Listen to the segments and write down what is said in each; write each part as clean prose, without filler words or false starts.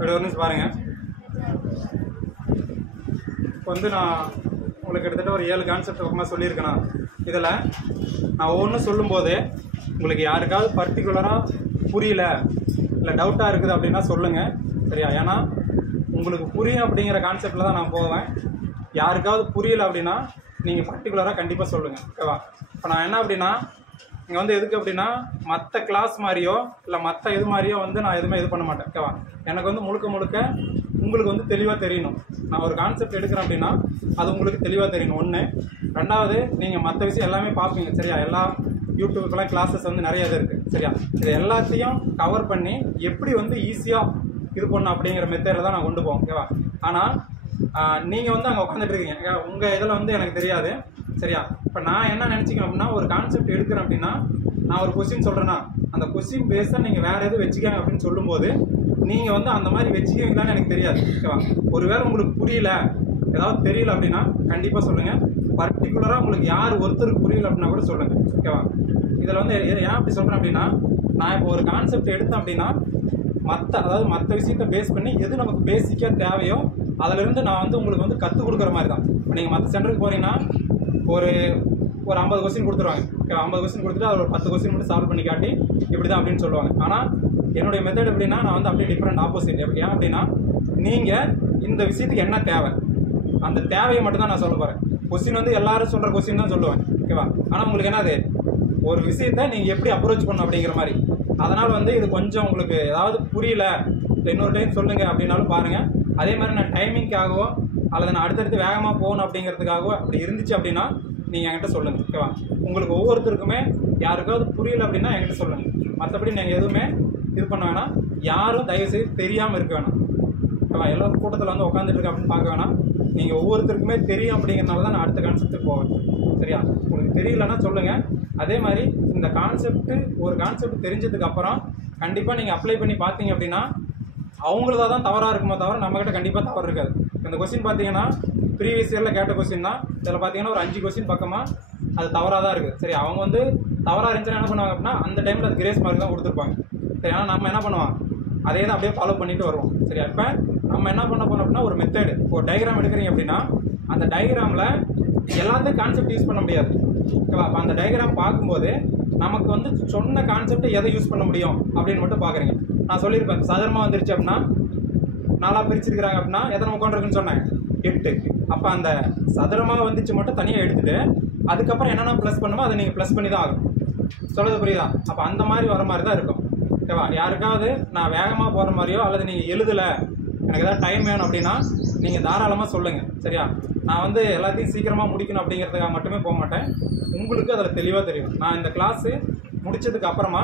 ஒரு நிமிஷம் பாருங்கள். இப்போ வந்து நான் உங்களுக்கு கிட்டத்தட்ட ஒரு 7 கான்செப்ட் பக்கமாக சொல்லியிருக்கேனா. இதில் நான் ஒவ்வொன்றும் சொல்லும்போது உங்களுக்கு யாருக்காவது பர்டிகுலராக புரியல இல்லை டவுட்டாக இருக்குது அப்படின்னா சொல்லுங்கள், சரியா? ஏன்னா உங்களுக்கு புரியும் அப்படிங்கிற கான்செப்டில் தான் நான் போவேன். யாருக்காவது புரியல அப்படின்னா நீங்கள் பர்டிகுலராக கண்டிப்பாக சொல்லுங்கள், ஓகேவா? இப்போ நான் என்ன அப்படின்னா இங்கே வந்து எதுக்கு அப்படின்னா மற்ற கிளாஸ் மாதிரியோ இல்லை மற்ற இது மாதிரியோ வந்து நான் எதுவுமே இது பண்ண மாட்டேன், ஓகேவா? எனக்கு வந்து முழுக்க முழுக்க உங்களுக்கு வந்து தெளிவாக தெரியணும். நான் ஒரு கான்செப்ட் எடுக்கிறேன் அப்படின்னா அது உங்களுக்கு தெளிவாக தெரியணும். ஒன்று. ரெண்டாவது, நீங்கள் மற்ற விஷயம் எல்லாமே பார்ப்பீங்க, சரியா? எல்லா யூடியூப்க்கெல்லாம் கிளாஸஸ் வந்து நிறைய இது இருக்குது, சரியா? இது எல்லாத்தையும் கவர் பண்ணி எப்படி வந்து ஈஸியாக இது பண்ணணும் அப்படிங்கிற மெத்தடில் தான் நான் கொண்டு போவேன், ஓகேவா? ஆனால் நீங்கள் வந்து அங்கே உட்காந்துட்டு இருக்கீங்க, உங்கள் இதில் வந்து எனக்கு தெரியாது, சரியா? இப்போ நான் என்ன நினச்சிக்கணும் அப்படின்னா ஒரு கான்செப்ட் எடுக்கிறேன் அப்படின்னா நான் ஒரு கொஸ்டின் சொல்கிறேன்னா அந்த கொஸ்டின் பேஸாக நீங்கள் வேறு எதுவும் வச்சுக்கங்க அப்படின்னு சொல்லும்போது நீங்கள் வந்து அந்த மாதிரி வச்சுக்கீங்களான்னு எனக்கு தெரியாது, ஓகேவா? ஒருவேளை உங்களுக்கு புரியல, ஏதாவது தெரியல அப்படின்னா கண்டிப்பாக சொல்லுங்கள். பர்டிகுலராக உங்களுக்கு யார் ஒருத்தருக்கு புரியல அப்படின்னா கூட சொல்லுங்கள், ஓகேவா? இதில் வந்து ஏன் அப்படி சொல்கிறேன் அப்படின்னா நான் இப்போ ஒரு கான்செப்ட் எடுத்தேன் அப்படின்னா மற்ற விஷயத்தை பேஸ் பண்ணி எது நமக்கு பேசிக்காக தேவையோ அதிலிருந்து நான் வந்து உங்களுக்கு வந்து கற்றுக் கொடுக்குற மாதிரி தான். இப்போ நீங்கள் மற்ற சென்டருக்கு போகிறீங்கன்னா ஒரு 50 கொஸ்டின் கொடுத்துருவாங்க, 50 கொஸ்டின் கொடுத்துட்டு அதில் ஒரு 10 கொஸ்டின் மட்டும் சால்வ் பண்ணி காட்டி இப்படி தான் அப்படின்னு சொல்லுவாங்க. ஆனால் என்னுடைய மெத்தட் எப்படின்னா நான் வந்து அப்படியே டிஃப்ரெண்ட் ஆப்போசிட். ஏன் அப்படின்னா நீங்கள் இந்த விஷயத்துக்கு என்ன தேவை அந்த தேவையை மட்டும் தான் நான் சொல்ல போகிறேன். கொஸ்டின் வந்து எல்லாரும் சொல்கிற கொஸ்டின் தான் சொல்லுவேன், ஓகேவா? ஆனால் உங்களுக்கு என்னது ஒரு விஷயத்தை நீங்கள் எப்படி அப்ரோச் பண்ணணும் அப்படிங்கிற மாதிரி. அதனால் வந்து இது கொஞ்சம் உங்களுக்கு ஏதாவது புரியல இன்னொரு டைம் சொல்லுங்கள் அப்படின்னாலும் பாருங்கள். அதே மாதிரி நான் டைமிங்காகவோ அல்லது நான் அடுத்தடுத்து வேகமாக போகணும் அப்படிங்கிறதுக்காகவோ அப்படி இருந்துச்சு அப்படின்னா நீங்கள் என்கிட்ட சொல்லுங்கள், ஓகேவா? உங்களுக்கு ஒவ்வொருத்தருக்குமே யாருக்காவது புரியல அப்படின்னா என்கிட்ட சொல்லுங்கள். மற்றபடி நீங்கள் எதுவுமே இது பண்ண வேணாம். யாரும் தயவுசெய்து தெரியாமல் இருக்க வேணாம், ஓகேவா? எல்லோரும் கூட்டத்தில் வந்து உட்காந்துட்டு இருக்கு அப்படின்னு பார்க்க வேணாம். நீங்கள் ஒவ்வொருத்தருக்குமே தெரியும் அப்படிங்கிறனால தான் நான் அடுத்த கான்செப்ட்டுக்கு போவேன், சரியா? உங்களுக்கு தெரியலன்னா சொல்லுங்கள். அதே மாதிரி இந்த ஒரு கான்செப்ட் தெரிஞ்சதுக்கு அப்புறம் கண்டிப்பாக நீங்கள் அப்ளை பண்ணி பார்த்தீங்க அப்படின்னா அவங்களதா தான் தவறாக இருக்குமோ தவிர நம்மகிட்ட கண்டிப்பாக தவறு இருக்காது. இந்த கொஸ்டின் பார்த்தீங்கன்னா ப்ரீவியஸ் இயரில் கேட்ட கொஸ்டின் தான். இதில் பார்த்தீங்கன்னா ஒரு 5 கொஸ்டின் பக்கமாக அது தவறாக தான் இருக்குது, சரி? அவங்க வந்து தவறாக இருந்துச்சுன்னா என்ன பண்ணுவாங்க அப்படின்னா அந்த டைமில் அது கிரேஸ் மார்க் தான் கொடுத்துருப்பாங்க, சரி? ஆனால் நம்ம என்ன பண்ணுவோம் அதே தான் அப்படியே ஃபாலோ பண்ணிட்டு வருவோம், சரியா? இப்போ நம்ம என்ன பண்ண போறோம் அப்படின்னா ஒரு மெத்தடு, ஒரு டயக்ராம் எடுக்கிறீங்க அப்படின்னா அந்த டயக்ராமில் எல்லாத்தையும் கான்செப்ட் யூஸ் பண்ண முடியாது, ஓகேவா? அப்போ அந்த டயக்ராம் பார்க்கும்போது நமக்கு வந்து சொன்ன கான்செப்ட் எதை யூஸ் பண்ண முடியும் அப்படின்னு மட்டும் பார்க்குறீங்க. நான் சொல்லியிருப்பேன் சதுரமாக வந்துருச்சு அப்படின்னா 4 பிரிச்சிருக்கிறாங்க அப்படின்னா எத்தனை முக்கோணம் இருக்குன்னு சொன்னாங்க 8. அப்போ அந்த சதுரமாக வந்துச்சு மட்டும் தனியாக எடுத்துகிட்டு அதுக்கப்புறம் என்னென்ன ப்ளஸ் பண்ணுமோ அதை நீங்கள் ப்ளஸ் பண்ணி தான் ஆகும். சொல்கிறது புரியுதா? அப்போ அந்த மாதிரி வர மாதிரி தான் இருக்கும், ஓகேவா? யாருக்காவது நான் வேகமாக போகிற மாதிரியோ அல்லது நீங்கள் எழுதலை எனக்கு ஏதாவது டைம் வேணும் அப்படின்னா நீங்கள் தாராளமாக சொல்லுங்கள், சரியா? நான் வந்து எல்லாத்தையும் சீக்கிரமாக முடிக்கணும் அப்படிங்கிறதுக்காக மட்டுமே போக மாட்டேன். உங்களுக்கு அதில் தெளிவாக தெரியும். நான் இந்த கிளாஸு முடித்ததுக்கு அப்புறமா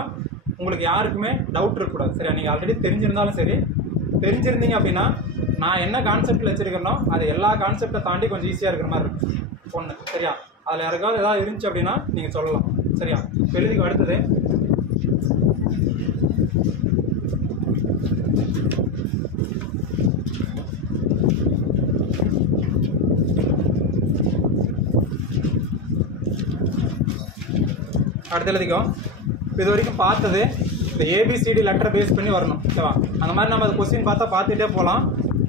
உங்களுக்கு யாருக்குமே டவுட் இருக்கக்கூடாது, சரியா? நீங்கள் ஆல்ரெடி தெரிஞ்சிருந்தாலும் சரி, தெரிஞ்சிருந்தீங்க அப்படின்னா நான் என்ன கான்செப்டில் வச்சுருக்கிறேனோ அது எல்லா கான்செப்டை தாண்டி கொஞ்சம் ஈஸியாக இருக்கிற மாதிரி இருக்கும் ஒன்று, சரியா? அதில் யாருக்காவது ஏதாவது இருந்துச்சு அப்படின்னா நீங்கள் சொல்லலாம், சரியா? எழுதிக்கு அடுத்தது எழுதிக்கும். இது வரைக்கும் பார்த்தது இந்த ஏபிசிடி லெட்டரை பேஸ் பண்ணி வரணும், ஓகேவா? அந்த மாதிரி நம்ம அது கொஸ்டின் பார்த்தா பார்த்துட்டே போகலாம்.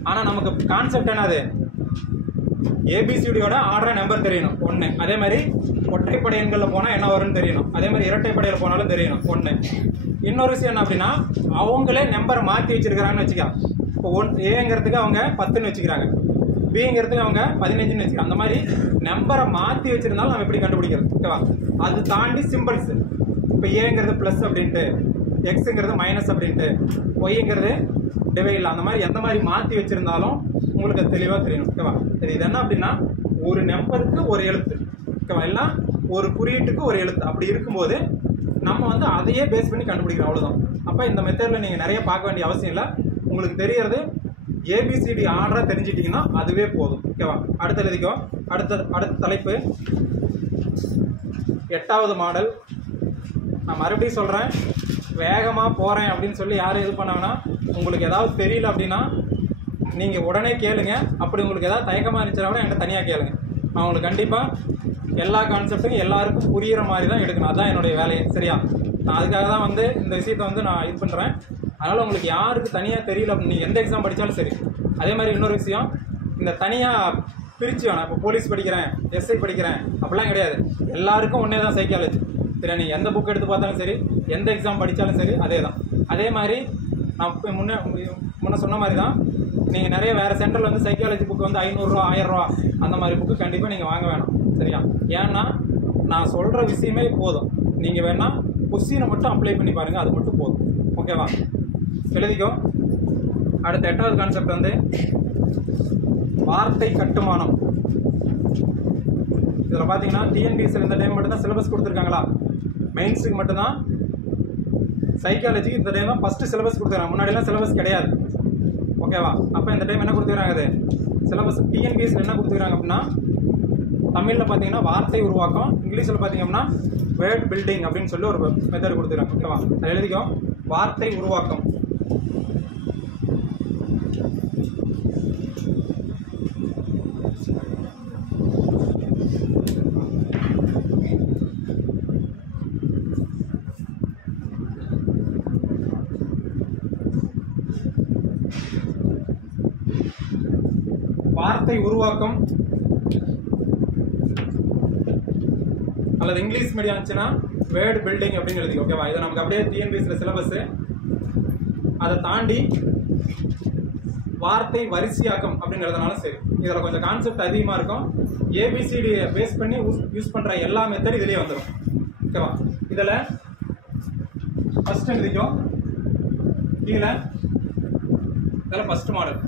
ஆனால் நமக்கு கான்செப்ட் என்னது ஏபிசிடியோட ஆர்டர் நம்பர் தெரியணும் ஒன்று. அதே மாதிரி ஒற்றைப்படை எண்களில் போனால் என்ன வரும்னு தெரியணும். அதே மாதிரி இரட்டைப்படையில் போனாலும் தெரியணும் ஒன்று. இன்னொரு விஷயம் என்ன அப்படின்னா அவங்களே நம்பரை மாற்றி வச்சிருக்கிறாங்கன்னு வச்சுக்கா. இப்போ ஏங்கிறதுக்கு அவங்க 10ன்னு வச்சுக்கிறாங்க, பிங்கிறதுக்கு அவங்க 15ன்னு வச்சுக்கிறாங்க. அந்த மாதிரி நம்பரை மாற்றி வச்சிருந்தாலும் நம்ம எப்படி கண்டுபிடிக்கிறது, ஓகேவா? அது தாண்டி சிம்பிள்ஸ். இப்போ ஏங்கிறது ப்ளஸ் அப்படின்ட்டு, எக்ஸுங்கிறது மைனஸ் அப்படின்ட்டு, ஒய்ங்கிறது டிவைடில், அந்த மாதிரி எந்த மாதிரி மாற்றி வச்சுருந்தாலும் உங்களுக்கு அது தெளிவாக தெரியணும், ஓகேவா? சரி, இது என்ன அப்படின்னா ஒரு நம்பருக்கு ஒரு எழுத்து, ஓகேவா? எல்லாம் ஒரு குறியீட்டுக்கு ஒரு எழுத்து. அப்படி இருக்கும்போது நம்ம வந்து அதையே பேஸ் பண்ணி கண்டுபிடிக்கிறோம், அவ்வளோதான். அப்போ இந்த மெத்தடில் நீங்கள் நிறைய பார்க்க வேண்டிய அவசியம் இல்லை. உங்களுக்கு தெரியறது ஏபிசிடி ஆர்டராக தெரிஞ்சிட்டிங்கன்னா அதுவே போதும், ஓகேவா? அடுத்த எழுதிக்கோ. அடுத்த தலைப்பு 8வது மாடல். நான் மறுபடியும் சொல்கிறேன், வேகமாக போகிறேன் அப்படின்னு சொல்லி யாரும் இது பண்ணாங்கன்னா உங்களுக்கு ஏதாவது தெரியல அப்படின்னா நீங்கள் உடனே கேளுங்க. அப்படி உங்களுக்கு ஏதாவது தயக்கமாக இருந்துச்சுன்னா கூட என்கிட்ட தனியாக கேளுங்க. நான் உங்களுக்கு கண்டிப்பாக எல்லா கான்செப்ட்டுக்கும் எல்லாருக்கும் புரிகிற மாதிரி தான் எடுக்கணும். அதுதான் என்னுடைய வேலையை, சரியா? நான் அதுக்காக தான் வந்து இந்த விஷயத்தை வந்து நான் இது பண்ணுறேன். அதனால் உங்களுக்கு யாருக்கு தனியாக தெரியல அப்படின்னு நீங்கள் எந்த எக்ஸாம் படித்தாலும் சரி. அதே மாதிரி இன்னொரு விஷயம், இந்த தனியாக பிரித்து வேணாம். இப்போ போலீஸ் படிக்கிறேன், எஸ்ஐ படிக்கிறேன் அப்படிலாம் கிடையாது. எல்லாருக்கும் ஒன்றே தான் சைக்காலஜி. சரி, நீங்கள் எந்த புக் எடுத்து பார்த்தாலும் சரி, எந்த எக்ஸாம் படித்தாலும் சரி அதே தான். அதே மாதிரி நான் முன்ன சொன்ன மாதிரி தான், நீங்கள் நிறைய வேறு சென்டரில் வந்து சைக்காலஜி புக்கு வந்து 500 ரூபா 1000 ரூபா அந்த மாதிரி புக்கு கண்டிப்பாக நீங்கள் வாங்க வேணாம். சரியா? ஏன்னா நான் சொல்கிற விஷயமே போதும். நீங்கள் வேணால் கொஸ்டினை மட்டும் அப்ளை பண்ணி பாருங்கள், அது மட்டும் போதும். ஓகேவா? எழுதிக்கோ. அடுத்த 8வது கான்செப்ட் வந்து வார்த்தை கட்டுமானம். இதில் பார்த்தீங்கன்னா டிஎன்பிஎஸ்சியில் இந்த டைம் மட்டும்தான் சிலபஸ் கொடுத்துருக்காங்களா? மெயின்ஸுக்கு மட்டும்தான். சைக்காலஜிக்கு இந்த டைம் தான் ஃபஸ்ட்டு சிலபஸ் கொடுத்துருக்காங்க. முன்னாடிலாம் சிலபஸ் கிடையாது. ஓகேவா? அப்போ இந்த டைம் என்ன கொடுத்துருக்காங்க? அது சிலபஸ் டிஎன்பிஎஸ்சியில் என்ன கொடுத்துருக்காங்க அப்படின்னா, தமிழில் பார்த்தீங்கன்னா வார்த்தை உருவாக்கம், இங்கிலீஷில் பார்த்தீங்கன்னா வேர்ட் பில்டிங் அப்படின்னு சொல்லி ஒரு மெத்தட் கொடுத்துருக்காங்க. ஓகேவா? அதை எழுதிக்கோ. வார்த்தை உருவாக்கம். வார்த்தை உருவாக்கம் அல்லது இங்கிலீஷ் மீடியம் இருந்துச்சுன்னா வேர்ட் பில்டிங் அப்படின்னு எழுதி. ஓகேவா? இது நமக்கு அப்படியே டிஎன்பிஎஸ்சியில் சிலபஸ். அதை தாண்டி வார்த்தை வரிசையாக்கம் அப்படிங்கிறதுனால சரி, இதில் கொஞ்சம் கான்செப்ட் அதிகமாக இருக்கும். ஏபிசிடி பேஸ் பண்ணி யூஸ் பண்ணுற எல்லா மெத்தட் இதுலேயே வந்துடும். ஓகேவா? இதில் ஃபர்ஸ்ட் எழுதிக்கும். கீழே இதில் ஃபர்ஸ்ட் மாடல்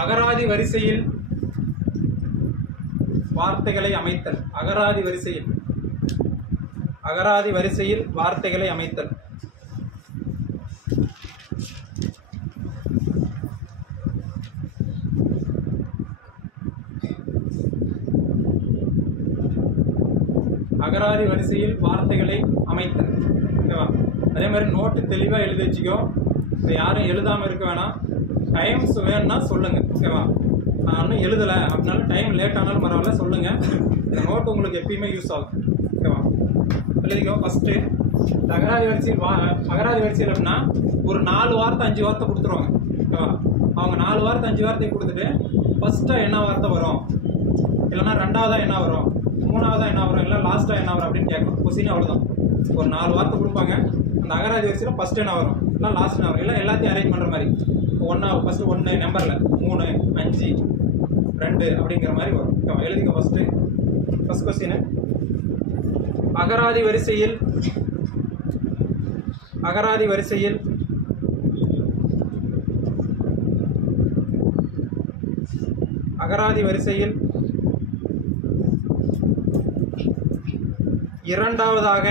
அகராதி வரிசையில் வார்த்தைகளை அமைத்தல். அகராதி வரிசையில் வார்த்தைகளை அமைத்தல். அகராதி வரிசையில் வார்த்தைகளை அமைத்தல். ஓகேவா? அதே மாதிரி நோட்டு தெளிவாக எழுதி வச்சுக்கோ. இதை யாரும் எழுதாமல் இருக்க வேணாம். டைம்ஸ் வேணும்னா சொல்லுங்கள். ஓகேவா? நான் இன்னும் எழுதலை அப்படின்னாலும் டைம் லேட் ஆனாலும் பரவாயில்ல, சொல்லுங்கள். இந்த நோட்டு உங்களுக்கு எப்பயுமே யூஸ் ஆகும். ஓகேவா? எழுதிக்கோ. ஃபஸ்ட்டு அகராதி வரிசையில் அப்படின்னா ஒரு 4 வார்த்தை 5 வார்த்தை கொடுத்துருவாங்க. ஓகேவா? அவங்க 4 வார்த்தை 5 வார்த்தை கொடுத்துட்டு ஃபஸ்ட்டாக என்ன வார்த்தை வரும், இல்லைன்னா 2வதாக என்ன வரும், 3வதாக என்ன வரும், இல்லை லாஸ்ட்டாக என்ன வரும் அப்படின்னு கேட்கணும். கொஸ்டின் அவ்வளோதான். ஒரு 4 வார்த்தை கொடுப்பாங்க. அந்த அகராதி வரிசையில் ஃபஸ்ட்டு என்ன வரும், இல்லை லாஸ்ட் என்ன வரும், இல்லை எல்லாத்தையும் அரேஞ்ச் பண்ணுற மாதிரி. ஃபஸ்ட்டு 1 நம்பரில் 3 5 2 அப்படிங்கிற மாதிரி வரும். ஓகேவா? எழுதிக்க. ஃபஸ்ட் கொஸ்டின் அகராதி வரிசையில் இரண்டாவதாக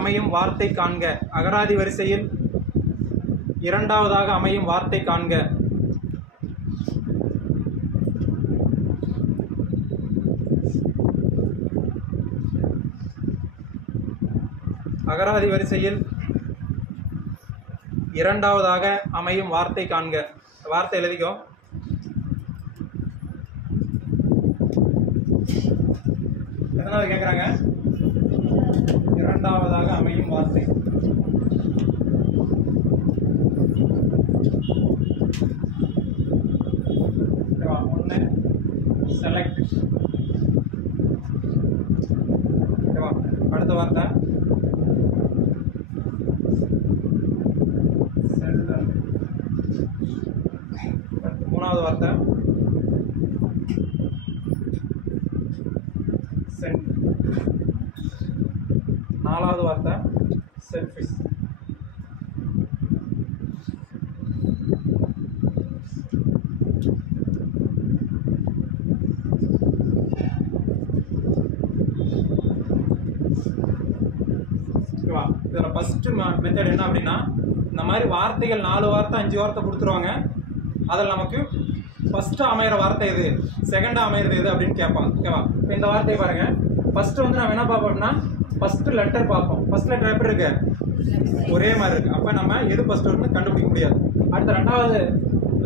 அமையும் வார்த்தை காண்க. அகராதி வரிசையில் இரண்டாவதாக அமையும் வார்த்தை காண்க. அகராதி வரிசையில் இரண்டாவதாக அமையும் வார்த்தை காண்க. வார்த்தை எழுதிக்கோ. எத்தனாவது கேட்குறாங்க? இரண்டாவதாக அமையும் வார்த்தை. ஒன்று செலக்ட். ஓகேவா? அடுத்த வார்த்தை செல்லம். 3வது வார்த்தை சென்ட். 4வது வார்த்தை செல்ஃபிஷ். இதில் ஃபர்ஸ்ட் மெத்தட் என்ன அப்படின்னா, இந்த மாதிரி வார்த்தைகள் 4 வார்த்தை 5 வார்த்தை கொடுத்துருவாங்க. அதில் நமக்கு ஃபர்ஸ்ட் அமைகிற வார்த்தை எது, செகண்டா அமைகிறது எது அப்படின்னு கேட்பாங்க. ஓகேவா? இப்போ இந்த வார்த்தையை பாருங்க. ஃபர்ஸ்ட் வந்து நம்ம என்ன பார்ப்போம் அப்படின்னா, ஃபர்ஸ்ட் லெட்டர் பார்ப்போம். ஃபர்ஸ்ட் லெட்டர் எப்படி இருக்கு, ஒரே மாதிரி இருக்கு. அப்போ நம்ம எது ஃபர்ஸ்ட் வரும்னு கண்டுபிடிக்க முடியாது. அடுத்த 2வது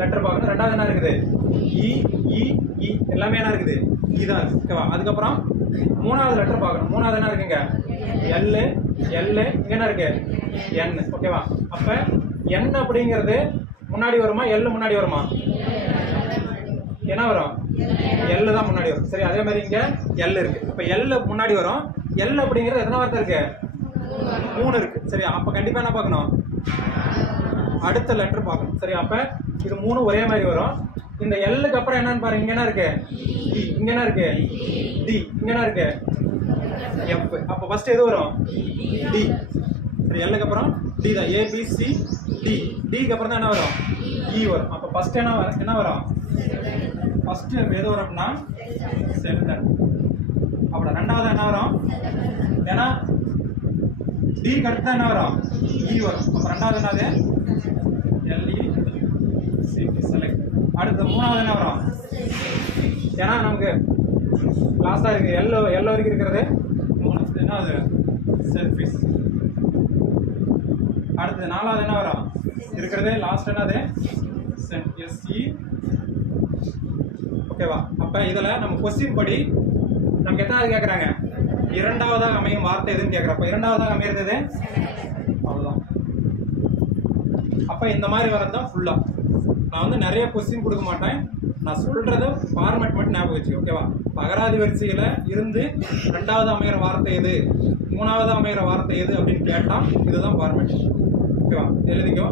லெட்டர் பார்க்கணும். 2வது என்ன இருக்குது, இ இ இ எல்லாமே என்ன இருக்குது இதான் இருக்கு ஓகேவா. அதுக்கப்புறம் மூணாவது லெட்டர் பார்க்கணும். மூணாவது என்ன இருக்குங்க எல் எல் இங்க என்ன இருக்கு என் ஓகேவா. அப்ப என் அப்படிங்கிறது முன்னாடி வருமா எல் முன்னாடி வருமா என்ன வரும் எல் தான் முன்னாடி வரும் சரி. அதே மாதிரி இங்க எல் இருக்கு. அப்ப எல் முன்னாடி வரும். எல் அப்படிங்கிறது எத்தனை வார்த்தை இருக்கு 3 இருக்கு சரி. அப்ப கண்டிப்பா என்ன பார்க்கணும் அடுத்த லெட்டர் பார்க்கணும் சரி. அப்ப இது 3 ஒரே மாதிரி வரும். இந்த எல்லுக்கு அப்புறம் என்னன்னு பாருங்க இங்க என்ன இருக்கு டி இங்க என்ன இருக்கு டி இங்க என்ன இருக்கு எஃப். அப்ப ஃபர்ஸ்ட் எது வரும் டி சரி. எல்லுக்கு அப்புறம் டி தான் ஏ பி சி டி. டிக்கு அப்புறம் தான் என்ன வரும் இ வரும். அப்ப ஃபர்ஸ்ட் என்ன வரும் ஃபர்ஸ்ட் எது வரும்னா சென்டர். அப்புறம் ரெண்டாவது என்ன வரும் ஏன்னா டி அடுத்து என்ன வரும் இ வரும். அப்ப ரெண்டாவது என்னது எல்இ சி செலக்ட். அடுத்து மூணாவது என்ன வரும் ஏன்னா நமக்கு லாஸ்டா இருக்கு எல்லோ வரைக்கும் இருக்கிறது 3 என்னது சர்ஃபேஸ். அடுத்து நாலாவது என்ன வரும் இருக்கிறது லாஸ்ட் என்னது எஸ்இ ஓகேவா. அப்ப இதுல நம்ம क्वेश्चन படி நமக்கு எத்தனாவது கேக்குறாங்க இரண்டாவதாக அமையும் வார்த்தை எதுன்னு கேக்குறப்ப இரண்டாவதாக அமையிறது அவ்வளவுதான். அப்ப இந்த மாதிரி வரதுதான் ஃபுல்லா. நான் வந்து நிறைய क्वेश्चन கொடுக்க மாட்டேன். நான் சொல்றது ஃபார்மேட் மட்டும் ஞாபகம் வச்சு ஓகேவா. அகராதி வரிசையில இருந்து ரெண்டாவது அமைகிற வார்த்தை எது மூணாவது அமைகிற வார்த்தை எது அப்படின்னு கேட்டா இதுதான் ஃபார்மேட் ஓகேவா. எழுதிக்கோ.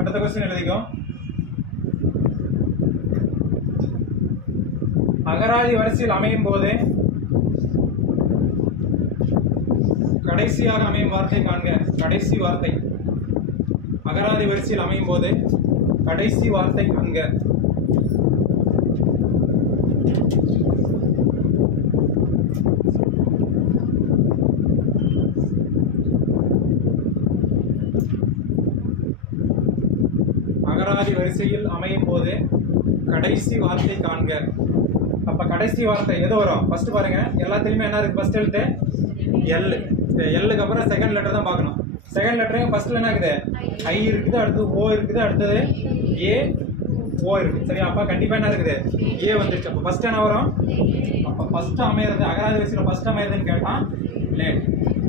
அடுத்த क्वेश्चन எழுதிக்கோ. அகராதி வரிசையில் அமையும் போது கடைசியாக அமையும் வார்த்தை காண்க. கடைசி வார்த்தை அகராதி வரிசையில் அமையும் போது கடைசி வார்த்தை காண்க. அகராதி வரிசையில் அமையும் போது கடைசி வார்த்தை காண்க. அப்ப கடைசி வார்த்தை எது வரும் ஃபர்ஸ்ட் பாருங்க. எல்லாத்துலயுமே என்ன இருக்கு ஃபர்ஸ்ட் எழுத்து எல். எல்லுக்கு அப்புறம் செகண்ட் லெட்டர் தான் பார்க்கணும். செகண்ட் லெட்டர் ஃபர்ஸ்ட்ல என்ன இருக்குது ஐ இருக்குது, அடுத்து ஓ இருக்குது, அடுத்தது ஏ ஓ இருக்கு சரியா. அப்ப கண்டிப்பா என்ன இருக்குது ஏ வந்துருச்சு. அப்ப ஃபர்ஸ்ட் என்ன வரும் அப்ப ஃபர்ஸ்ட் அமையிறது அகராதி வரிசையில் ஃபர்ஸ்ட் அமையிறதுன்னு கேட்டா லேட்.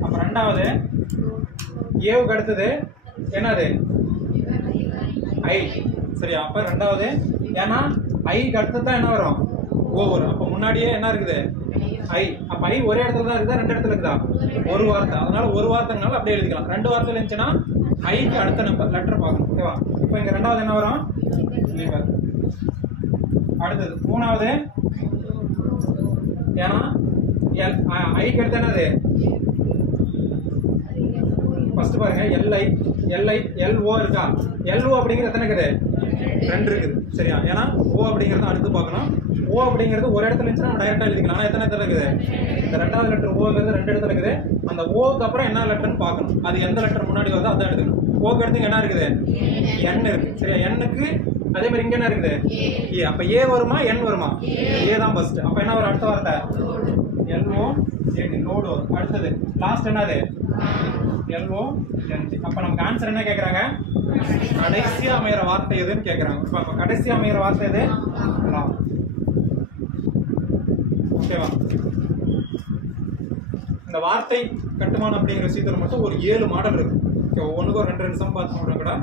அப்ப ரெண்டாவது ஏவுக்கு அடுத்தது என்னது ஐ சரியா. அப்ப ரெண்டாவது ஏன்னா ஐக்கு அடுத்தது தான் என்ன வரும் ஓ வரும். அப்ப முன்னாடியே என்ன இருக்குது ஐ. அப்ப ஐ ஒரே இடத்துல தான் இருக்குதா ரெண்டு இடத்துல இருக்குதா ஒரு வார்த்தை. அதனால ஒரு வார்த்தைனால அப்படியே எழுதிக்கலாம். ரெண்டு வார்த்தையில இருந்துச்சுன்னா ஐக்கு அடுத்த நம்பர் லெட்டர் பார்க்கணும் ஓகேவா. இப்போ இங்க ரெண்டாவது என்ன வரும் லிவர். அடுத்தது மூணாவது ஏன்னா ஐக்கு அடுத்து என்னது ஃபர்ஸ்ட் பாருங்க எல்ஓ இருக்கா. எல்ஓ அப்படிங்கிறது எத்தனை இருக்குது ரெண்டு இருக்குது சரியா. ஏன்னா ஓ அப்படிங்கறத அடுத்து பார்க்கணும். ஓ அப்படிங்கிறது ஒரு இடத்துல இருந்துச்சுன்னா டைரக்டா எழுதிக்கலாம். ஆனா எத்தனை இடத்துல இருக்குது இந்த ரெண்டாவது லெட்டர் ஓங்கிறது ரெண்டு இடத்துல இருக்குது. அந்த ஓக்கு அப்புறம் என்ன லெட்டர்னு பார்க்கணும். அது எந்த லெட்டர் முன்னாடி வருதோ அதான் எடுத்துக்கணும். ஓக்கு அடுத்து என்ன இருக்குது என் இருக்கு சரியா. எண்ணுக்கு அதே மாதிரி இங்க என்ன இருக்குது ஏ. அப்ப ஏ வருமா என் வருமா ஏ தான் ஃபர்ஸ்ட். அப்ப என்ன வரும் அடுத்த வார்த்தை எல்ஓ லோடு வரும். அடுத்தது லாஸ்ட் என்னது எல்ஓ என். அப்ப நமக்கு ஆன்சர் என்ன கேக்குறாங்க கடைசியா அமைகிற வார்த்தை எதுன்னு கேக்குறாங்க. அப்ப கடைசியா அமைகிற வார்த்தை எது ஓகேவா. இந்த வார்த்தை கட்டுமானம் அப்படிங்கிற விஷயத்துல மட்டும் ஒரு 7 மாடல் இருக்கு. ஒவ்வொன்றுக்கும் 2 சம் பார்த்தோம்னா கூட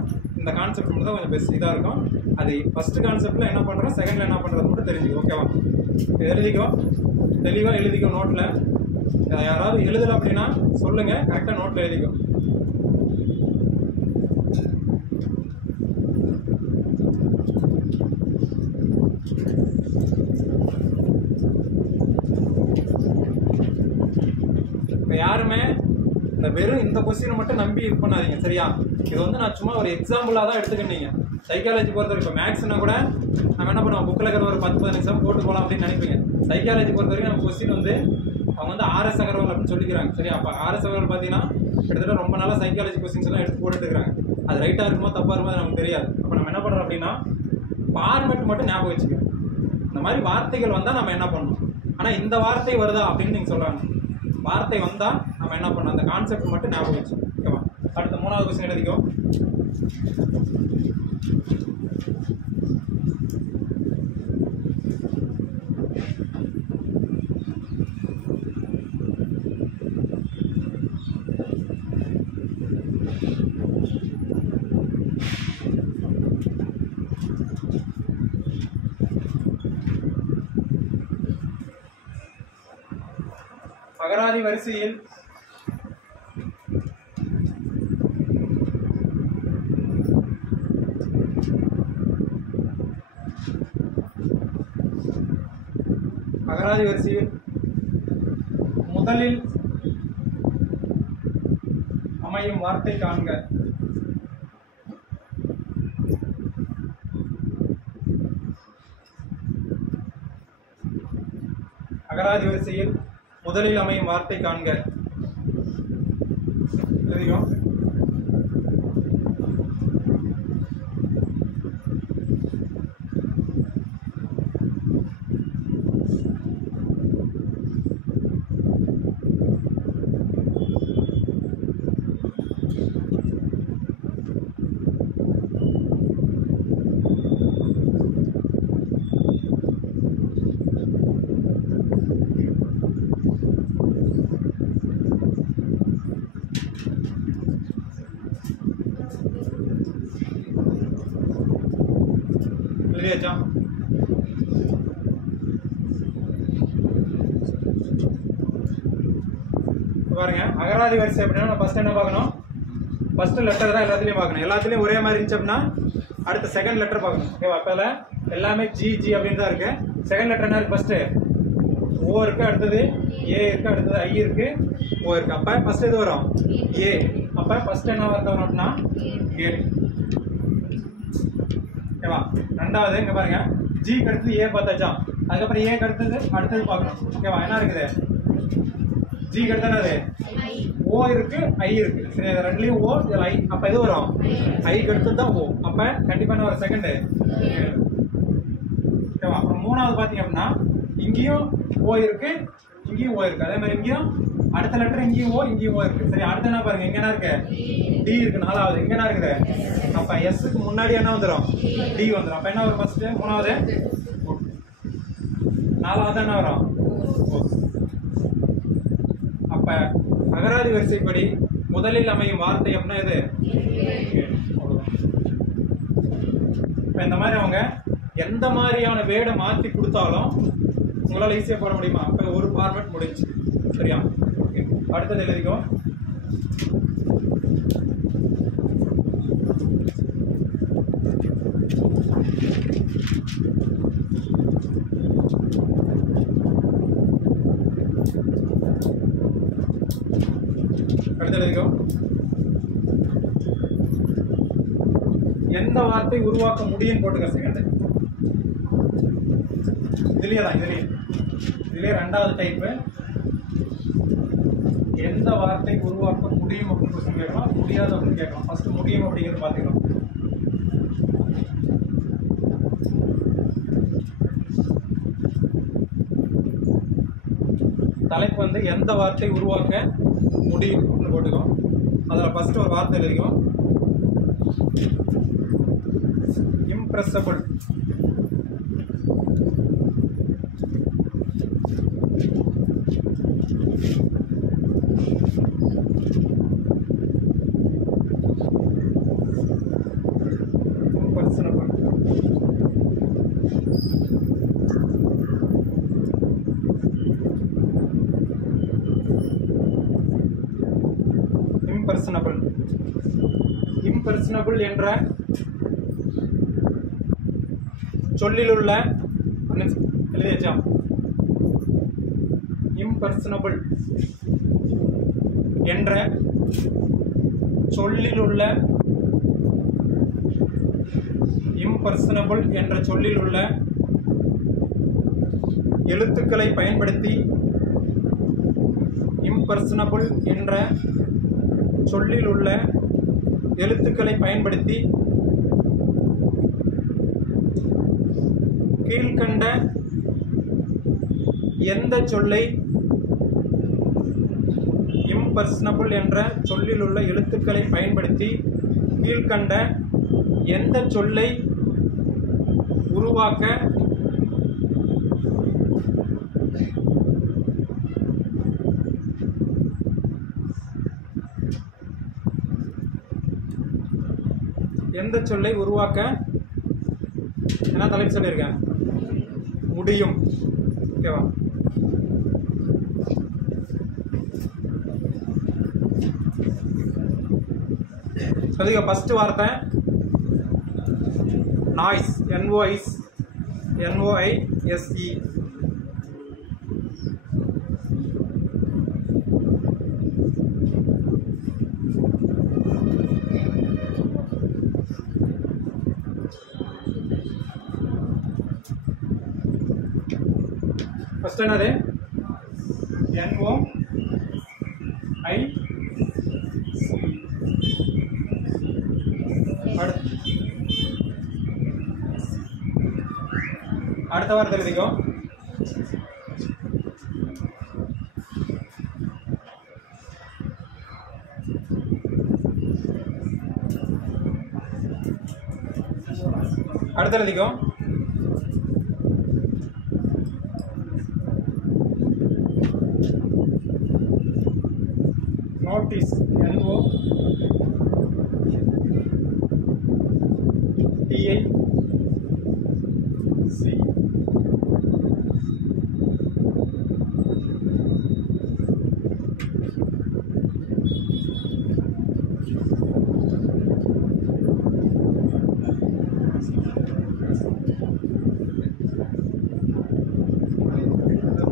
இந்த கான்செப்ட் மட்டும் தான் கொஞ்சம் பெஸ்ட் இதா இருக்கும். அது ஃபர்ஸ்ட் கான்செப்ட்ல என்ன பண்றோம் செகண்ட்ல என்ன பண்றது மட்டும் தெரிஞ்சுக்கோ ஓகேவா. எழுதிக்கோ தெளிவா எழுதிக்கோ நோட்ல. யாராவது எழுதல அப்படின்னா சொல்லுங்க, கரெக்டா நோட்ல எழுதிக்கோ. இப்ப யாருமே இந்த வெறும் இந்த கொஸ்டினை மட்டும் நம்பி இது பண்ணாதீங்க, சரியா? இது வந்து நான் சும்மா ஒரு எக்ஸாம்பிளா தான் எடுத்துக்கிட்டீங்க. சைக்காலஜி பொறுத்தவரைக்கும் இப்போ மேக்ஸ்னா கூட நம்ம என்ன பண்ணுவோம், புக்கில் இருக்கிற ஒரு 10-15 நிமிஷம் போட்டு போகலாம் அப்படின்னு நினைப்பீங்க. சைக்காலஜி பொறுத்த வரைக்கும் நம்ம கொஸ்டின் வந்து அவங்க வந்து RS அகர்வால் அப்படின்னு சொல்லிக்கிறாங்க, சரியா? அப்போ RS அகர்வால் பார்த்தீங்கன்னா கிட்டத்தட்ட ரொம்ப நாளாக சைக்காலஜி கொஸ்டின்ஸ் எல்லாம் எடுத்து போட்டுட்டு இருக்காங்க. அது ரைட்டாக இருக்குமோ தப்பாக இருக்குமோ அது நமக்கு தெரியாது. அப்போ நம்ம என்ன பண்ணுறோம் அப்படின்னா ஃபார்மேட் மட்டும் ஞாபகம் வச்சுக்கோங்க. இந்த மாதிரி வார்த்தைகள் வந்தால் நம்ம என்ன பண்ணணும், ஆனால் இந்த வார்த்தை வருதா அப்படின்னு நீங்கள் சொல்கிறாங்க. வார்த்தை வந்தால் நம்ம என்ன பண்ணணும், அந்த கான்செப்ட் மட்டும் ஞாபகம் வச்சு. ஓகேவா? அடுத்த 3வது கொஸ்டின் எழுதிக்கோ. அகராதி வரிசையில் முதலில் அமையும் வார்த்தை காண்க. அகராதி வரிசையில் முதலில் அமையும் வார்த்தை காண்க. தெரியும்? பாருங்க, அகராதி வரிசை அப்படின்னா ஃபர்ஸ்ட் என்ன பார்க்கணும், ஃபர்ஸ்ட் லெட்டர் தான் எல்லாத்துலயும் பார்க்கணும். எல்லாத்துலயும் ஒரே மாதிரி இருந்துச்சு அப்படின்னா அடுத்த செகண்ட் லெட்டர் பார்க்கணும். ஓகேவா? அப்ப எல்லாமே ஜி ஜி அப்படின்னு தான் இருக்கு. செகண்ட் லெட்டர் என்ன இருக்கு, ஃபர்ஸ்ட் ஓ இருக்கு, அடுத்தது ஏ இருக்கு, அடுத்தது ஐ இருக்கு, ஓ இருக்கு. அப்ப ஃபர்ஸ்ட் இது வரும் ஏ. அப்ப ஃபர்ஸ்ட் என்ன வார்த்தை வரும் அப்படின்னா ஏ. ஓகேவா? ரெண்டாவது இங்க பாருங்க, ஜி அடுத்தது ஏ பார்த்தாச்சா, அதுக்கப்புறம் ஏ அடுத்தது பார்க்கணும். ஓகேவா? என்ன இருக்குது, ஜி அடுத்தது ஓ இருக்கு, ஐ இருக்கு. சரி, ரெண்டுலயும் ஓ, இதுல ஐ. அப்ப இது வரும் ஐ அடுத்தது தான் ஓ. அப்ப கண்டிப்பா என்ன வரும், செகண்ட். ஓகேவா? அப்புறம் 3வது பாத்தீங்க அப்படின்னா இங்கேயும் ஓ இருக்கு, இங்கேயும் ஓ இருக்கு. அதே மாதிரி இங்கேயும் அடுத்த லெட்டர் இங்கேயும் ஓ இருக்கு. சரி, அடுத்து என்ன பாருங்க, இங்க என்ன இருக்கு, டி இருக்கு. 4வது இங்க என்ன இருக்குது, அப்ப எஸ்க்கு முன்னாடி என்ன வந்துடும், டி வந்துடும். அப்ப என்ன வரும், ஃபர்ஸ்ட் 3வது, 4வது என்ன வரும். அப்ப அகராதி வரிசைப்படி முதலில் அமையும் வார்த்தை அப்படின்னா இது. இப்ப இந்த மாதிரி அவங்க எந்த மாதிரியான வேர்டை மாத்தி கொடுத்தாலும் உங்களால ஈஸியா போட முடியுமா? அப்ப ஒரு ஃபார்மேட் முடிஞ்சு. சரியா? அடுத்தது எழுதிக்கோ. எந்த வார்த்தை உருவாக்க முடியும் போட்டுக்க. செகண்ட் இதுலயே 2வது டைப். எந்த வார்த்தை உருவாக்க முடியும் அப்படின்னு கொஸ்டின் கேட்கலாம், முடியாது அப்படின்னு கேட்கலாம். ஃபர்ஸ்ட் முடியும் அப்படிங்கிறது பாத்துக்கலாம். தலைப்பு வந்து எந்த வார்த்தை உருவாக்க முடியும் அப்படின்னு போட்டுக்கோ. அதில் ஃபர்ஸ்ட் ஒரு வார்த்தை எழுதிக்கோ, இம்ப்ரெசபிள். இம்பர்சனபிள் என்ற சொல்லிலுள்ள எழுதியாச்சா? இம்பர்சனபிள் என்ற சொல்லிலுள்ள இம்பர்சனபிள் என்ற சொல்லிலுள்ள எழுத்துக்களை பயன்படுத்தி இம்பர்சனபிள் என்ற சொல்லிலுள்ள எழுத்துக்களை பயன்படுத்தி கீழ்கண்ட எந்த சொல்லை இம்பர்சனபிள் என்ற சொல்லிலுள்ள எழுத்துக்களை பயன்படுத்தி கீழ்கண்ட எந்த சொல்லை உருவாக்க என்ன தலைப்பு சொல்லியிருக்கேன்? முடியும். ஓகேவா? சொல்லுங்க. ஃபர்ஸ்ட் வார்த்தை நாய்ஸ், NOISE. ஃபர்ஸ்ட் என்னது? NOISE. அடுத்த வார்த்தை எழுதிக்கோ. அடுத்த எழுதிக்கோ. Notice, NOTIC.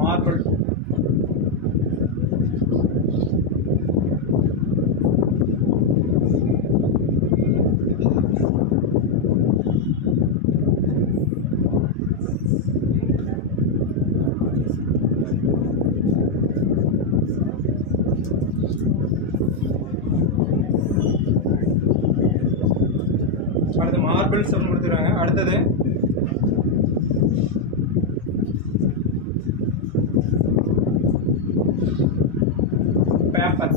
மார்பிள். அடுத்து மார்பிள்ஸ் சொல்லி கொடுத்துருக்காங்க. அடுத்தது பேப்பர்.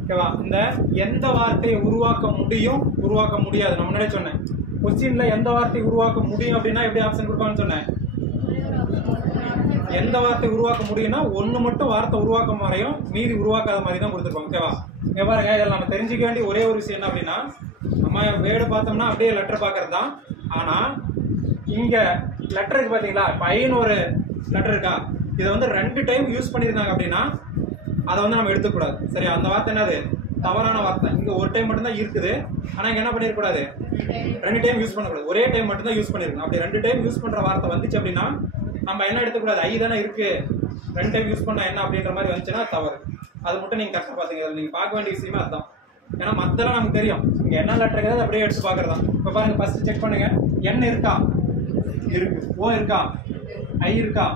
ஓகேவா? இந்த எந்த வார்த்தையை உருவாக்க முடியும், உருவாக்க முடியாது நான் முன்னாடியே சொன்னேன். கொஸ்டின்ல எந்த வார்த்தையை உருவாக்க முடியும் அப்படின்னா எப்படி ஆப்ஷன் கொடுப்பான்னு சொன்னேன். எந்த வார்த்தை உருவாக்க முடியும்னா ஒன்று மட்டும் வார்த்தை உருவாக்க மாதிரியும் மீதி உருவாக்காத மாதிரி தான் கொடுத்துருப்பாங்க. ஓகேவா? இங்கே பாருங்க, இதில் நம்ம தெரிஞ்சுக்க வேண்டிய ஒரே ஒரு விஷயம் என்ன அப்படின்னா, நம்ம வேர்டு பார்த்தோம்னா அப்படியே லெட்டர் பார்க்கறது தான். ஆனால் இங்கே லெட்டருக்கு பார்த்தீங்களா, பையன் ஒரு லெட்டர் இருக்கா, இதை வந்து 2 டைம் யூஸ் பண்ணியிருந்தாங்க அப்படின்னா அதை வந்து நம்ம எடுத்துக்கூடாது. சரி, அந்த வார்த்தை என்னது? தவறான வார்த்தை. இங்கே ஒரு டைம் மட்டும்தான் இருக்குது. ஆனால் இங்கே என்ன பண்ணிருக்கூடாது? 2 டைம் யூஸ் பண்ணக்கூடாது. ஒரே டைம் மட்டும்தான் யூஸ் பண்ணிருக்கணும். அப்படி 2 டைம் யூஸ் பண்ணுற வார்த்தை வந்துச்சு அப்படின்னா நம்ம என்ன எடுத்துக்கூடாது? ஐ தானே இருக்கு, 2 டைம் யூஸ் பண்ணா என்ன அப்படின்ற மாதிரி வந்துச்சுன்னா தவறு. அது மட்டும் நீங்கள் கரெக்டாக பார்த்துங்க. நீங்கள் பார்க்க வேண்டிய விஷயமே அதுதான். ஏன்னா மற்றெல்லாம் நமக்கு தெரியும். இங்கே என்ன லெட்டர் இருக்குது அப்படியே எடுத்து பார்க்குறது தான். இப்போ பாருங்க, ஃபர்ஸ்ட் செக் பண்ணுங்க. என் இருக்கா? இருக்கு. ஓ இருக்கா? ஐ இருக்கா?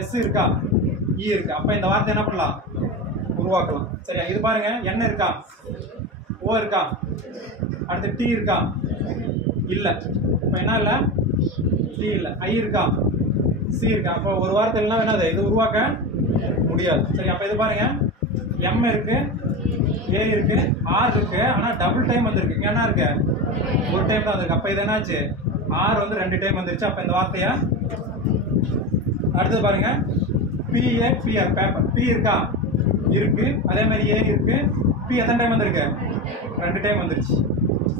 எஸ் இருக்கா? இ இருக்கு. அப்போ இந்த வார்த்தை என்ன பண்ணலாம்? உருவாக்கலாம். சரியா? இது பாருங்க, என் இருக்கா? ஓ இருக்கா? அடுத்து டி இருக்கா? இல்லை. இப்போ என்ன இல்லை? டி இல்லை. ஐ இருக்கா? சி இருக்கா? அப்போ ஒரு வார்த்தை எல்லாம் என்னது? இது உருவாக்க முடியாது. சரி, அப்போ இது பாருங்க, எம் இருக்கு, ஏ இருக்கு, ஆர் இருக்கு. ஆனால் டபுள் டைம் வந்திருக்கு. இங்கே என்ன இருக்கு? ஒரு டைம் தான் வந்திருக்கு. அப்போ இது என்னாச்சு? ஆர் வந்து 2 டைம் வந்துருச்சு. அப்போ இந்த வார்த்தையா அடுத்தது பாருங்க, பிஏ பிஆர் பேப்பர். பி இருக்கா? இருக்கு. அதே மாதிரி ஏ இருக்கு. பி எத்தனை டைம் வந்திருக்கு? 2 டைம் வந்துருச்சு.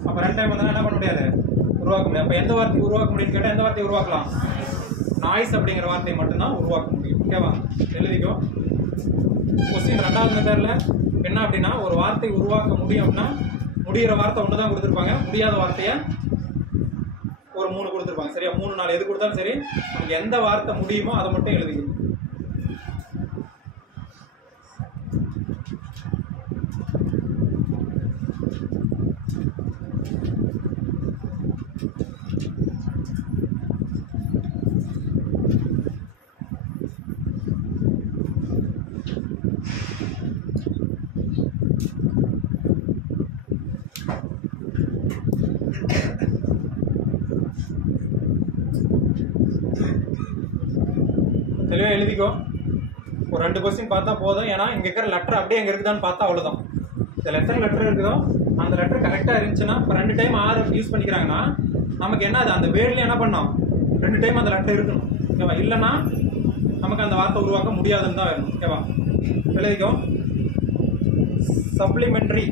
அப்போ 2 டைம் வந்தால் என்ன பண்ண முடியாது? உருவாக்க முடியாது. அப்போ எந்த வார்த்தை உருவாக்க முடியும்னு கேட்டால் எந்த வார்த்தையை உருவாக்கலாம்? நாய்ஸ் அப்படிங்கிற வார்த்தையை மட்டும்தான் உருவாக்க முடியும். ஓகேவா? எழுதிக்கோ. கொஸ்டின் 2வது மெத்தட்ல என்ன அப்படின்னா, ஒரு வார்த்தை உருவாக்க முடியும் அப்படின்னா முடிகிற வார்த்தை ஒன்று தான் கொடுத்துருப்பாங்க, முடியாத வார்த்தையை ஒரு 3 கொடுத்துருப்பாங்க. சரியா? 3 4 எது கொடுத்தாலும் சரி, நமக்கு எந்த வார்த்தை முடியுமோ அதை மட்டும் எழுதிக்கணும். தெளிவாக எழுதிக்கோ. ஒரு 2 கொஸ்டின் பார்த்தா போதும். ஏன்னா இங்கே இருக்கிற லெட்டர் அப்படியே அங்கே இருக்குதான்னு பார்த்தா அவ்வளோதான். இந்த லெட்டர் இருக்குதோ அந்த லெட்டர் கரெக்டாக இருந்துச்சுன்னா, இப்போ 2 டைம் ஆர் யூஸ் பண்ணிக்கிறாங்கன்னா நமக்கு என்ன அது அந்த வேர்ட்லேயே என்ன பண்ணோம், 2 டைம் அந்த லெட்டர் இருக்கணும். ஓகேவா? இல்லைன்னா நமக்கு அந்த வார்த்தை உருவாக்க முடியாதுன்னு தான் வேணும். ஓகேவா? எழுதிக்கோ. சப்ளிமெண்ட்ரி.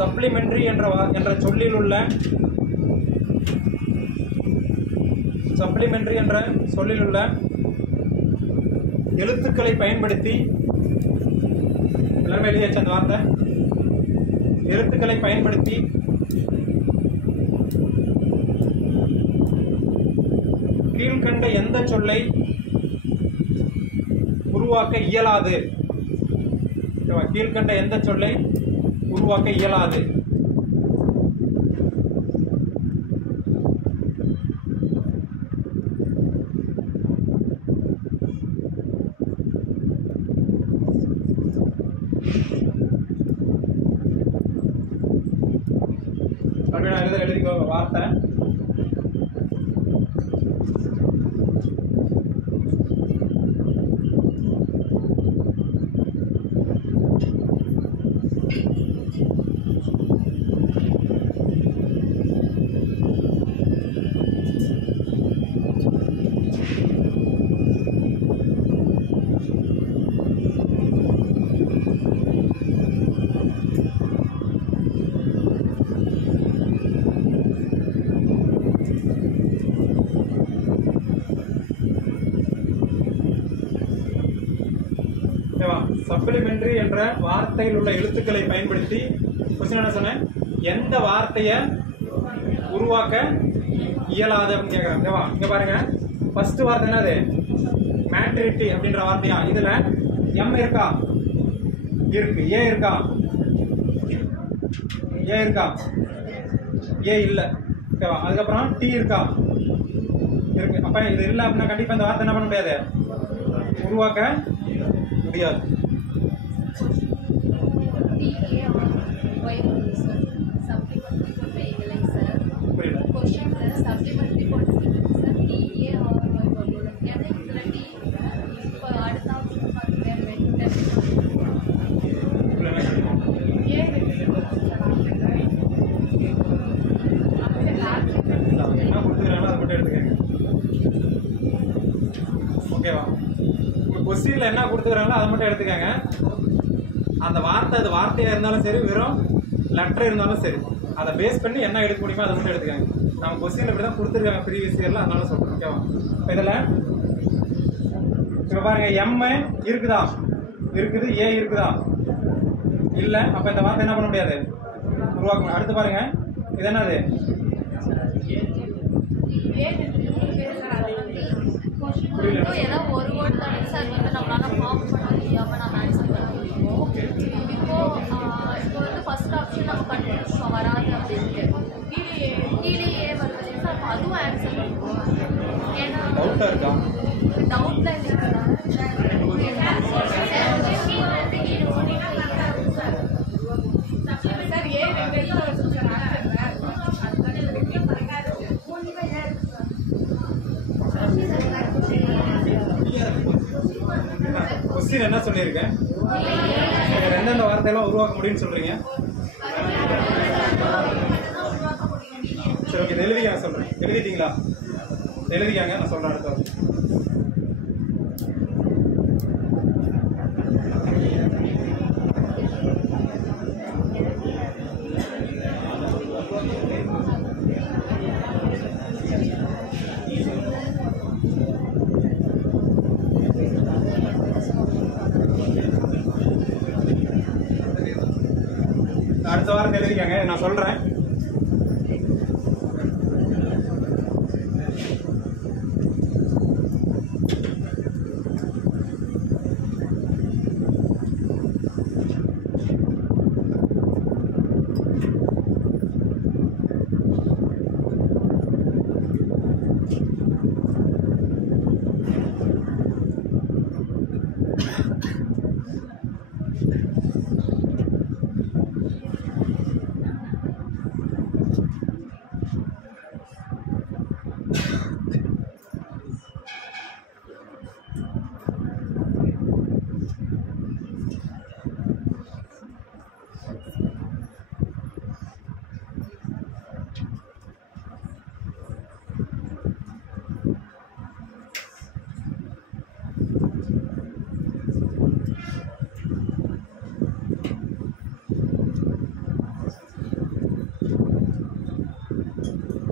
சப்ளிமெண்ட்ரி என்ற சொல்லில் உள்ள சப்ளிமெண்ட்ரி என்ற சொல்லில் உள்ள எழுத்துக்களை பயன்படுத்தி, எல்லாருமே எழுதியாச்சு அந்த வார்த்தை, எழுத்துக்களை பயன்படுத்தி கீழ்கண்ட எந்த சொல்லை உருவாக்க இயலாது. கீழ்கண்ட எந்த சொல்லை உருவாக்க இயலாது. எழுதிக்கோ வார்த்தை. சப்ளிமெண்டரி என்ற வார்த்தையில் உள்ள எழுத்துக்களை பயன்படுத்தி கொஸ்டின் என்ன சொன்னேன், எந்த வார்த்தையை உருவாக்க இயலாது அப்படின்னு கேட்கறாங்க. ஓகேவா? இங்க பாருங்க, ஃபர்ஸ்ட் வார்த்தை என்னது, மேட்ரிட்டி அப்படின்ற வார்த்தையா. இதுல எம் இருக்கா? இருக்கு. ஏ இருக்கா? ஏ இருக்கா? ஏ இல்ல. ஓகேவா? அதுக்கப்புறம் டி இருக்கா? இருக்கு. அப்ப இது இல்ல அப்படின்னா கண்டிப்பா இந்த வார்த்தை என்ன பண்ண முடியாது, உருவாக்க முடியாது. ஓகேவா? கொஸ்டின்ல என்ன கொடுத்துக்கிறாங்களோ அதை மட்டும் எடுத்துக்கங்க. அந்த வார்த்தை அது வார்த்தையா இருந்தாலும் சரி, வெறும் லெட்டர் இருந்தாலும் சரி, அதை பேஸ் பண்ணி என்ன எடுக்க முடியுமோ அதை மட்டும் எடுத்துக்காங்க. நம்ம கொஸ்டின்ல இப்படிதான் கொடுத்துருக்காங்க ப்ரீவியஸ் இயர்ல, அதனால சொல்றேன். ஓகேவா? இதுல இப்ப பாருங்க, எம் இருக்குதா? இருக்குது. ஏ இருக்குதா? இல்ல. அப்ப இந்த வார்த்தை என்ன பண்ண முடியாது, உருவாக்க. அடுத்து பாருங்க, இது என்னது, ஒரு வேர்ட் தான் சார் வந்து நம்மளால ஃபார்ம் பண்ண முடியாம நம்ம ஆன்சர் பண்ண முடியும். இப்போ வந்து ஃபர்ஸ்ட் ஆப்ஷன் நம்ம கண்டுபிடிச்சோம் வராது அப்படின்ட்டு, கீழே ஏ வருது சார், அதுவும் ஆன்சர் பண்ணுவோம். ஏன்னா டவுட்ல இருக்குதா சார், ஏ கொஸ்டின் என்ன சொல்லியிருக்கேன், எந்தெந்த வார்த்தையெல்லாம் உருவாக்க முடியும்னு சொல்றீங்க. சரி, ஓகே. இதை எழுதிக்க, நான் சொல்றேன். எழுதிட்டீங்களா? எழுதிக்காங்க, நான் சொல்றேன். அடுத்த அடுத்த வாரத்தை எழுதிக்கங்க, நான் சொல்றேன்.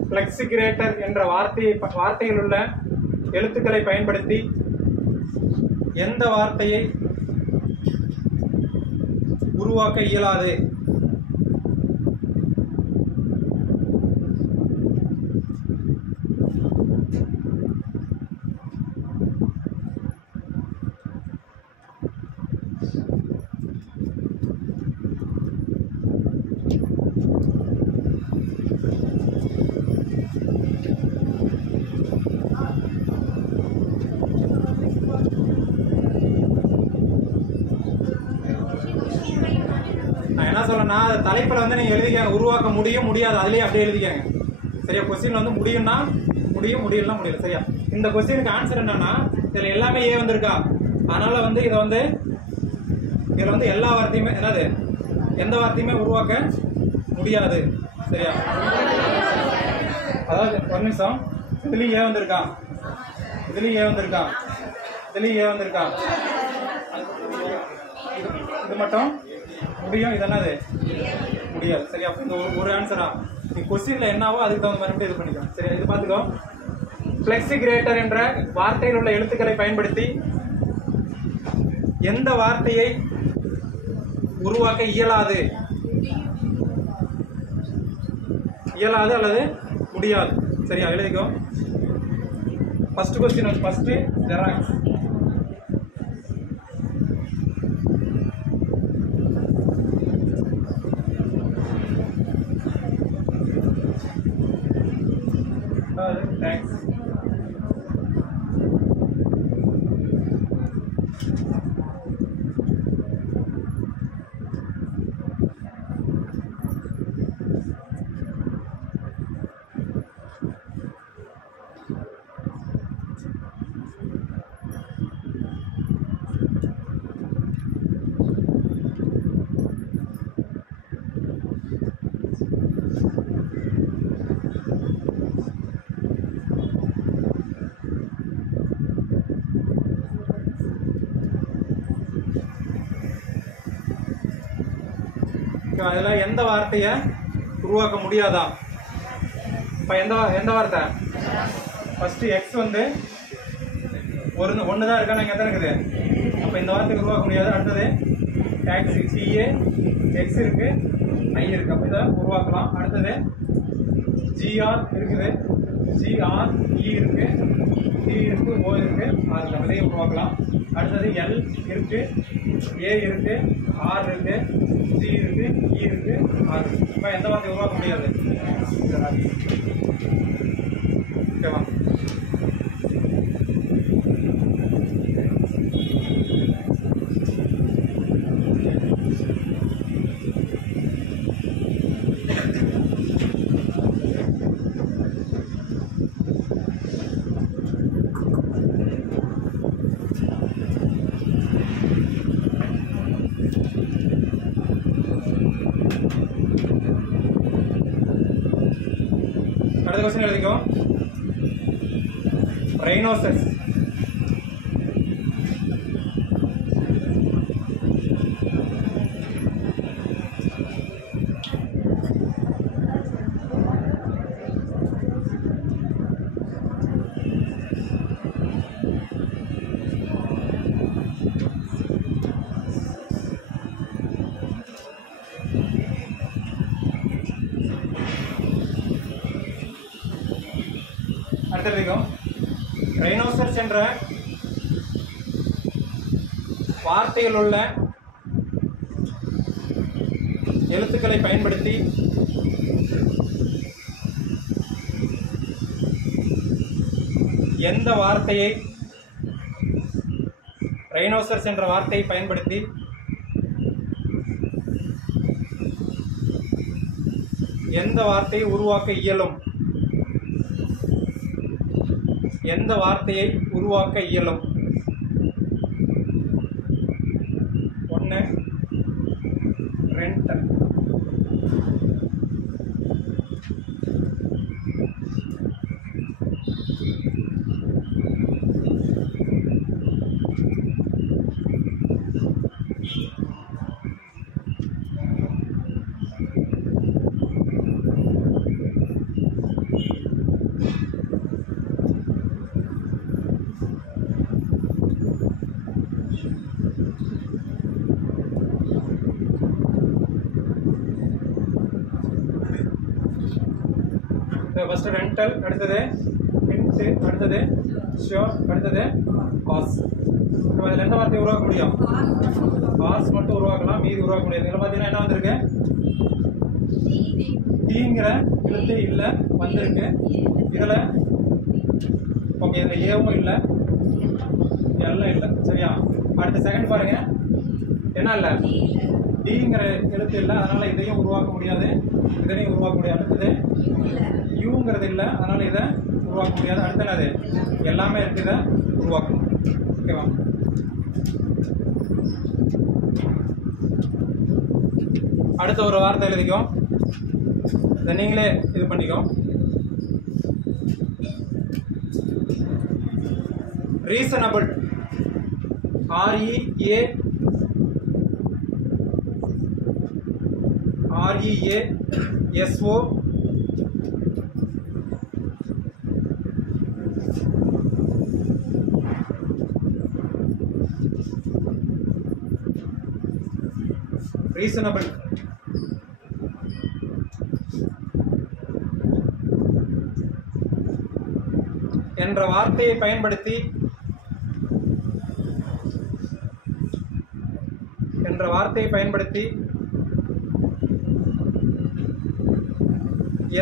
ஃப்ளெக்சிகிரேட்டர் என்ற வார்த்தையில் உள்ள எழுத்துக்களை பயன்படுத்தி எந்த வார்த்தையை உருவாக்க இயலாது? சொல்லனா தலைப்புல வந்து நீங்க எழுதிக்கங்க, உருவாக்க முடியும் முடியாது அதுலயே அப்படியே எழுதிக்கங்க. சரியா? கொஸ்டின் வந்து முடியும்னா முடியும், முடியலன்னா முடியல. சரியா? இந்த கொஸ்டினுக்கு ஆன்சர் என்னன்னா, இதுல எல்லாமே ஏ வந்திருக்கா, அதனால வந்து இதுல வந்து எல்லா வார்த்தையுமே என்னது, எந்த வார்த்தையுமே உருவாக்க முடியாது. சரியா? அதாவது ஒரு நிமிஷம், இதுலயும் ஏ வந்திருக்கா, இதுலயும் ஏ வந்திருக்கா, இதுலயும் ஏ வந்திருக்கா, இது மட்டும் முடியும், இது என்னது முடியாது. சரியா? அப்ப இந்த ஒரு ஆன்சரா நீ கொஸ்டின்ல என்னவோ அதுக்கு தகுந்த மாதிரி இது பண்ணிக்கலாம். சரியா? இது பாத்துக்கோ. ஃப்ளெக்சிகிரேட்டர் என்ற வார்த்தையில் உள்ள எழுத்துக்களை பயன்படுத்தி எந்த வார்த்தையை உருவாக்க இயலாது? இயலாது அல்லது முடியாது. சரியா? எழுதிக்கோ. ஃபர்ஸ்ட் கொஸ்டின் வந்து ஃபர்ஸ்ட் ஜெராக்ஸ். தேங்க்ஸ். அதுல எந்த வார்த்தைய உருவாக்க முடியாதா? இப்ப எந்த வார்த்தை? ஃபர்ஸ்ட் எக்ஸ் வந்து ஒண்ணுதான் இருக்கா, இங்க எத்தனை இருக்குது? அப்ப இந்த வார்த்தை உருவாக்க முடியாது. அடுத்தது டாக்ஸி, சிஏ, எக்ஸ் இருக்கு, ஐ இருக்கு, அப்ப இதை உருவாக்கலாம். அடுத்தது ஜிஆர் இருக்குது, ஜிஆர், இ இருக்கு, சி இருக்கு, ஓ இருக்கு, ஆர் இருக்கு, இதையும் உருவாக்கலாம். அடுத்தது எல் இருக்கு, ஏ இருக்கு, ஆர் இருக்கு, ஜி இருக்கு, இ இருக்கு, ஆர் இருக்கு. இப்போ எந்த வார்த்தை உருவாக்க முடியாது? ஓகேவா? அடுத்த क्वेश्चन எழுதிக்கோ. ரைனோசரஸ். ரைனோசரஸ் என்ற வார்த்தையில் உள்ள எழுத்துக்களை பயன்படுத்தி எந்த வார்த்தையை ரைனோசரஸ் என்ற வார்த்தையை பயன்படுத்தி எந்த வார்த்தையை உருவாக்க இயலும்? எந்த வார்த்தையை உருவாக்க இயலும்? 1 ரெண்ட். ஃபர்ஸ்ட் ரெண்டல், அடுத்தது ஹிண்ட், அடுத்தது ஷோர், அடுத்தது பாஸ். நம்ம இதில் எந்த வார்த்தையை உருவாக்க முடியும்? பாஸ் மட்டும் உருவாக்கலாம், மீதி உருவாக்க முடியாது. இதில் பார்த்தீங்கன்னா என்ன வந்திருக்கு? டீங்கிற எழுத்து இல்லை வந்திருக்கு. இதில் ஓகே, இதில் ஏவும் இல்லை, எல்லாம் இல்லை. சரியா? அடுத்த செகண்ட் பாருங்க, என்ன இல்லை? டிங்கிற எழுத்து இல்லை, அதனால இதையும் உருவாக்க முடியாது, இதனையும் உருவாக்க முடியாது. அடுத்தது யூங்கிறது இல்லை, அதனால இதை உருவாக்க முடியாது. அடுத்த என்னது? எல்லாமே இருக்கு, இதை உருவாக்கணும். ஓகேவா? அடுத்த ஒரு வார்த்தை எழுதிக்கோ, இதை நீங்களே இது பண்ணிக்கோ. Reasonable, REASO reasonable. என்ற வார்த்தையை பயன்படுத்தி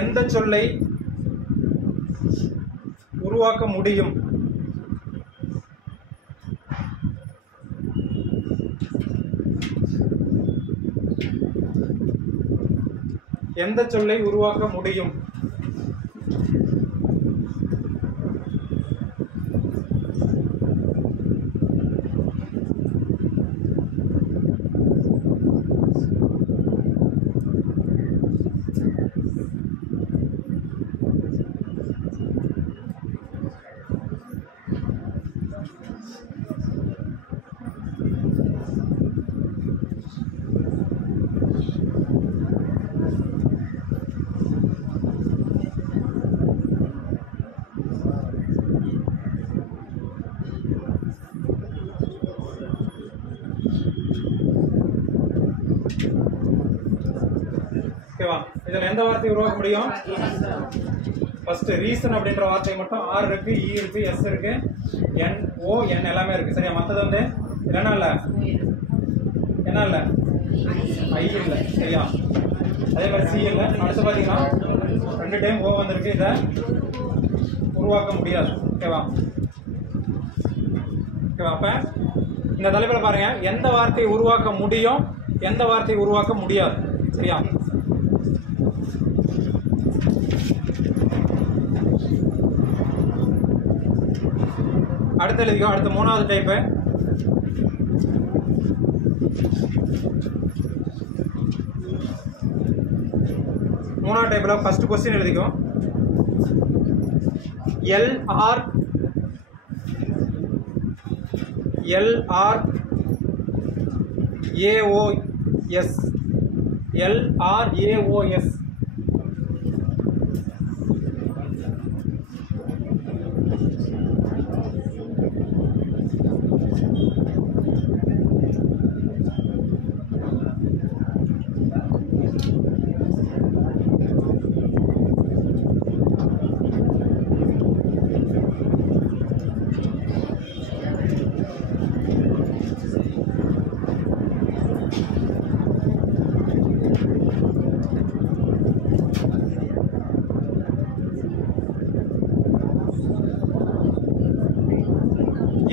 எந்த சொல்லை உருவாக்க முடியும்? எந்த சொல்லை உருவாக்க முடியும்? ஓகேவா? இதில் எந்த வார்த்தையை உருவாக்க முடியும்? ஃபர்ஸ்ட் ரீசன் அப்படின்ற வார்த்தை மட்டும் ஆர் இருக்கு, இ இருக்கு, எஸ் இருக்கு, என், ஓ, என் எல்லாமே இருக்கு. சரியா? மற்றது வந்து என்ன இல்லை, என்ன இல்லை, ஐ இல்லை. சரியா? அதே மாதிரி சி இல்லை. அடுத்து பார்த்தீங்கன்னா 2 டைம் ஓ வந்திருக்கு, இதை உருவாக்க முடியாது. ஓகேவா? ஓகேவா? அப்ப இந்த தலைப்பில் பாருங்க, எந்த வார்த்தையை உருவாக்க முடியும், எந்த வார்த்தையை உருவாக்க முடியாது. சரியா? அடுத்து எழுதிக்கோ. அடுத்த 3வது டைப்பு ஃபர்ஸ்ட் கொஸ்டின் எழுதிக்கோ. LRAOS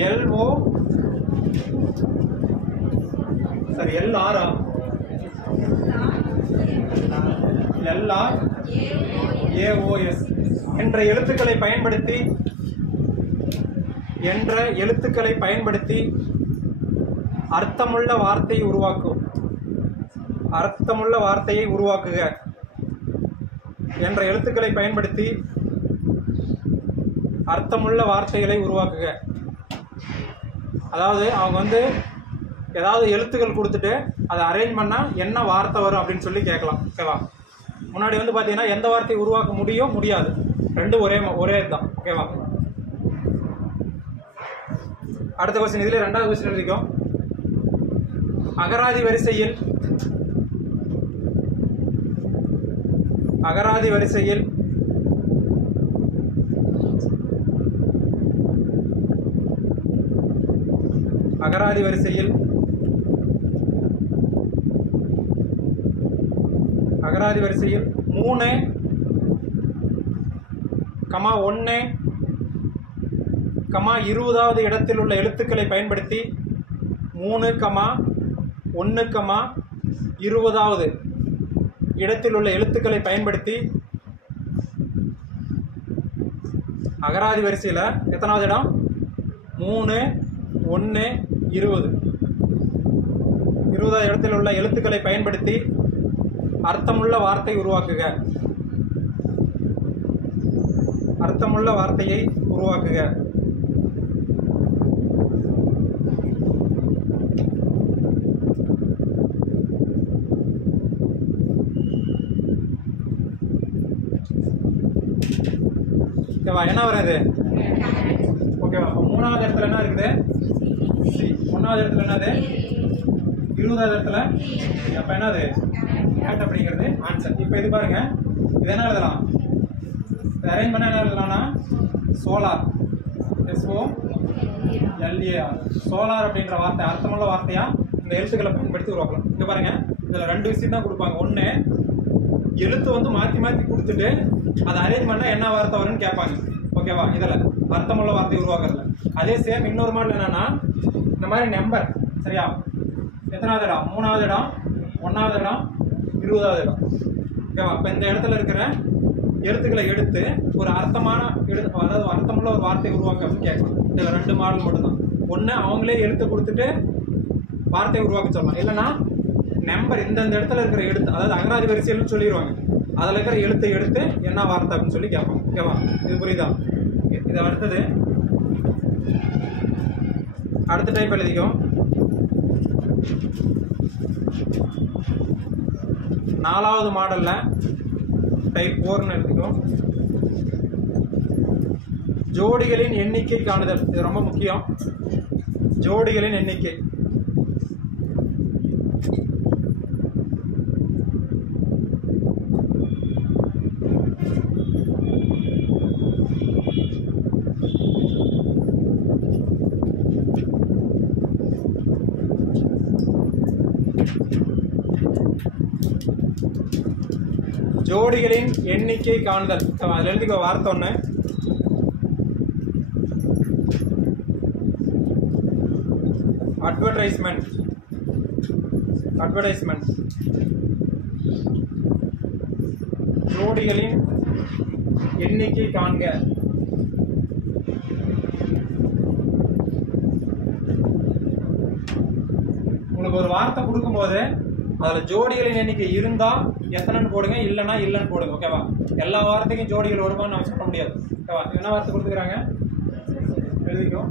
LO sorry LR AOS என்ற எழுத்துக்களை பயன்படுத்தி அர்த்தமுள்ள வார்த்தையை உருவாக்குக என்ற எழுத்துக்களை பயன்படுத்தி அர்த்தமுள்ள வார்த்தைகளை உருவாக்குக. அதாவது அவங்க வந்து ஏதாவது எழுத்துக்கள் கொடுத்துட்டு அதை அரேஞ்ச் பண்ணால் என்ன வார்த்தை வரும் அப்படின்னு சொல்லி கேட்கலாம். ஓகேவா? முன்னாடி வந்து பார்த்தீங்கன்னா எந்த வார்த்தையை உருவாக்க முடியாது, ரெண்டும் ஒரே இதுதான். ஓகேவா? அடுத்த கொஸ்டின், இதில் ரெண்டாவது கொஸ்டின் எழுதிக்கும். அகராதி வரிசையில் அகராதி வரிசையில் 3, 1, 20வது இடத்தில் உள்ள எழுத்துக்களை பயன்படுத்தி 3, 1, 20வது இடத்தில் உள்ள எழுத்துக்களை பயன்படுத்தி அகராதி வரிசையில் எத்தனாவது இடம்? 3, 1, 20வது இடத்தில் உள்ள எழுத்துக்களை பயன்படுத்தி அர்த்தமுள்ள வார்த்தையை உருவாக்குக. ஓகேவா? என்ன வருது? ஓகேவா? மூணாவது இடத்துல என்ன இருக்குது? சி. ஒன்றாவது இடத்துல என்னது? 20வது இடத்துல அப்போ என்னது? கேட் அப்படிங்கிறது ஆன்சர். இப்போ இது பாருங்க, இது என்ன எழுதலாம்? அரேஞ்ச் பண்ண என்ன எழுதலாம்னா சோலார், SOLAR, சோலார் அப்படின்ற வார்த்தை அர்த்தமுள்ள வார்த்தையா இந்த எழுத்துக்களை பயன்படுத்தி உருவாக்கலாம். இங்க பாருங்க, இதுல 2 விஷயம் தான் கொடுப்பாங்க. ஒன்று, எழுத்து வந்து மாற்றி கொடுத்துட்டு அதை அரேஞ்ச் பண்ணால் என்ன வார்த்தை வரும்னு கேட்பாங்க. ஓகேவா? இதில் அர்த்தமுள்ள வார்த்தை உருவாக்குறதுல. அதே சேம் இன்னொரு மாடல் என்னன்னா, இந்த மாதிரி நம்பர், சரியா? எத்தனாவது இடம்? 3வது இடம், 1வது இடம், 20வது இடம். ஓகேவா? இப்போ இந்த இடத்துல இருக்கிற எழுத்துக்களை எடுத்து ஒரு அர்த்தமான அதாவது அர்த்தமுள்ள ஒரு வார்த்தையை உருவாக்க அப்படின்னு கேட்கலாம். இதில் 2 மாடல் மட்டும்தான். ஒன்று, அவங்களே எழுத்து கொடுத்துட்டு வார்த்தையை உருவாக்க சொல்லலாம். இல்லைன்னா நம்பர் இந்த இடத்துல இருக்கிற எழுத்து, அதாவது அகராதி வரிசைன்னு சொல்லிடுவாங்க, அதில் இருக்கிற எழுத்தை எடுத்து என்ன வார்த்தை அப்படின்னு சொல்லி கேட்பாங்க. ஓகேவா? இது புரியுதா? இதை அடுத்த டைப் எழுதிக்கும். 4வது மாடல்ல டைப் 4ன்னு எழுதிக்கும். ஜோடிகளின் எண்ணிக்கை காணுதல். இது ரொம்ப முக்கியம். ஜோடிகளின் எண்ணிக்கை. ஜோடிகளின் எண்ணிக்கை காணுதல். அதில் எழுதிக்கோ வார்த்தை ஒன்று. அட்வர்டைஸ்மெண்ட். ஜோடிகளின் எண்ணிக்கை காண்க. உங்களுக்கு ஒரு வார்த்தை கொடுக்கும்போது அதில் ஜோடிகளின் எண்ணிக்கை இருந்தால் எத்தனைன்னு போடுங்க, இல்லைன்னா இல்லைன்னு போடுங்க. ஓகேவா? எல்லா வார்த்தைக்கும் ஜோடிகள் வருமானு நம்ம சொல்ல முடியாது. ஓகேவா? என்ன வார்த்தை கொடுத்துக்கிறாங்க எழுதிக்கோ.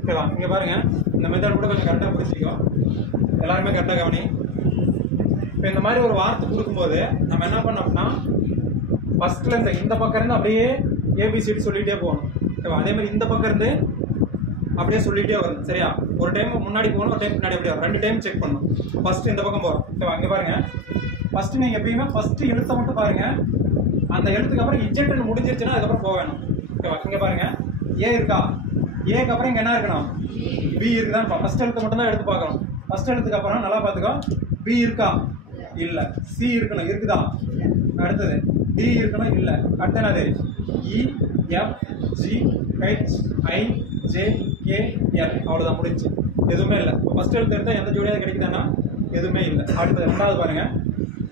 ஓகேவா? இங்கே பாருங்க, இந்த மெத்தட் கூட கொஞ்சம் கரெக்டாக புரிஞ்சுக்கோ. எல்லாருமே கரெக்டாக கவனி. இப்போ இந்த மாதிரி ஒரு வார்த்தை கொடுக்கும்போது நம்ம என்ன பண்ணோம்னா, ஃபர்ஸ்ட்ல இந்த பக்கம் இருந்து அப்படியே ஏபிசிடி சொல்லிட்டே போகணும். ஓகேவா? அதே மாதிரி இந்த பக்கம் இருந்து அப்படியே சொல்லிட்டே வரணும். சரியா? ஒரு டைம் முன்னாடி போகணும், ஒரு டைம் பின்னாடி அப்படியே வரும். 2 டைம் செக் பண்ணணும். ஃபர்ஸ்ட் இந்த பக்கம் போகிறோம். ஓகேவா? அங்கே பாருங்க, ஃபர்ஸ்ட் நீங்கள் எப்பயுமே ஃபர்ஸ்ட் எழுத்தை மட்டும் பாருங்க. அந்த எழுத்துக்கு அப்புறம் இஜெட்னு முடிஞ்சிருச்சுன்னா அதுக்கப்புறம் போக வேணும். ஓகேவா? இங்கே பாருங்க, ஏ இருக்கா? ஏக்கு அப்புறம் இங்கே என்ன இருக்கணும்? பி இருக்குதான். ஃபர்ஸ்ட் எழுத்து மட்டும் தான் எடுத்து பார்க்கணும். ஃபர்ஸ்ட் எழுத்துக்கு அப்புறம் நல்லா பார்த்துக்கோ. பி இருக்கா? இல்லை. சி இருக்கணும், இருக்குதா? அடுத்தது டி இருக்கணும், இல்லை. அடுத்து என்னது? E F G H I J K L. அவ்வளோதான், முடிஞ்சு. எதுவுமே இல்லை. இப்போ ஃபர்ஸ்ட் எழுத்து எடுத்தால் எந்த ஜோடியாவது கிடைக்குதானா? எதுவுமே இல்லை. அடுத்தது ரெண்டாவது பாருங்க.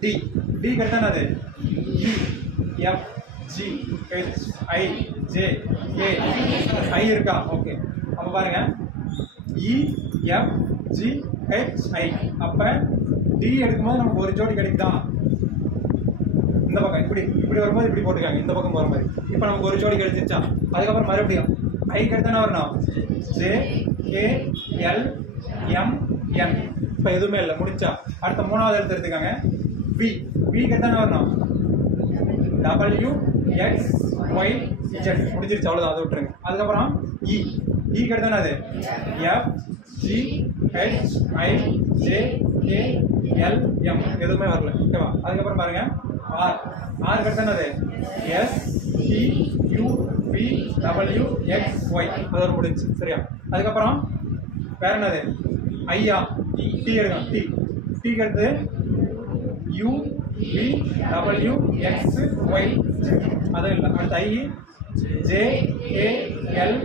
டி. டி கிடைத்தா என்னது? E F G H I J K I இருக்கா? ஓகே. அப்போ பாருங்க, E F G H I. அப்போ டி எடுக்கும்போது நமக்கு ஒரு ஜோடி கிடைக்குதா? இந்த பக்கம் இப்படி இப்படி வரும்போது இப்படி போட்டுக்காங்க, இந்த பக்கம் போகிற மாதிரி. இப்போ நமக்கு ஒரு ஜோடி கிடைச்சிருச்சா? அதுக்கப்புறம் மறுபடியும் ஐ கிடைத்தானே வரணும். ஜே கே எல் எம் என். இப்போ எதுவுமே இல்லை, முடிச்சா. அடுத்த மூணாவது எழுத்து எடுத்துக்காங்க. வி. வி கிடைத்தானே வரணும். W X Y Z. முடிஞ்சிருச்சு, அவ்வளோதான், அதை விட்டுருங்க. அதுக்கப்புறம் இ. இ கிடைத்தானே அது? F G H I J K L M. எதுவுமே வரல, ஓகேவா? அதுக்கப்புறம் பாருங்க, ஆர். ஆர் கிடைத்தானே அது? S T U V W X Y. அதோட முடிஞ்சு, சரியா? அதுக்கப்புறம் வேற என்னது? ஐயா. டி எடுக்கணும். டி. டி கிடைத்தது U V W X Y. அதுவும் இல்லை. அடுத்து I J K L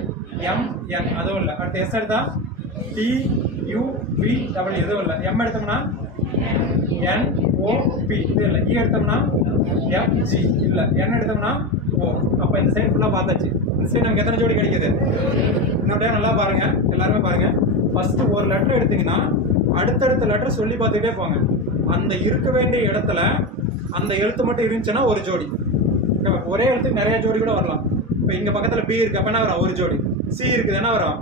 M N. அதுவும் இல்லை. அடுத்து எஸ் எடுத்தா டி யூ வி டபிள்யூ. எதுவும் இல்லை. எம் எடுத்தோம்னா என் ஓ பி. இது இல்லை. இ எடுத்தோம்னா எஃப் ஜி. இல்லை. என் எடுத்தோம்னா ஓ. அப்போ இந்த சைடு ஃபுல்லாக பார்த்தாச்சு. இந்த சைடு நமக்கு எத்தனை ஜோடி கிடைக்குது? இன்னொரு டைம் நல்லா பாருங்க, எல்லாருமே பாருங்க. ஃபர்ஸ்ட் ஒரு லெட்டர் எடுத்தீங்கன்னா அடுத்தடுத்த லெட்டர் சொல்லி பார்த்துக்கிட்டே போங்க. அந்த இருக்க வேண்டிய இடத்துல அந்த எழுத்து மட்டும் இருந்துச்சுன்னா ஒரு ஜோடி. ஒரே எழுத்துக்கு நிறைய ஜோடி கூட வரலாம். இப்போ இங்க பக்கத்துல பி இருக்கு, அப்ப என்ன வரும்? ஒரு ஜோடி. சி இருக்குது, என்ன வரும்?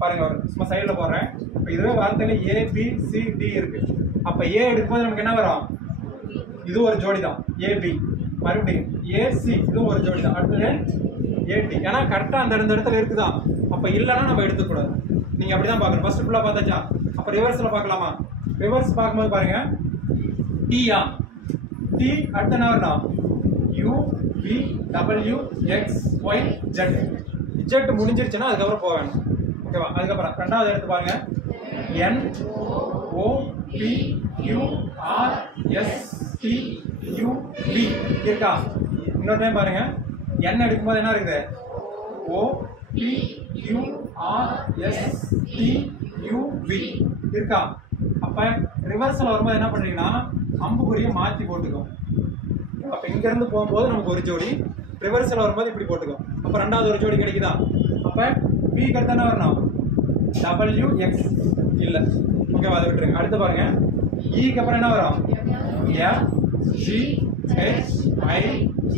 பாருங்க, வரும். சும்மா சைடில் போடுறேன். இப்போ இதுவே வார்த்தையில ஏ பி சி டி இருக்கு. அப்ப ஏ எடுக்கும்போது நமக்கு என்ன வரும்? இது ஒரு ஜோடி தான், ஏபி. மறுபடியும் ஏசி, இதுவும் ஒரு ஜோடி தான். அடுத்தது ஏடி. ஏன்னா கரெக்டா அந்த ரெண்டு இடத்துல இருக்குதா? அப்ப இல்லைன்னா நம்ம எடுத்துக்கூடாது. நீங்க அப்படிதான் பார்க்கணும். ஃபர்ஸ்ட் ஃபுல்லா பார்த்தாச்சா? அப்ப ரிவர்ஸ்ல பார்க்கலாமா? ரிவர்ஸ் பார்க்கும்போது பாருங்க, டியா. டி அடுத்த என்ன வரணும்? U V W X Y Z. Z முடிஞ்சிருச்சுன்னா அதுக்கப்புறம் போக வேணும், ஓகேவா? அதுக்கப்புறம் ரெண்டாவது எடுத்து பாருங்க, N O P Q R S T U V இருக்கா? இன்னொரு டைம் பாருங்க, என் எடுக்கும்போது என்ன இருக்குது? O P Q R S T U V இருக்கா? அப்ப ரிவர்ஸ்ல வரும்போது என்ன பண்றீங்கன்னா அம்புக்குறியை மாற்றி போட்டுக்கோ. அப்ப இங்க இருந்து போகும்போது நமக்கு ஒரு ஜோடி, ரிவர்ஸ்ல வரும்போது இப்படி போட்டுக்கோ. அப்ப ரெண்டாவது ஒரு ஜோடி கிடைக்குதா? அப்ப பி கரெக்டா என்ன வரணும்? டபிள்யூ எக்ஸ் இல்ல, ஓகேவா? அதை விட்டுருங்க. அடுத்து பாருங்க, ஈக்கு அப்புறம் என்ன வரும்? F G H I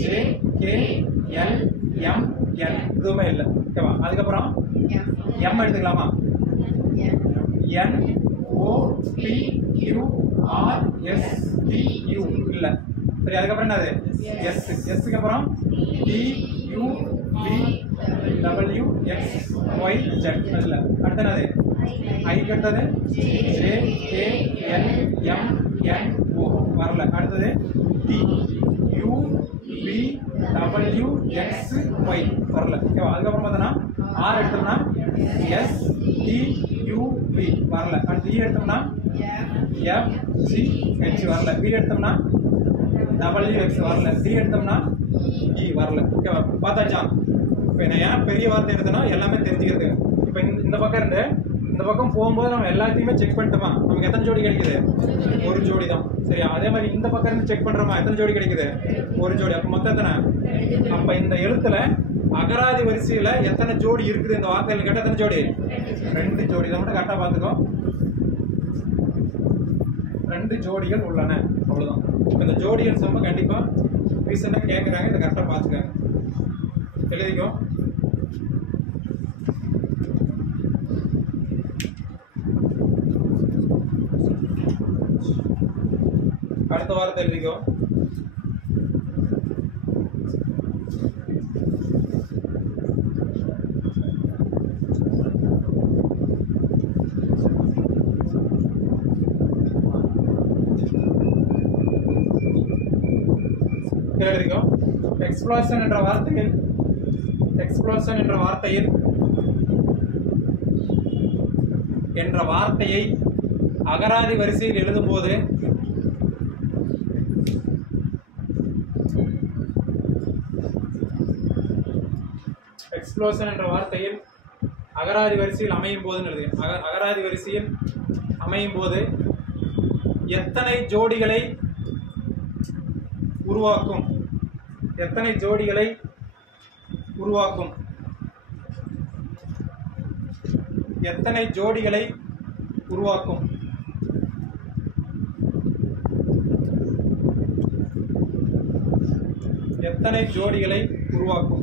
J K L M N. எதுவுமே இல்லை, ஓகேவா? அதுக்கப்புறம் எம் எடுத்துக்கலாமா? N O P Q R S T U இல்ல, சரி. அதுக்கப்புறம் என்னது? எஸ். எஸ்க்கு அப்புறம் T U V W X Y Z இல்ல. அடுத்து என்னது? ஐக்கு அடுத்தது J K L M N O வரல. அடுத்தது T U V W X Y வரல, ஓகேவா? அதுக்கப்புறம் பார்த்தோன்னா ஆர் எடுத்தோம்னா எஸ் டி யூ வி வரல. அடுத்து இ எடுத்தோம்னா எஃப் ஜி ஹெச் வரல. பி எடுத்தோம்னா டபிள்யூ எக்ஸ் வரல. சி எடுத்தோம்னா இ வரல, ஓகேவா? பார்த்தாச்சா? இப்போ நான் ஏன் பெரிய வார்த்தை எடுத்தேன்னா எல்லாமே தெரிஞ்சுக்கிறது. இப்போ இந்த பக்கம் இருந்து இந்த பக்கம் போகும்போது நம்ம எல்லாத்தையுமே செக் பண்ணிட்டோமா? நமக்கு எத்தனை ஜோடி கிடைக்குது? ஒரு ஜோடி தான், சரியா? அதே மாதிரி இந்த பக்கம் இருந்து செக் பண்றோமா? எத்தனை ஜோடி கிடைக்குது? ஒரு ஜோடி. அப்ப மொத்தம் எத்தனை? அப்ப இந்த எழுத்துல அகராதி வரிசையில எத்தனை ஜோடி இருக்குது இந்த வார்த்தையில கேட்ட எத்தனை ஜோடி? 2 ஜோடி. இதை மட்டும் கரெக்டா பாத்துக்கோ. 2 ஜோடிகள் உள்ளன, அவ்வளவுதான். இந்த ஜோடிகள் சம்ம கண்டிப்பா ரீசெண்டா கேட்கறாங்க, இதை கரெக்டா பாத்துக்கோங்க, எழுதிக்கோ. அடுத்த வாரத்தை எழுதிக்கோ. எழுதிக்கோ. எக்ஸ்ப்ளோஷன் என்ற வார்த்தையில் என்ற வார்த்தையை அகராதி வரிசையில் எழுதும்போது எக்ஸ்ப்ளோஷன் என்ற வார்த்தையில் அகராதி வரிசையில் அமையும் போதுன்னு எழுதுகிறேன். அகராதி வரிசையில் அமையும் போது எத்தனை ஜோடிகளை உருவாக்கும்? எத்தனை ஜோடிகளை உருவாக்கும்? எத்தனை ஜோடிகளை உருவாக்கும்? எத்தனை ஜோடிகளை உருவாக்கும்?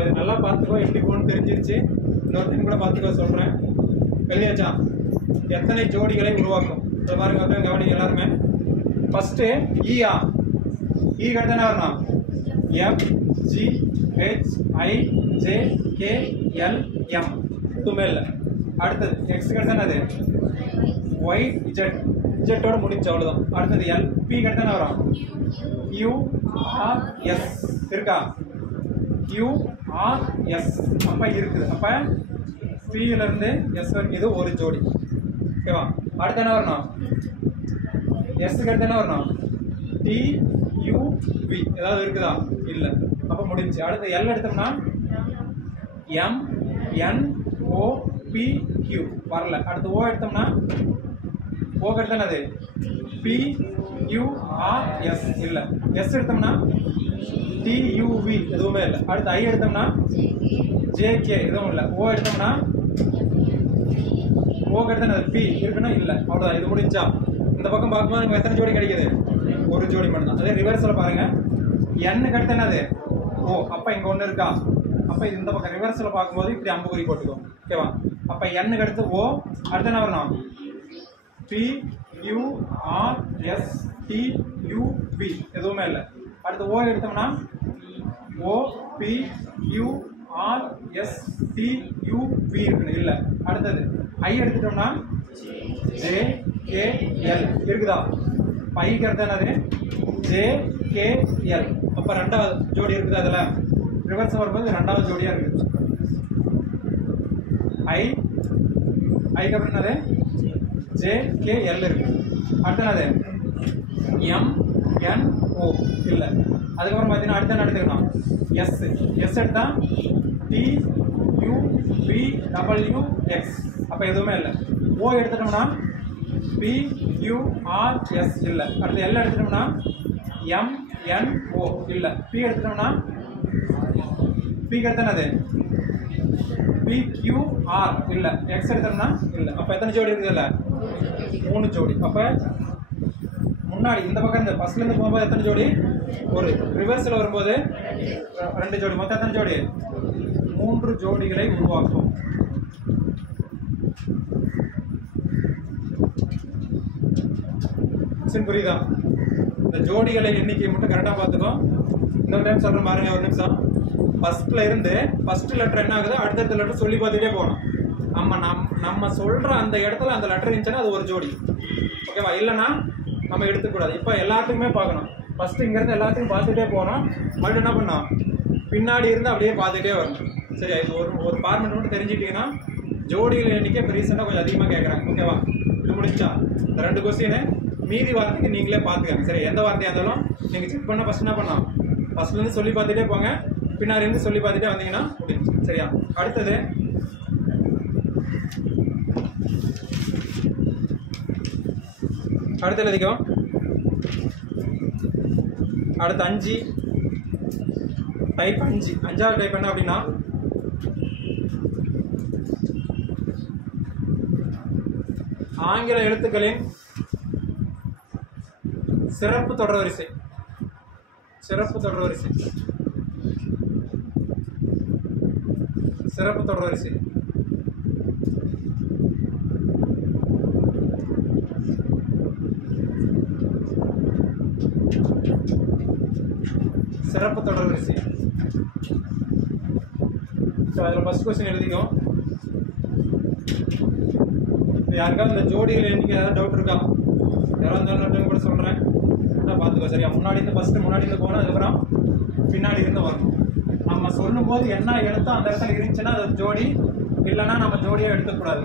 இது நல்லா பார்த்துக்கோ, எப்படி போகணும்னு தெரிஞ்சிருச்சு. இன்னொரு டைம் கூட பார்த்துக்கோ சொல்றேன். வெளியாச்சா? எத்தனை ஜோடிகளை உருவாக்கும்? இதை பாருங்க, கவனிங்க எல்லாருமே. ஃபர்ஸ்ட் ஈயா, ஈ கடுத்தானே வரணும். F G H I J K L M, எதுவுமே இல்லை. அடுத்தது எக்ஸ் கடுத்தானே, அது ஒய் இஜெட், இஜெட்டோட முடிஞ்சு, அவ்வளோதான். அடுத்தது எல், பி கடுத்தானே வரும். யூ ஆர் எஸ் இருக்கா? யூ ஆர் எஸ் அப்ப இருக்குது. அப்ப பில இருந்து எஸ் வரைக்கும் இது ஒரு ஜோடி. ஓகேவா? அடுத்து என்ன வரணும்? எஸ் அடுத்து என்ன வரணும்? டி யூ வி ஏதாவது இருக்குதா? இல்ல. அப்ப முடிஞ்சு. அடுத்து எல் எடுத்தோம்னா M N O P Q வரல. அடுத்து ஓ எடுத்தோம்னா ஓ எடுத்தா அது பி யூ ஆர் எஸ் இல்ல. எஸ் எடுத்தோம்னா டி யூ வி எதுவுமே இல்லை. அடுத்து ஐ எடுத்தோம்னா ஜே கே எதுவும் இல்லை. ஓ எடுத்தோம்னா ஓ எடுத்தா பி இருக்குன்னா இல்லை. அவ்வளோதான், இது முடிஞ்சா. இந்த பக்கம் பார்க்கும்போது நமக்கு எத்தனை ஜோடி கிடைக்குது? ஒரு ஜோடி மட்டும் தான். அதே ரிவர்ஸில் பாருங்க, என் அடுத்து என்னது? ஓ, அப்போ இங்கே ஒன்று இருக்கா? அப்போ இது இந்த பக்கம் ரிவர்ஸில் பார்க்கும்போது இப்படி அம்புக்குறி போட்டுக்கோ. ஓகேவா? அப்போ எண்ணுக்கு அடுத்து ஓ, அடுத்து என்ன வரணும்? P U R S T U P எதுவுமே இல்லை. அடுத்து ஓ எடுத்தோம்னா O P U R S T U P இருக்குன்னு இல்லை. அடுத்தது ஐ எடுத்துட்டோம்னா ஜே கே எல் இருக்குதா? ஐக்கு அடுத்து என்னது? J K L. அப்போ ரெண்டாவது ஜோடி இருக்குது. அதில் ரிவர்ஸ் வரும்போது ரெண்டாவது ஜோடியாக இருக்குது. ஐக்கு அப்புறம் என்னது? ஜே கே எல் இருக்கு. அடுத்து என்னது? எம் என் ஓ இல்லை. அதுக்கப்புறம் பார்த்தீங்கன்னா அடுத்த என்ன எடுத்துக்கணும்? எஸ். எஸ் எடுத்தா T U V W X, அப்போ எதுவுமே இல்லை. ஓ எடுத்துட்டோம்னா பி யூ ஆர் எஸ் இல்லை. அடுத்து எல் எடுத்துட்டோம்னா எம் என் ஓ இல்லை. பி எடுத்துட்டோம்னா பி எடுத்தது பி கியூ ஆர் இல்லை. எக்ஸ் எடுத்தோம்னா இல்லை. அப்போ எத்தனை ஜோடி இருக்குது? இல்லை, 3 ஜோடி. அப்போ முன்னாடி இந்த பக்கம் இந்த ஃபர்ஸ்ட்ல இருந்து போகும்போது எத்தனை ஜோடி? ஒரு. ரிவர்ஸ்ல வரும்போது 2 ஜோடி. மொத்தம் எத்தனை ஜோடி? 3 ஜோடிகளை உருவாக்கும். புரியுதா? இந்த ஜோடிகளை எண்ணிக்கை மட்டும் கரெக்டா பார்த்துக்கோ. இன்னொரு டைம் சொல்றேன் பாருங்க, ஒரு நிமிஷம். ஃபர்ஸ்ட்ல இருந்து ஃபர்ஸ்ட் லெட்டர் என்ன ஆகுது, அடுத்தடுத்த லெட்டர் சொல்லி பார்த்துட்டே போகணும். நம்ம சொல்ற அந்த இடத்துல அந்த லெட்டர் இருந்துச்சுன்னா அது ஒரு ஜோடி. ஓகேவா? இல்லைன்னா நம்ம எடுத்துக்கூடாது. இப்போ எல்லாத்துக்குமே பார்க்கணும். ஃபர்ஸ்ட் இங்கேருந்து எல்லாத்தையும் பார்த்துட்டே போகிறோம். மறுபடியும் என்ன பண்ணோம்? பின்னாடி இருந்து அப்படியே பார்த்துட்டே வரணும். சரியா? இது ஒரு ஃபார்மெட் மட்டும் தெரிஞ்சுக்கிட்டீங்கன்னா ஜோடிகள் எண்ணிக்கை இப்போ ரீசெண்டாக கொஞ்சம் அதிகமாக கேட்குறாங்க. ஓகேவா? இது முடிச்சா இந்த 2 கொஸ்டின் மீதி வார்த்தைக்கு நீங்களே பார்த்துக்கங்க. சரி, எந்த வார்த்தையாக இருந்தாலும் நீங்கள் செக் பண்ண ஃபர்ஸ்ட் என்ன பண்ணலாம்? ஃபர்ஸ்ட்லேருந்து சொல்லி பார்த்துட்டே போங்க. பின்னாடி இருந்து சொல்லி பார்த்துட்டே வந்தீங்கன்னா முடிஞ்சு. சரியா? அடுத்தது எழுதிக்கோ. அடுத்து 5 டைப் 5. 5வது டைப் என்ன அப்படின்னா ஆங்கில எழுத்துக்களின் சிறப்பு தொடர்வரிசை. சிறப்பு தொடர்வரிசை. சிறப்பு தொடர்வரிசை. சிறப்பு தொடர்வரிசை. அதில் ஃபர்ஸ்ட் கொஸ்டின் எழுதிக்கோ. யாருக்காவது இந்த ஜோடிகள் எண்ணிக்கை ஏதாவது டவுட் இருக்கா? யாராவது இருந்தாலும் கூட சொல்கிறேன். கரெக்டாக பார்த்துக்கோ சரியா. முன்னாடி இருந்து போகணும், அதுக்கப்புறம் பின்னாடி இருந்து வரணும். நம்ம சொல்லும் போது என்ன எழுத்தோ அந்த இடத்துல இருந்துச்சுன்னா அது ஜோடி, இல்லைன்னா நம்ம ஜோடியாக எடுத்துக்கூடாது.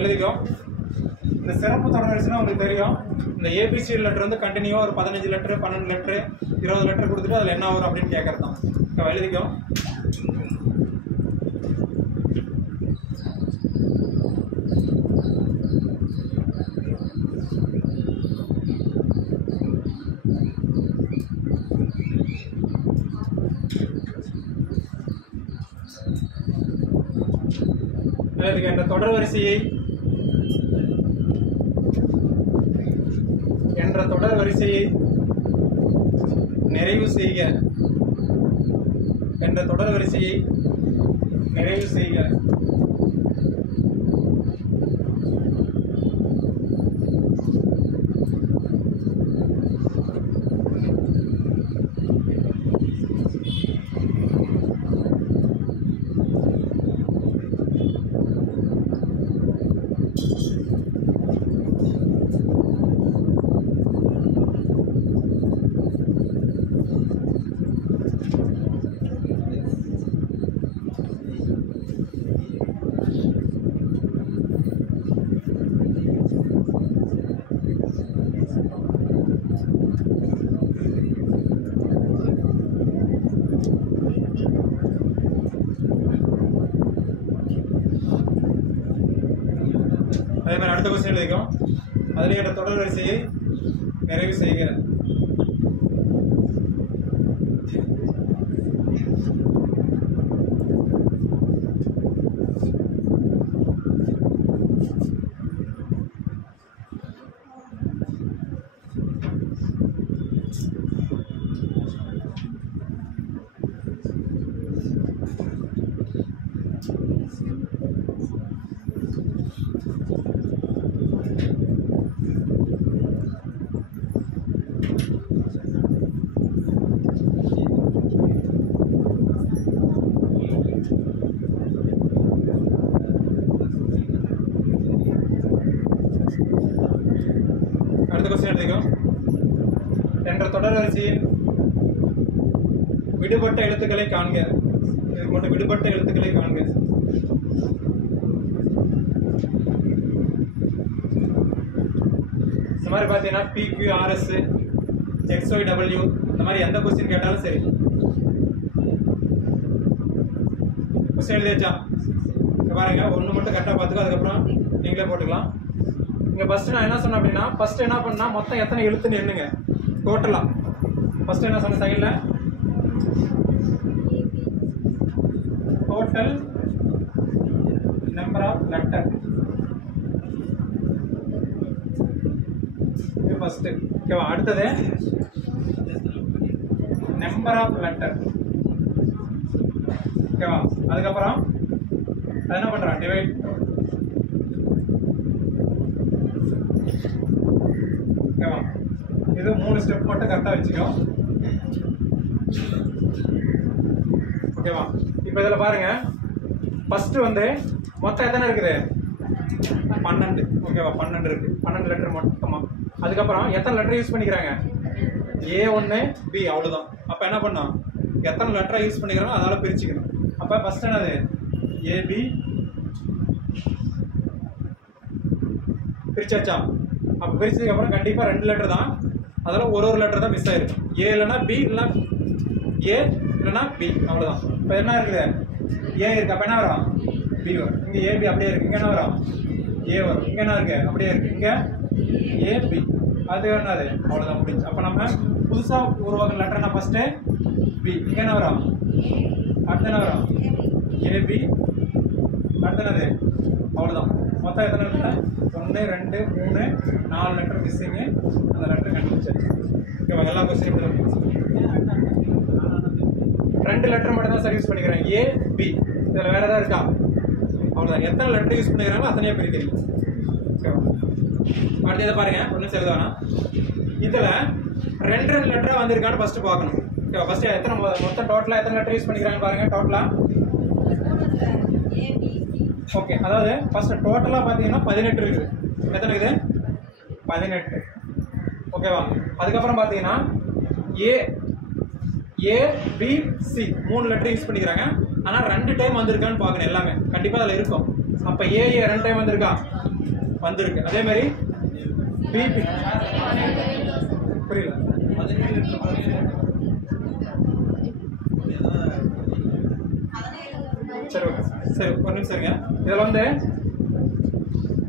எழுதிக்கோ. இந்த சிறப்பு தொடர் வரிசைனா உங்களுக்கு தெரியும். இந்த ஏபிசி லெட்டர் வந்து கண்டினியூவா ஒரு 15 லெட்டர் 12 லெட்டர் 20 லெட்டர் கொடுத்துட்டு அதில் என்ன வரும் அப்படின்னு கேட்கறது தான். எழுதிக்கோ. என்ற தொடர் வரிசையை நிறைவு செய்க. என்ற தொடர் வரிசையை நிறைவு செய்க. அதே மாதிரி அடுத்த கொஸ்டின் எழுதிக்கும். அதில் என்ற தொடர் வரிசையை நிறைவு செய்க. அடுத்த கொஸ்டின் எடுத்துக்கோ. என்ற தொடர் வரிசையில் விடுபட்ட எழுத்துக்களை காண்க. இதுக்கு மட்டும் விடுபட்ட எழுத்துக்களை காண்க. இந்த மாதிரி பார்த்தீங்கன்னா PQRS XYW இந்த மாதிரி எந்த கொஸ்டின் கேட்டாலும் சரி. கொஸ்டின் எழுதியாச்சா? பாருங்க, ஒன்று மட்டும் கரெக்டாக பார்த்துக்கோ, அதுக்கப்புறம் நீங்களே போட்டுக்கலாம். இங்கே ஃபர்ஸ்ட் நான் என்ன சொன்னேன் அப்படின்னா, ஃபர்ஸ்ட் என்ன பண்ணா மொத்தம் எத்தனை எழுத்துன்னு எண்ணுங்க டோட்டலா. ஃபர்ஸ்ட் என்ன சொன்ன சைடில் டோட்டல் நம்பர் ஆஃப் லெட்டர். இது ஃபர்ஸ்ட். ஓகேவா? அடுத்தது நம்பர் ஆஃப் லெட்டர். ஓகேவா? அதுக்கப்புறம் அது என்ன பண்றான், டிவைட். ஓகேவா? இது 3 ஸ்டெப் மட்டும் கரெக்டாக வச்சுக்கோ. ஓகேவா? இப்போ இதில் பாருங்க, ஃபர்ஸ்ட் வந்து மொத்தம் எத்தனை இருக்குது? 12. ஓகேவா? 12 இருக்கு. 12 லெட்டர் மொத்தமா. அதுக்கப்புறம் எத்தனை லெட்டர் யூஸ் பண்ணிக்கிறாங்க? A1 B, அவ்வளோதான். அப்போ என்ன பண்ணோம், எத்தனை லெட்டரை யூஸ் பண்ணிக்கிறாங்க அதனால பிரிச்சுக்கணும். அப்போ ஃபர்ஸ்ட் என்னது AB பிரிச்சாச்சா? அப்போ பிரிச்சதுக்கு அப்புறம் கண்டிப்பாக 2 லெட்டர் தான், அதெல்லாம் ஒரு லெட்டர் தான் மிஸ் ஆயிருக்கு. A இல்லைன்னா B, இல்லைன்னா A இல்லைன்னா B, அவ்வளோதான். இப்போ என்ன இருக்குது? A இருக்கு. அப்போ என்ன வரும்? B வரும். இங்கே AB அப்படியே இருக்கு. இங்கே என்ன வரும்? A வரும். இங்கே என்ன இருக்கு? அப்படியே இருக்கு. இங்கே AB. அது என்னது? அவ்வளோதான், முடிஞ்சு. அப்போ நம்ம புதுசாக உருவாக்குற லெட்டர்னா ஃபர்ஸ்ட்டு B. இங்கே என்ன வரும்? அடுத்து என்ன வரும்? AB. அடுத்து என்னது? அவ்வளோதான். மொத்தம் எத்தனை லெட்டர்? 1 2 3 4 letter missing. அந்த லெட்டர் கண்டுபிடிச்சாச்சு. ஓகேவா? எல்லா கொஸ்டின் 2 லெட்டர் மட்டும் தான் சார் யூஸ் பண்ணிக்கிறேன். A B. இதில் வேற ஏதாவது இருக்கா? அவ்வளோதான். எத்தனை லெட்டர் யூஸ் பண்ணிக்கிறாங்களோ அத்தனையே பிரிக்கிறீங்க. ஓகேவா? அடுத்து இதை பாருங்க, ஒன்றும் சரிதானா? இதில் 2 லெட்டராக வந்திருக்கான்னு ஃபர்ஸ்ட் பார்க்கணும். ஓகே ஃபர்ஸ்ட் எத்தனை மொத்தம் டோட்டலாக எத்தனை லெட்டர் யூஸ் பண்ணிக்கிறாங்க பாருங்க டோட்டலாக. ஓகே அதாவது ஃபர்ஸ்ட் டோட்டலாக பார்த்தீங்கன்னா 18 இருக்குது. எத்தனை இருக்குது? 18. ஓகேவா? அதுக்கப்புறம் பார்த்தீங்கன்னா ஏபிசி 3 லெட்டர் யூஸ் பண்ணிக்கிறாங்க. ஆனால் 2 டைம் வந்திருக்கான்னு பார்க்கணும். எல்லாமே கண்டிப்பாக அதில் இருக்கும். அப்போ ஏஏ 2 டைம் வந்திருக்கா? வந்திருக்கு. அதே மாதிரி பிபி புரியல. சரி ஓகே சரி ஒரு நிமிஷம் சரிங்க. இதில் வந்து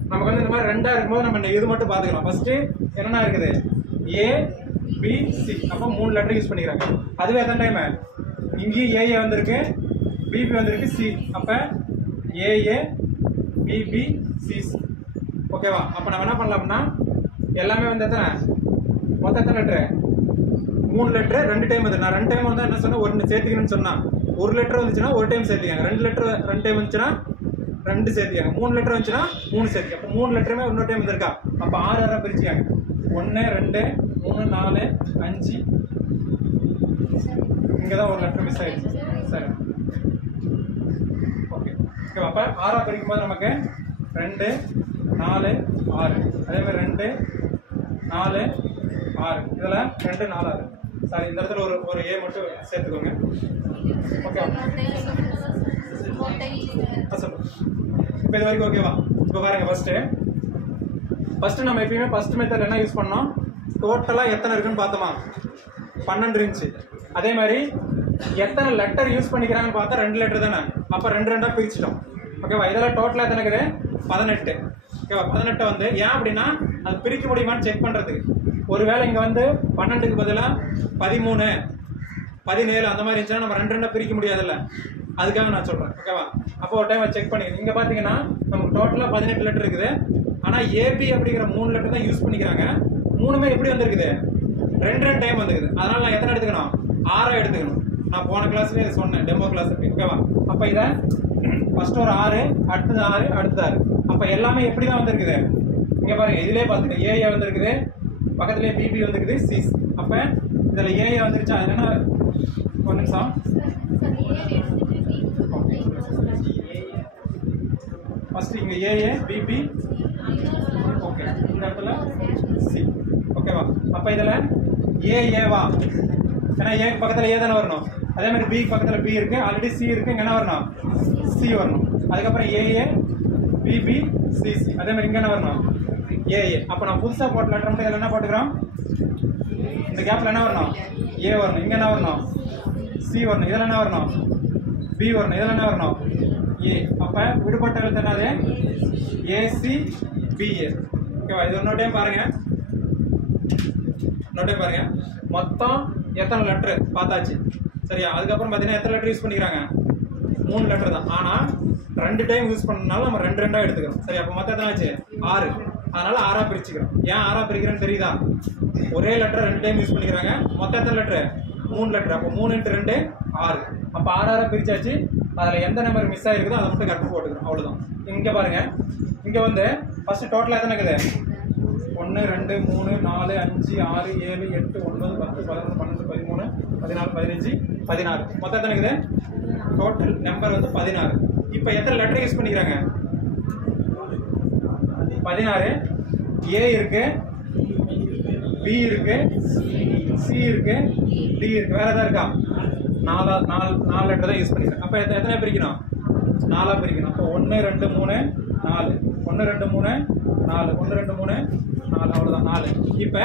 நமக்கு வந்து இந்த மாதிரி 2ஆ இருக்கும்போது நம்ம இது மட்டும் பார்த்துக்கலாம். ஃபர்ஸ்ட் என்னென்ன இருக்குது? ஏபிசி அப்போ 3 லெட்டர் யூஸ் பண்ணிக்கிறாங்க. அதுவே எத்தனை டைம்? இங்கேயும் ஏஏ வந்திருக்கு, பிபி வந்திருக்கு, சி. அப்போ ஏஏ பிபி சிசி. ஓகேவா? அப்போ நம்ம என்ன பண்ணலாம்னா எல்லாமே வந்து எத்தனை மொத்தம் எத்தனை லெட்ரு? 3 லெட்டர் 2 டைம் வந்து. நான் 2 டைம் வந்து என்ன சொன்னேன்? 1 சேர்த்துக்கணும்னு சொன்னால் 1 லெட்டர் வந்துச்சுன்னா 1 டைம் சேர்த்துக்காங்க. 2 லெட்டர் 2 டைம் வந்துச்சுன்னா 2 சேர்த்துக்காங்க. 3 லெட்டர் வந்துச்சுன்னா 3 சேர்த்துக்க. அப்போ 3 லெட்டருமே இன்னொரு டைம் வந்திருக்கா? அப்போ 6 6 பிரிச்சுக்காங்க. 1 2 3 4 5. இங்கே தான் ஒரு லெட்டர் மிஸ் ஆயிடுச்சு. சரி ஓகே ஓகேவா? அப்போ 6ஆ பிரிக்கும் போது நமக்கு 2 4 6. அதே மாதிரி 2 4 6. இதில் 2 4 6. சாரி இந்த இடத்துல ஒரு ஏ மட்டும் சேர்த்துக்கோங்க. ஓகே இப்போ இது வரைக்கும் ஓகேவா? இப்போ பாருங்க ஃபர்ஸ்ட் நம்ம எப்பயுமே ஃபர்ஸ்ட் மெத்தட் என்ன யூஸ் பண்ணோம்? டோட்டலாக எத்தனை இருக்குன்னு பார்த்தோமா? 12 இருந்துச்சு. அதே மாதிரி எத்தனை லெட்டர் யூஸ் பண்ணிக்கிறாங்கன்னு பார்த்தா 2 லெட்டர் தானே. அப்போ 2 2ஆ பிரிச்சிட்டோம். ஓகேவா? இதெல்லாம் டோட்டலாக எத்தனை இருக்குது? 18. ஓகேவா? 18 வந்து ஏன் அப்படின்னா அது பிரிக்க முடியுமான்னு செக் பண்ணுறதுக்கு. ஒருவேளை இங்கே வந்து 12க்கு பதிலாக 13 17 அந்த மாதிரி இருந்துச்சுன்னா நம்ம 2 2ஆ பிரிக்க முடியாதுல்ல. அதுக்காக நான் சொல்கிறேன். ஓகேவா? அப்போ ஒரு டைம் செக் பண்ணிக்கணும். இங்கே பார்த்தீங்கன்னா நமக்கு டோட்டலாக 18 லெட்டர் இருக்குது. ஆனால் ஏபி அப்படிங்கிற 3 லெட்டர் தான் யூஸ் பண்ணிக்கிறாங்க. 3மே எப்படி வந்திருக்குது? 2 2 டைம் வந்துருக்குது. அதனால் நான் எத்தனை எடுத்துக்கணும்? 6 எடுத்துக்கணும். நான் போன கிளாஸ்லேயே சொன்னேன், டெமோ கிளாஸ் இருக்கு. ஓகேவா? அப்போ இதை ஃபர்ஸ்ட் ஒரு 6, அடுத்தது 6, அடுத்தது 6. அப்போ எல்லாமே எப்படி தான் வந்திருக்குது? இங்கே பாருங்க, இதிலே பார்த்துக்க ஏஏ வந்திருக்குது, பக்கத்துலேயே பிபி வந்துருக்குது, சிஸ். அப்போ இதில் ஏஏ வந்துருச்சா? அது என்ன? ஒரு நிமிஷம். ஃபர்ஸ்ட் இங்கே ஏஏ பிபி. ஓகே இந்த இடத்துல சி. ஓகேவா? அப்போ இதில் ஏஏவா? ஏன்னா ஏ பக்கத்தில் ஏ தானே வரணும். அதே மாதிரி பி பக்கத்தில் பி இருக்கு, ஆல்ரெடி சி இருக்கு. இங்கே என்ன வரணும்? சி வரணும். அதுக்கப்புறம் ஏஏ பிபி சிசி. அதே மாதிரி இங்கே என்ன வரணும்? ஏஏ. அப்போ நான் புதுசாக போட்ட லெட்டர் மட்டும் இதில் என்ன போட்டுக்கிறோம்? இந்த கேப்பில் என்ன வரணும்? ஏ வரணும். இங்கே என்ன வரணும்? சி வரணும். இதில் என்ன வரணும்? பி வரணும். இதில் என்ன வரணும்? ஏ. அப்போ விடுபட்ட எழுத்து என்னது? AC PA. ஓகேவா? இது இன்னொரு டைம் பாருங்க. இன்னொரு டைம் பாருங்க. மொத்தம் எத்தனை லெட்டர் பார்த்தாச்சு. சரியா? அதுக்கப்புறம் பார்த்தீங்கன்னா எத்தனை லெட்டர் யூஸ் பண்ணிக்கிறாங்க? 3 லெட்டர் தான். ஆனால் 2 டைம் யூஸ் பண்ணனால நம்ம 2 2ஆ எடுத்துக்கிறோம். சரி, அப்போ மொத்தம் எத்தனை ஆச்சு? 6. அதனால 6ஆ பிரிச்சுக்கிறோம். ஏன் 6ஆ பிரிக்கிறேன்னு தெரியுதா? ஒரே லெட்டர் 2 டைம் யூஸ் பண்ணிக்கிறாங்க. மொத்தம் எத்தனை லெட்டர்? 3 லெட்டர். அப்போ 3 × 2 6. அப்போ 6 6ஆ பிரிச்சாச்சு. அதில் எந்த நம்பர் மிஸ் ஆகிருக்குதோ அதை மட்டும் கரெக்டாக போட்டுக்கிறோம். அவ்வளோதான். இங்கே பாருங்க, இங்கே வந்து ஃபர்ஸ்ட் டோட்டலாக எத்தனை இருக்குது? 1 2 3 4 5 6 7 8 9 10 11 12 13 14 15 16. மொத்தம் எத்தனை இருக்குது? டோட்டல் நம்பர் வந்து 16. இப்போ எத்தனை லெட்டர் யூஸ் பண்ணிக்கிறாங்க? 16. ஏ இருக்கு, பி இருக்கு, சி இருக்கு, டி இருக்கு. வேற ஏதாவது இருக்கா? 4 லெட்டர் தான் யூஸ் பண்ணிக்கிறேன். அப்போ எத்தனை பிரிக்கணும்? 4ஆ பிரிக்கணும். அப்போ 1 2 3 4 1 2 3 4 1 2 3 4. அவ்வளோதான் 4. இப்போ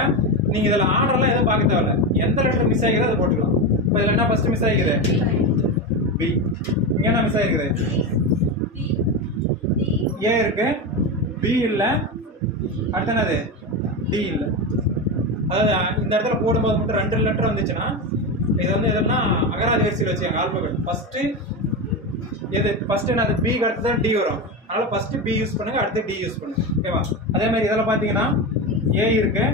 நீங்கள் இதில் ஆர்டர்லாம் எதுவும் பார்க்க தேவையில்ல. எந்த லெட்டர் மிஸ் ஆகிக்குதோ அதை போட்டுக்கலாம். இப்போ இதில் என்ன ஃபர்ஸ்ட் மிஸ் ஆகிக்குது? பி. இங்கே என்ன மிஸ் ஆகிருக்குது? ஏ இருக்கு, பி இல்லை, அடுத்து என்னது? டி இல்லை. அதாவது இந்த இடத்துல போடும்போது மட்டும் 2 லெட்டர் வந்துச்சுன்னா இது வந்து எதுனா அகராதி வரிசையில் வச்சுக்காங்க. ஆல்பபெட் ஃபர்ஸ்ட் எது? ஃபர்ஸ்ட் என்னது? பி அடுத்து தான் டி வரும். அதனால ஃபர்ஸ்ட் பி யூஸ் பண்ணுங்க, அடுத்து டி யூஸ் பண்ணுங்க. ஓகேவா? அதே மாதிரி இதெல்லாம் பார்த்தீங்கன்னா ஏ இருக்கு,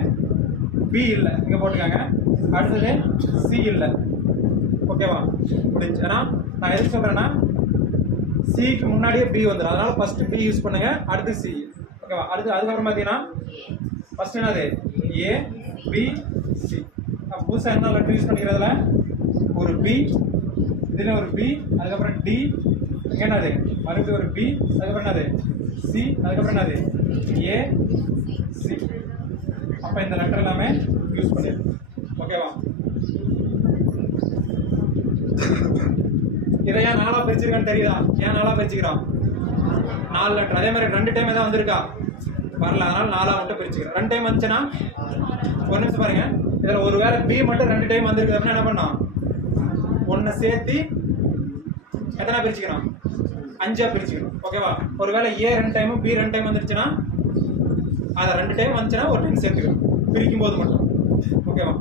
பி இல்லை, இங்கே போட்டுக்காங்க. அடுத்தது சி இல்லை. ஓகேவா? முடிஞ்சு. ஏன்னா நான் எதுக்கு சொல்றேன்னா சிக்கு முன்னாடியே பி வந்துடும். அதனால ஃபர்ஸ்ட் பி யூஸ் பண்ணுங்க, அடுத்து சி. ஓகேவா? அதுக்கப்புறம் பார்த்தீங்கன்னா ஃபர்ஸ்ட் என்னது? ஏ பி சி. புதுசாக என்ன லெட்டர் யூஸ் பண்ணிக்கிறதுல ஒரு பி, இதில் ஒரு பி, அதுக்கப்புறம் டி, இங்கே என்னது மறுபடியும் ஒரு பி, அதுக்கப்புறம் என்னது சி, அதுக்கப்புறம் என்னது ஏ சி. அப்போ இந்த லெட்டர் எல்லாமே யூஸ் பண்ணிடுது. ஓகேவா? இதை ஏன் 4ஆ பிரிச்சிருக்கான்னு தெரியுதா? ஏன் 4ஆ பிரிச்சுக்கிறான்? 4 லெட்டர். அதே மாதிரி 2 டைம் ஏதாவது வந்திருக்கா? வரல, அதனால 4ஆ மட்டும் பிரிச்சுக்கிறோம். 2 டைம் வந்துச்சுன்னா ஒரு நிமிஷம் பாருங்க, இதில் ஒரு வேளை பி மட்டும் 2 டைம் வந்திருக்கு அப்படின்னா என்ன பண்ணோம்? 1 சேர்த்து எத்தனை பிரிச்சுக்கணும்? 5ஆ பிரிச்சுக்கணும். ஓகேவா? ஒரு வேளை ஏ 2 டைமும் பி 2 டைம் வந்துருச்சுன்னா அதை 2 டைம் வந்துச்சுன்னா ஒரு டைம் சேர்த்துக்கணும், பிரிக்கும் போது மட்டும். ஓகேவா?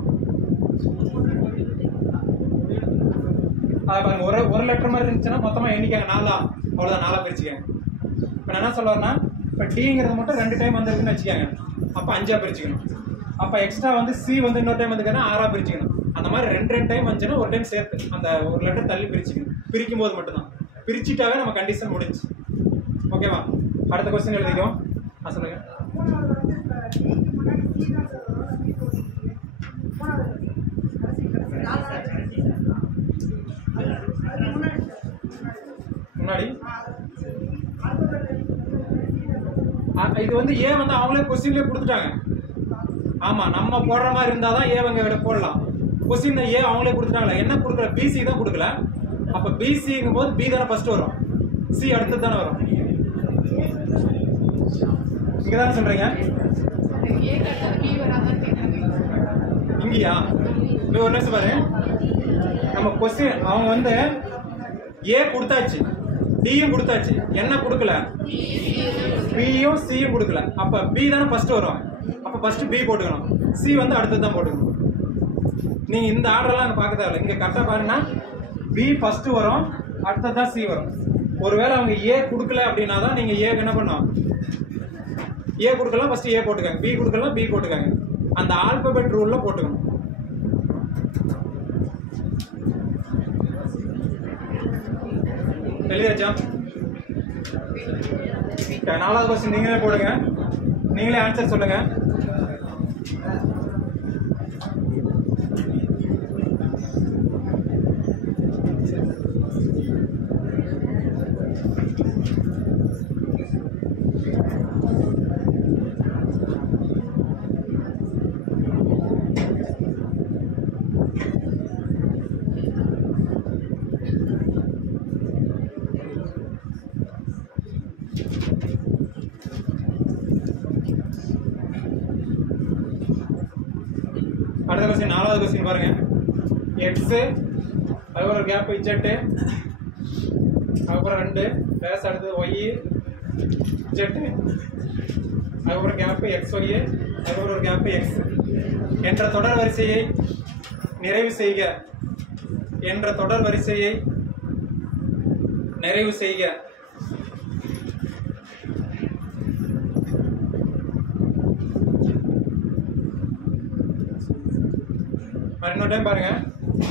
அதை பாருங்க, ஒரு லெட்டர் மாதிரி இருந்துச்சுன்னா மொத்தமாக எண்ணிக்காங்க 4ஆ, அவ்வளோதான், 4ஆ பிரிச்சுக்கங்க. இப்போ நான் என்ன சொல்லுவேன்னா, இப்போ டிங்கிறது மட்டும் 2 டைம் வந்திருக்குன்னு வச்சுக்கோங்க, அப்போ 5ஆ பிரிச்சுக்கணும். அப்போ எக்ஸ்ட்ரா வந்து சி வந்து இன்னொரு டைம் வந்துருக்குன்னா 6ஆ பிரிச்சுக்கணும். அந்த மாதிரி 2 டைம் வந்துச்சுன்னா ஒரு டைம் சேர்த்து அந்த ஒரு லெட்டர் தள்ளி பிரிச்சுக்கணும், பிரிக்கும் போது மட்டும்தான். பிரிச்சுட்டாவே நம்ம கண்டிஷன் முடிஞ்சு. ஓகேவா? அடுத்த கொஸ்டின் எழுதிக்கோ. சொல்லுங்க. முன்னாடி இது வந்து ஏ வந்து அவங்களே கொஸ்டின்லயே கொடுத்துட்டாங்க. ஆமா, நம்ம போடுற மாதிரி இருந்தாதான் ஏ அவங்க போடலாம். கொஸ்டின் ஏ அவங்களே கொடுத்துட்டாங்களா? என்ன கொடுக்கல? பிசி தான் கொடுக்கல. அப்ப பிசிங்கும் போது பி தானே ஃபர்ஸ்ட் வரும், சி அடுத்தது தானே வரும். இங்க தானே சொல்றீங்க? இங்கயா? ஒரு நிமிஷம் பாரு, நம்ம கொஸ்டின் அவங்க வந்து ஏ கொடுத்தாச்சு, டியும் கொடுத்தாச்சு, என்ன கொடுக்கல? பியும் சியும் கொடுக்கல. அப்ப பி தானே ஃபர்ஸ்ட் வரும், அப்ப ஃபர்ஸ்ட் பி போட்டுக்கணும், சி வந்து அடுத்தது தான் போட்டுக்கணும். நீங்க இந்த ஆர்டர்லாம் அங்க பார்க்க தேவையில்ல, இங்க கரெக்டா பாருங்கன்னா பி ஃபர்ஸ்ட் வரும், அடுத்தது தான் சி வரும். ஒருவேளை அவங்க ஏ கொடுக்கல அப்படின்னா தான் நீங்க ஏ என்ன பண்ணணும்? ஏ கொடுக்கலாம் ஃபர்ஸ்ட் ஏ போட்டுக்காங்க, பி கொடுக்கலாம் பி போட்டுக்காங்க. அந்த ஆல்பபெட் ரூல்ல போட்டுக்கணும். எழுதியாச்சா? 4வது கொஸ்டின் நீங்களே போடுங்க, நீங்களே ஆன்சர் சொல்லுங்க. அடுத்த கொஸ்டின் 4வது கொஸ்டின் பாருங்க. எக்ஸ், அதுக்கப்புறம் கேப் இஜெட், அதுக்கப்புறம் 2 பேஸ், அடுத்தது ஒய் இஜெட், அதுக்கப்புறம் கேப் எக்ஸ் ஒய், அதுக்கப்புறம் ஒரு கேப் எக்ஸ் என்ற தொடர் வரிசையை நிறைவு செய்க, என்ற தொடர் வரிசையை நிறைவு செய்க. இன்னொரு டைம் பாருங்க,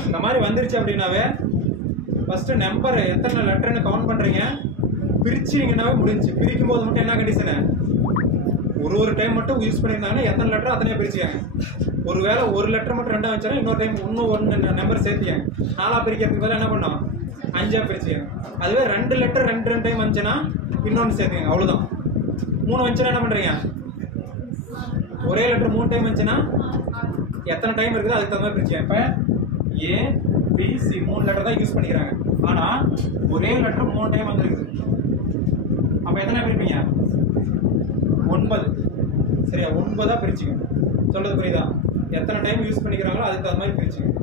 இந்த மாதிரி வந்துருச்சு அப்படின்னாவே ஃபர்ஸ்ட் நம்பர் எத்தனை லெட்டர்னு கவுண்ட் பண்றீங்க, பிரிச்சிங்கன்னாவே முடிஞ்சு. பிரிக்கும் போது மட்டும் என்ன கண்டிஷனு? ஒரு டைம் மட்டும் யூஸ் பண்ணியிருந்தாங்கன்னா எத்தனை லெட்டர் அத்தனையா பிரிச்சுக்காங்க. ஒருவேளை ஒரு லெட்டர் மட்டும் 2ஆ வச்சாலும் இன்னொரு டைம் இன்னும் 1 நம்பர் சேர்த்தியாங்க. 4ஆ பிரிக்கிறதுக்கு பதிலாக என்ன பண்ணோம்? 5ஆ பிரிச்சுக்காங்க. அதுவே 2 லெட்டர் 2 டைம் வந்துச்சுன்னா இன்னொன்று சேர்த்துக்காங்க, அவ்வளோதான். 3 வந்துச்சுன்னா என்ன பண்றீங்க? ஒரே லெட்டர் 3 டைம் வந்துச்சுன்னா எத்தனை டைம் இருக்குதோ அதுக்கு தகுந்த மாதிரி பிரிச்சுக்காங்க. இப்போ ஏ பி சி 3 லெட்டர் தான் யூஸ் பண்ணிக்கிறாங்க, ஆனா ஒரே லெட்டர் 3 டைம் வந்துருக்குது. அப்ப எத்தனை பிரிப்பீங்க? 9. சரியா? 9ஆ பிரிச்சுக்கணும். சொல்றது புரியுதா? எத்தனை டைம் யூஸ் பண்ணிக்கிறாங்களோ அதுக்கு தகுந்த மாதிரி பிரிச்சுக்கணும்.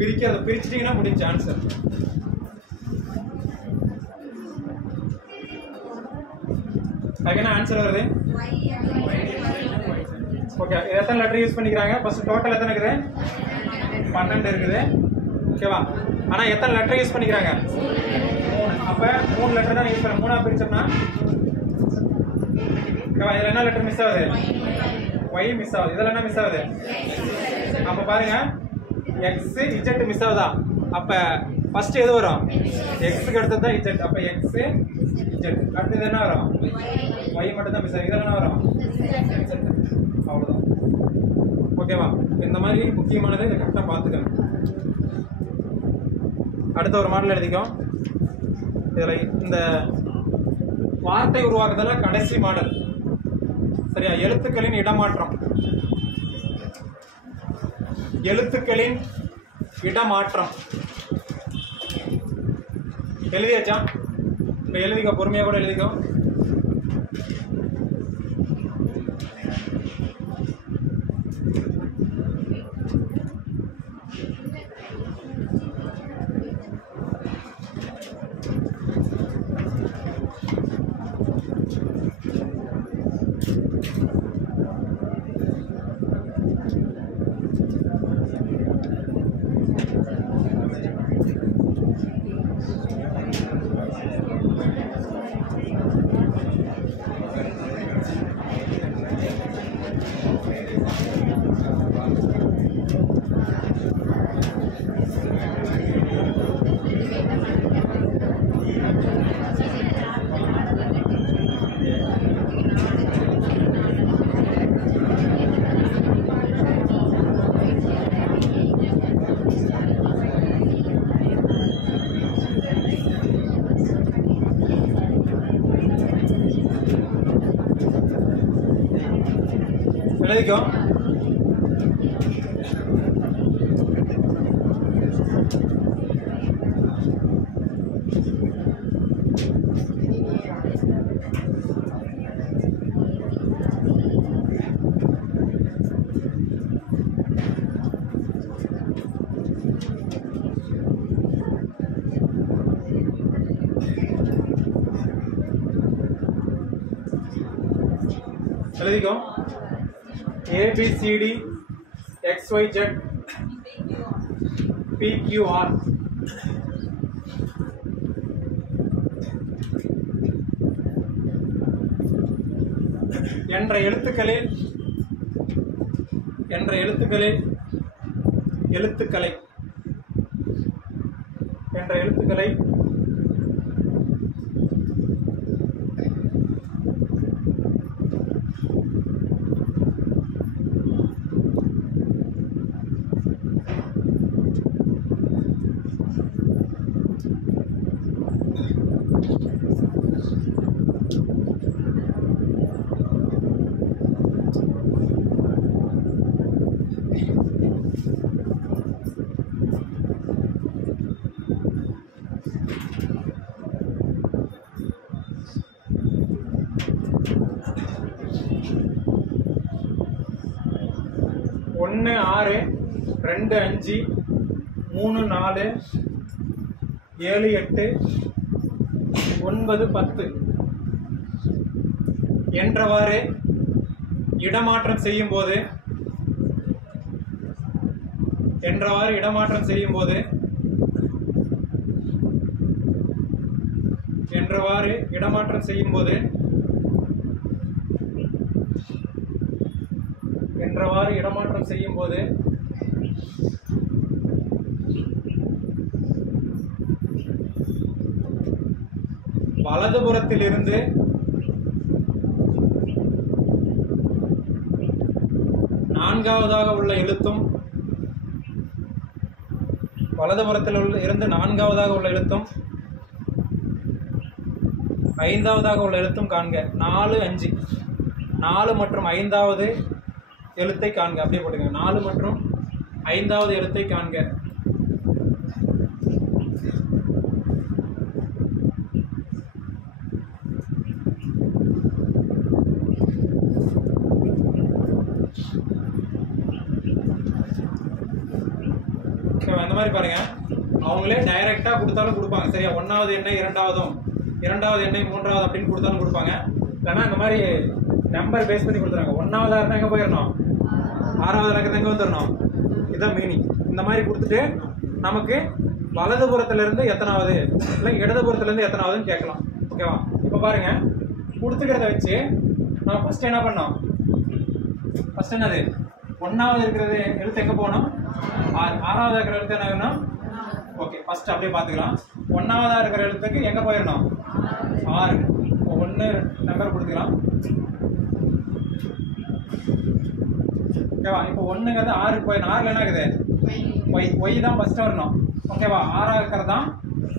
பிரிக்கிறத பிரிச்சிட்டீங்கன்னா முடிஞ்ச ஆன்சர். அதுக்கு என்ன ஆன்சர் வருது? ஓகே, எத்தனை லெட்டர் யூஸ் பண்ணிக்கிறாங்க? ஃபர்ஸ்ட் டோட்டல் எத்தனை இருக்குது? 12 இருக்குது. ஓகேவா? ஆனா எத்தனை லெட்டர் யூஸ் பண்ணிக்கிறாங்க? 3. அப்ப 3 லெட்டர் தான் யூஸ் பண்ண. 3ஆ பிரிச்சோம்னா ஓகேவா, இதுல என்ன லெட்டர் மிஸ் ஆகுது? y மிஸ் ஆகுது. இதுல என்ன மிஸ் ஆகுது? அப்ப பாருங்க, x z மிஸ் ஆகுதா? அப்ப ஃபர்ஸ்ட் எது வரும்? x க்கு அடுத்து தான் z. அப்ப x z. அடுத்து என்ன வரும்? y மட்டும் தான் மிஸ் ஆகுது. இதுல என்ன வரும்? அவ்வளவுதான். ஓகேவா? இந்த மாதிரி முக்கியமானதை இதை கரெக்டாக பார்த்துக்கணும். அடுத்த ஒரு மாடல் எழுதிக்கோ. இதில் இந்த வார்த்தை உருவாக்குறதுல கடைசி மாடல் சரியா? எழுத்துக்களின் இடமாற்றம். எழுத்துக்களின் இடமாற்றம் எழுதியாச்சா? இப்போ எழுதிக்கோ, பொறுமையாக கூட எழுதிக்கோ. எழுதிக்கோ. எழுதிக்கோ. ABCD XYZ PQR என்ற எழுத்துக்களை ஒன்று 6 2 5 3 4 7 8 9 10 என்றவாறு இடமாற்றம் செய்யும் போது வலதுபுறத்திலிருந்து நான்காவதாக உள்ள எழுத்தும் ஐந்தாவதாக உள்ள எழுத்தும் காண்க. 4 5 4 மற்றும் 5வது எழுத்தை காண்க. அப்படியே போட்டுங்க. 4 மற்றும் 5வது எழுத்தை காண்க. அந்த மாதிரி பாருங்க, அவங்களே டைரக்டா கொடுத்தாலும் கொடுப்பாங்க சரியா? 1வது எண்ணெய் 2வது எண்ணெய் 3வது அப்படின்னு கொடுத்தாலும் கொடுப்பாங்க. இல்லைன்னா இந்த மாதிரி நம்பர் பேஸ் பண்ணி கொடுத்துறாங்க. 1வது இருந்தால் எங்கே போயிடணும், 6வது இருக்கிறது எங்கே வந்துடணும், இதுதான் மீனிங். இந்த மாதிரி கொடுத்துட்டு நமக்கு வலதுபுறத்துலேருந்து எத்தனாவது இல்லை இடதுபுறத்துலேருந்து எத்தனாவதுன்னு கேட்கலாம். ஓகேவா? இப்போ பாருங்க, கொடுத்துக்கிறத வச்சு நம்ம ஃபர்ஸ்ட் என்ன பண்ணோம், ஃபர்ஸ்ட் என்னது 1வது இருக்கிறது எழுத்து எங்கே போகணும், 6வது இருக்கிற எழுத்து என்ன வேணும். ஓகே, ஃபர்ஸ்ட் அப்படியே பார்த்துக்கலாம். 1வது இருக்கிற எழுத்துக்கு எங்கே போயிடணும், 6. 1 நம்பர் கொடுத்துக்கலாம். ஓகேவா? இப்போ 1ங்கிறது 6க்கு போயிடணும். 6ல் என்ன இருக்குது, ஒய் தான் ஃபர்ஸ்ட் வரணும். ஓகேவா? 6ஆக இருக்கிறது தான்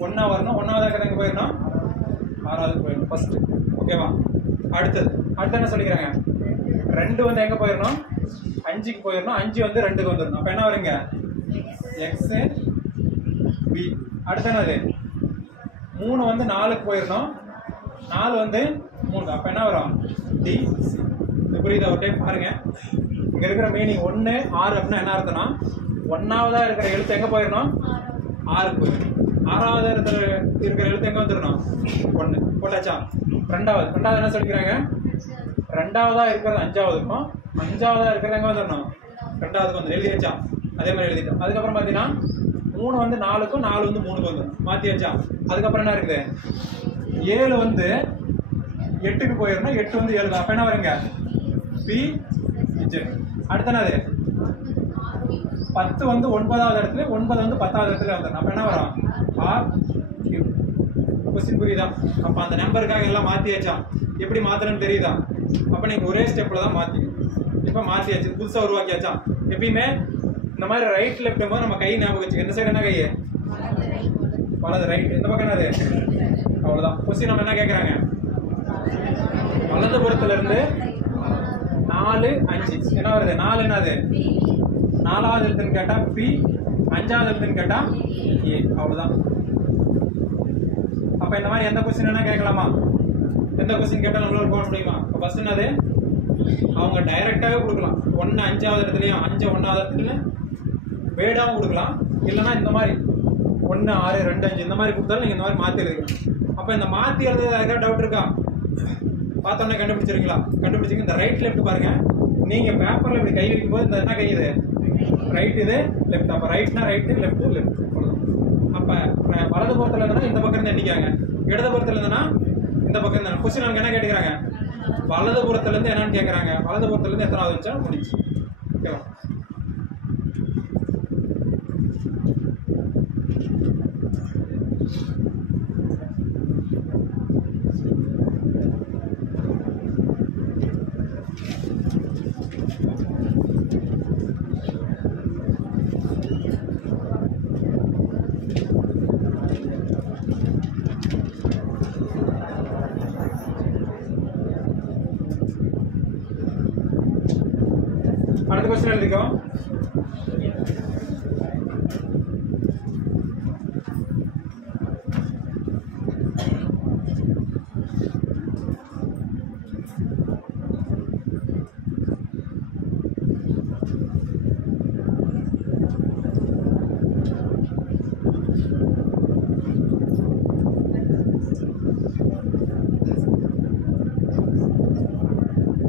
1ஆ வரணும். 1ஆவது இருக்கிறது எங்கே போயிடணும்? 6ஆவது போயிடணும் ஃபர்ஸ்ட். ஓகேவா? அடுத்து என்ன சொல்லிக்கிறாங்க? 2 வந்து எங்கே போயிடணும்? 5க்கு போயிடணும். 5 வந்து 2க்கு வந்துடணும். அப்போ என்ன வருங்க? X P. அடுத்து என்னது? 3 வந்து 4க்கு போயிடணும். 4 வந்து 3. அப்போ என்ன வரும்? T C. இது புரியுதா? ஒரு டைம் பாருங்க. இங்கே இருக்கிற மீனிங் 1 6 அப்படின்னா என்ன அர்த்தம்னா 1ஆவதா இருக்கிற எழுத்து எங்கே போயிடணும்? 6க்கு போயிடணும். 6ஆவது இருக்கிற எழுத்து எங்கே வந்துடணும்? 1 போட்டாச்சா? ரெண்டாவது என்ன சொல்லிக்கிறாங்க? 2ஆவதா இருக்கிறது 5ஆவதுக்கும் 5ஆவதா இருக்கிறது எங்கே வந்துடணும்? 2ஆவதுக்கு வந்து எழுதி வச்சா. அதே மாதிரி எழுதிட்டோம். அதுக்கப்புறம் பார்த்தீங்கன்னா 3 வந்து 4க்கும் 4 வந்து 3க்கு வந்துடும். மாற்றி வச்சா. அதுக்கப்புறம் என்ன இருக்குது? 7 வந்து 8க்கு போயிடணும். 8 வந்து 7. அப்போ என்ன வருங்க? P Z. அடுத்த என்னது? 10 வந்து 9ஆவது இடத்துல, 9 வந்து 10ஆவது இடத்துல வந்துடும். அப்போ என்ன வரும்? R Q. கொஸ்டின் புரியுதா? அப்போ அந்த நம்பருக்காக எல்லாம் மாற்றி வச்சா. எப்படி மாற்றணும்னு தெரியுதா? அப்போ நீங்கள் ஒரே ஸ்டெப்பில் தான் மாற்றிக்கணும். இப்போ மாற்றியாச்சு, புதுசாக உருவாக்கியாச்சா. எப்பயுமே இந்த மாதிரி ரைட் லெஃப்ட் போது நம்ம கை ஞாபகம் வச்சுக்க. இந்த சைடு என்ன கை? வலது. ரைட். இந்த பக்கம் என்னது? அவ்வளோதான். கொஸ்டின் நம்ம என்ன கேட்குறாங்க? வலது புறத்துல இருந்து 4 5 என்ன வருது? 4 என்னது? 4ஆவது எழுத்துன்னு கேட்டா பி, 5ஆவது எழுத்துன்னு கேட்டா ஏ. அவ்வளோதான். அப்போ இந்த மாதிரி எந்த கொஸ்டின் என்ன கேட்கலாமா? எந்த கொஸ்டின் கேட்டால் நம்மளால போட முடியுமா? இப்போ ஃபர்ஸ்ட் என்னது? அவங்க டைரக்டாகவே கொடுக்கலாம். 1 5ஆவது இடத்துலையும் 5 1ஆவது இடத்துலையும் வேடாகவும் கொடுக்கலாம். இல்லைன்னா இந்த மாதிரி 1 6 2 5 இந்த மாதிரி கொடுத்தாலும் நீங்கள் இந்த மாதிரி மாற்றி எழுதிக்கலாம். அப்போ இந்த மாற்றி எழுதுறது ஏதாவது டவுட் இருக்கா? பார்த்தோன்னே கண்டுபிடிச்சிருங்களா? கண்டுபிடிச்சிங்க. இந்த ரைட் லெஃப்ட் பாருங்க. நீங்கள் பேப்பரில் இப்படி கை வைக்கும் போது இந்த என்ன கை இது? ரைட், இது லெஃப்ட். அப்போ ரைட்னா ரைட்டு, லெஃப்ட் லெஃப்ட். அப்போ வலது புறத்தில் இருந்தனா இந்த பக்கம் இருந்து எண்ணிக்காங்க. இடது புறத்தில் இருந்தனா இந்த பக்கம் இருந்தாங்க. கொஸ்டின் அவங்க என்ன கேட்டுக்கிறாங்க? வலது புறத்துலேருந்து என்னன்னு கேட்குறாங்க. வலது புறத்துலேருந்து எத்தனாவது வச்சா முடிச்சு. ஓகேவா? அடுத்த கொஸ்டின் எழுதிக்கோ.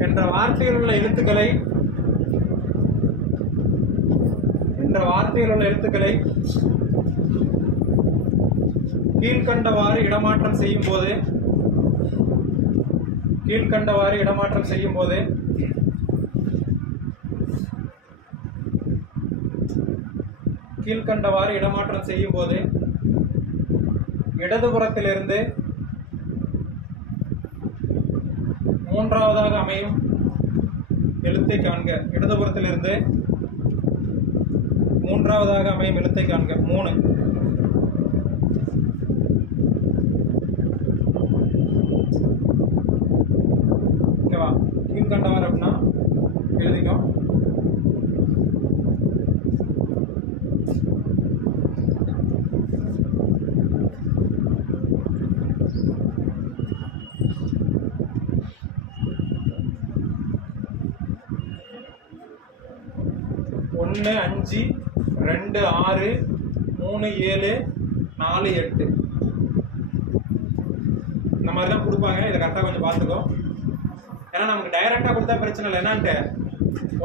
என்ற வார்த்தையில் உள்ள எழுத்துக்களை கீழ்கண்டவாறு இடமாற்றம் செய்யும் போது இடதுபுறத்திலிருந்து மூன்றாவதாக அமையும் எழுத்தை காண்க. இடதுபுறத்திலிருந்து மூன்றாவதாக அமையும் எழுத்தை காண்க. 3. ஓகேவா? கீழ்கண்டவாறு அப்படின்னா எழுதிக்கோ. ஒன்று 5 2 6 3 7 4 8 இந்த மாதிரி தான் கொடுப்பாங்க. இதை கரெக்டாக கொஞ்சம் பார்த்துக்கோ. ஏன்னா நமக்கு டைரக்டாக கொடுத்தா பிரச்சனை இல்லை. என்னான்ட்டு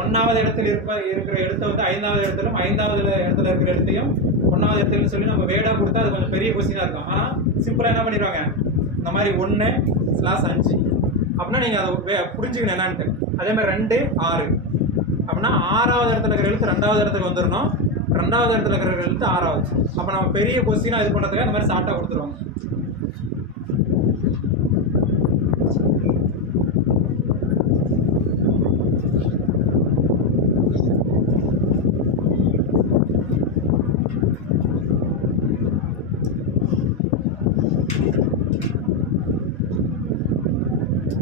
1ஆவது இடத்துல இருக்கிற எழுத்தை வந்து 5ஆவது இடத்துலையும் 5ஆவது இடத்துல இருக்கிற எழுத்தையும் 1ஆவது இடத்துலன்னு சொல்லி நம்ம வேடாக கொடுத்தா அது கொஞ்சம் பெரிய கொஸ்டினாக இருக்கும். ஆனால் சிம்பிளாக என்ன பண்ணிடுவாங்க? இந்த மாதிரி 1/5 அப்படின்னா நீங்கள் அதை புரிஞ்சுக்கணும் என்னான்ட்டு. அதே மாதிரி 2 6 அப்படின்னா 6ஆவது இடத்துல இருக்கிற எழுத்து 2ஆவது இடத்துக்கு வந்துடணும். 2ஆவது இடத்துல இருக்கிற எழுத்து 6ஆவது. அப்போ நம்ம பெரிய கொஸ்டினாக இது பண்ணுறதுக்காக இந்த மாதிரி ஷார்ட்டாக கொடுத்துருவாங்க.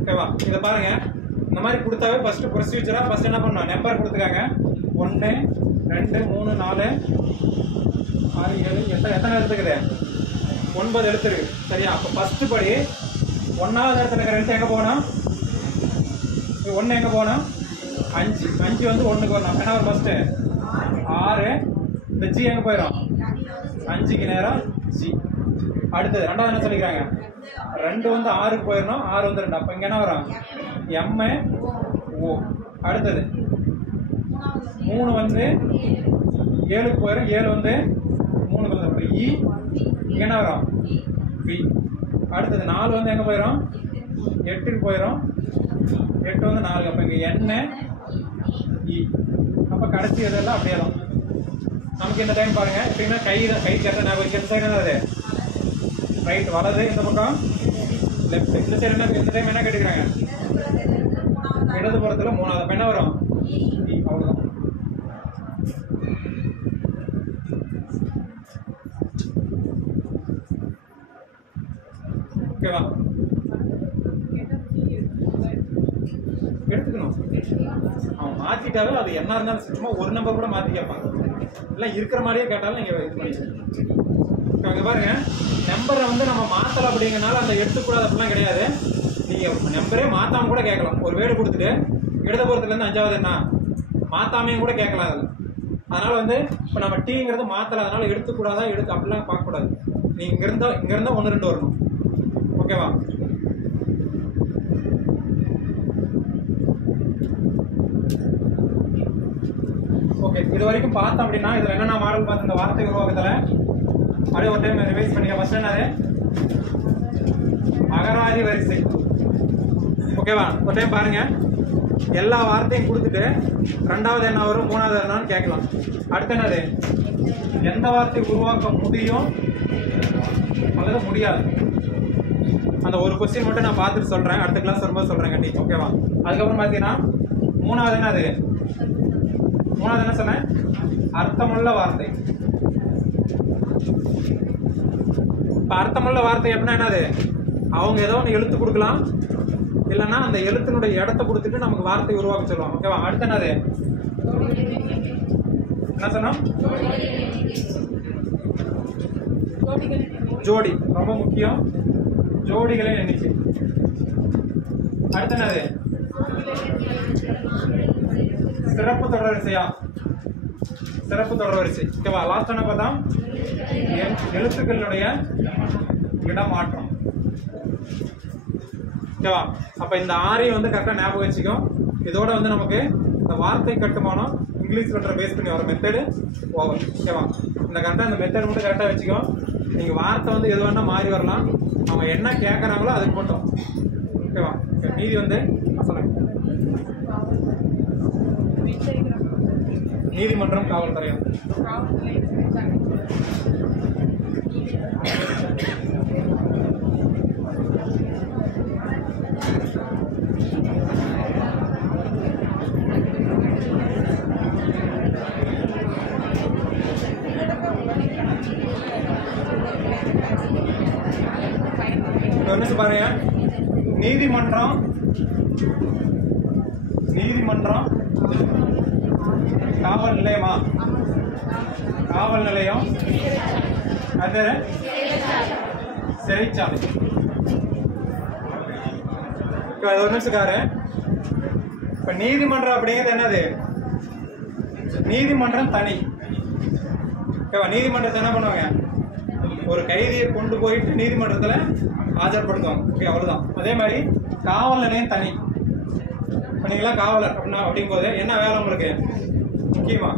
ஓகேவா? இதை பாருங்க, இந்த மாதிரி கொடுத்தாவே ஃபர்ஸ்ட் ப்ரொசீஜரா ஃபர்ஸ்ட் என்ன பண்ணணும், நம்பர் கொடுத்துக்காங்க. 1 2 3 4 6 7 எத்தனை எழுத்து இருக்குது? 9 எழுத்து இருக்கு. சரியா? அப்போ ஃபர்ஸ்ட் படி 1வது இடத்துல இருக்கிற எழுத்து எங்க போகணும்? 1 எங்க போகணும்? 5. 5 வந்து 1க்கு வரணும். என்ன வரும் ஃபர்ஸ்ட்? 6. இந்த ஜி எங்க போயிடும்? 5க்கு நேரம் ஜி. அடுத்தது 2வது என்ன சொல்லிக்கிறாங்க? 2 வந்து 6க்கு போயிடணும். 6 வந்து 2. அப்போ இங்க என்ன வரும்? M O. அடுத்தது 3 வந்து 7க்கு போயிடும். 7 வந்து 3க்கு வந்து இ. இங்க என்ன வரும்? வி. அடுத்தது 4 வந்து எங்க போயிடும்? 8க்கு போயிடும். 8 வந்து 4. அப்போ இங்க என் இ. அப்போ கடைசி இதெல்லாம் அப்படியே தான். நமக்கு இந்த டைம் பாருங்க, எப்படின்னா கை கரெக்டாக ஞாபகம் வச்சு. இந்த சைடு என்னது? ரைட். வலது. இந்த பக்கம் லெஃப்ட். இந்த சைடு என்ன? இந்த டைம் என்ன கேட்டுக்கிறாங்க? இடதுபுறத்தில் 3வது. அப்போ என்ன வரும்? அவ்வளோதான். ஓகேவா? எடுத்துக்கணும். அவன் மாத்திட்டாவே அது என்ன இருந்தாலும் சும்மா ஒரு நம்பர் கூட மாத்தி கேட்பாங்க. இல்லை இருக்கிற மாதிரியே கேட்டாலும் நீங்க இது பண்ணிக்கலாம். இங்க பாருங்க, நம்பரை வந்து நம்ம மாத்தலாம் அப்படிங்கறனால அந்த எடுத்துக்கூடாது அப்படிலாம் கிடையாது. நீங்க நம்பரே மாத்தாம கூட கேட்கலாம். ஒரு வேர்டு கொடுத்துட்டு இடதுபுறத்துல இருந்து 5வது என்ன மாத்தாமையும் கூட கேட்கலாம். அதுல அதனால வந்து இப்ப நம்ம டீங்கிறது மாத்தல, அதனால எடுத்துக்கூடாதா எடுத்து அப்படிலாம் பார்க்க கூடாது. நீங்க இங்க இருந்தா 1 2 வரணும். ஓகேவா? ஓகே, இது வரைக்கும் பார்த்தோம் அப்படின்னா இதுல என்னென்ன மாடல் பார்த்து இந்த வார்த்தை உருவாக்கத்துல அப்படியே ஒரு டைம் ரிவைஸ் பண்ணிக்க. ஃபர்ஸ்ட் என்னது? அகராதி வரிசை. ஓகேவா? ஒரு டைம் பாருங்க, எல்லா வார்த்தையும் கொடுத்துட்டு 2வது என்ன வரும் 3வது என்னன்னு கேட்கலாம். அடுத்து என்னது? எந்த வார்த்தை உருவாக்க முடியும் அல்லது முடியாது, அந்த ஒரு கொஸ்டின் மட்டும் நான் பார்த்துட்டு சொல்றேன். அடுத்த கிளாஸ் வரும்போது சொல்றேன் கண்டிப்பா. ஓகேவா? அதுக்கப்புறம் பாத்தீங்கன்னா 3வது என்னது? 3வது என்ன சொன்னேன்? அர்த்தமுள்ள வார்த்தை. இப்ப அர்த்தமுள்ள வார்த்தை அப்படின்னா என்னது? அவங்க ஏதோ ஒன்று எழுத்து கொடுக்கலாம், இல்லைன்னா அந்த எழுத்தினுடைய இடத்தை கொடுத்துட்டு நமக்கு வார்த்தை உருவாக்க சொல்லுவாங்க. ஓகேவா? அடுத்து என்னது? என்ன சொன்னோம்? ஜோடி. ரொம்ப முக்கியம், ஜோடிகளின் எண்ணிக்கை. அடுத்து என்னது? சிறப்பு தொடர்வரிசையா? சிறப்பு தொடர்வரிசை. ஓகேவா? லாஸ்ட் என்ன பார்த்தா எழுத்துக்களுடைய இடமாற்றம். ஓகேவா? அப்ப இந்த 6 வந்து கரெக்டா ஞாபகம் வச்சுக்கோ. இதோட வந்து நமக்கு இந்த வார்த்தை கட்டுமானம் இங்கிலீஷ் லெட்டர் பேஸ் பண்ணி வர மெத்தடு ஓவர். ஓகேவா? இந்த கரெக்டா இந்த மெத்தட் மட்டும் கரெக்டா வச்சுக்கோ. நீங்க வார்த்தை வந்து எது வேணா மாறி வரலாம், அவங்க என்ன கேட்கறாங்களோ அதுக்கு மட்டும். ஓகேவா? மீதி வந்து சொல்லுங்க. நீதிமன்றம், காவல்துறை. பாருங்க, நீதிமன்றம், நீதிமன்றம், காவல் நிலையமா? காவல் நிலையம், அது சிறைச்சாலை. ஒரு நிமிஷக்காரு, இப்ப நீதிமன்றம் அப்படிங்கிறது என்னது? நீதிமன்றம் தனி. நீதிமன்றத்தை என்ன பண்ணுவாங்க? ஒரு கைதியை கொண்டு போயிட்டு நீதிமன்றத்துல ஆஜர்படுத்துவாங்க. ஓகே, அவ்வளவுதான். அதே மாதிரி காவல் நிலையம் தனி. நீங்களா காவலர் அப்படின்னா அப்படிங்கும்போது என்ன வேலை உங்களுக்கு முக்கியமா?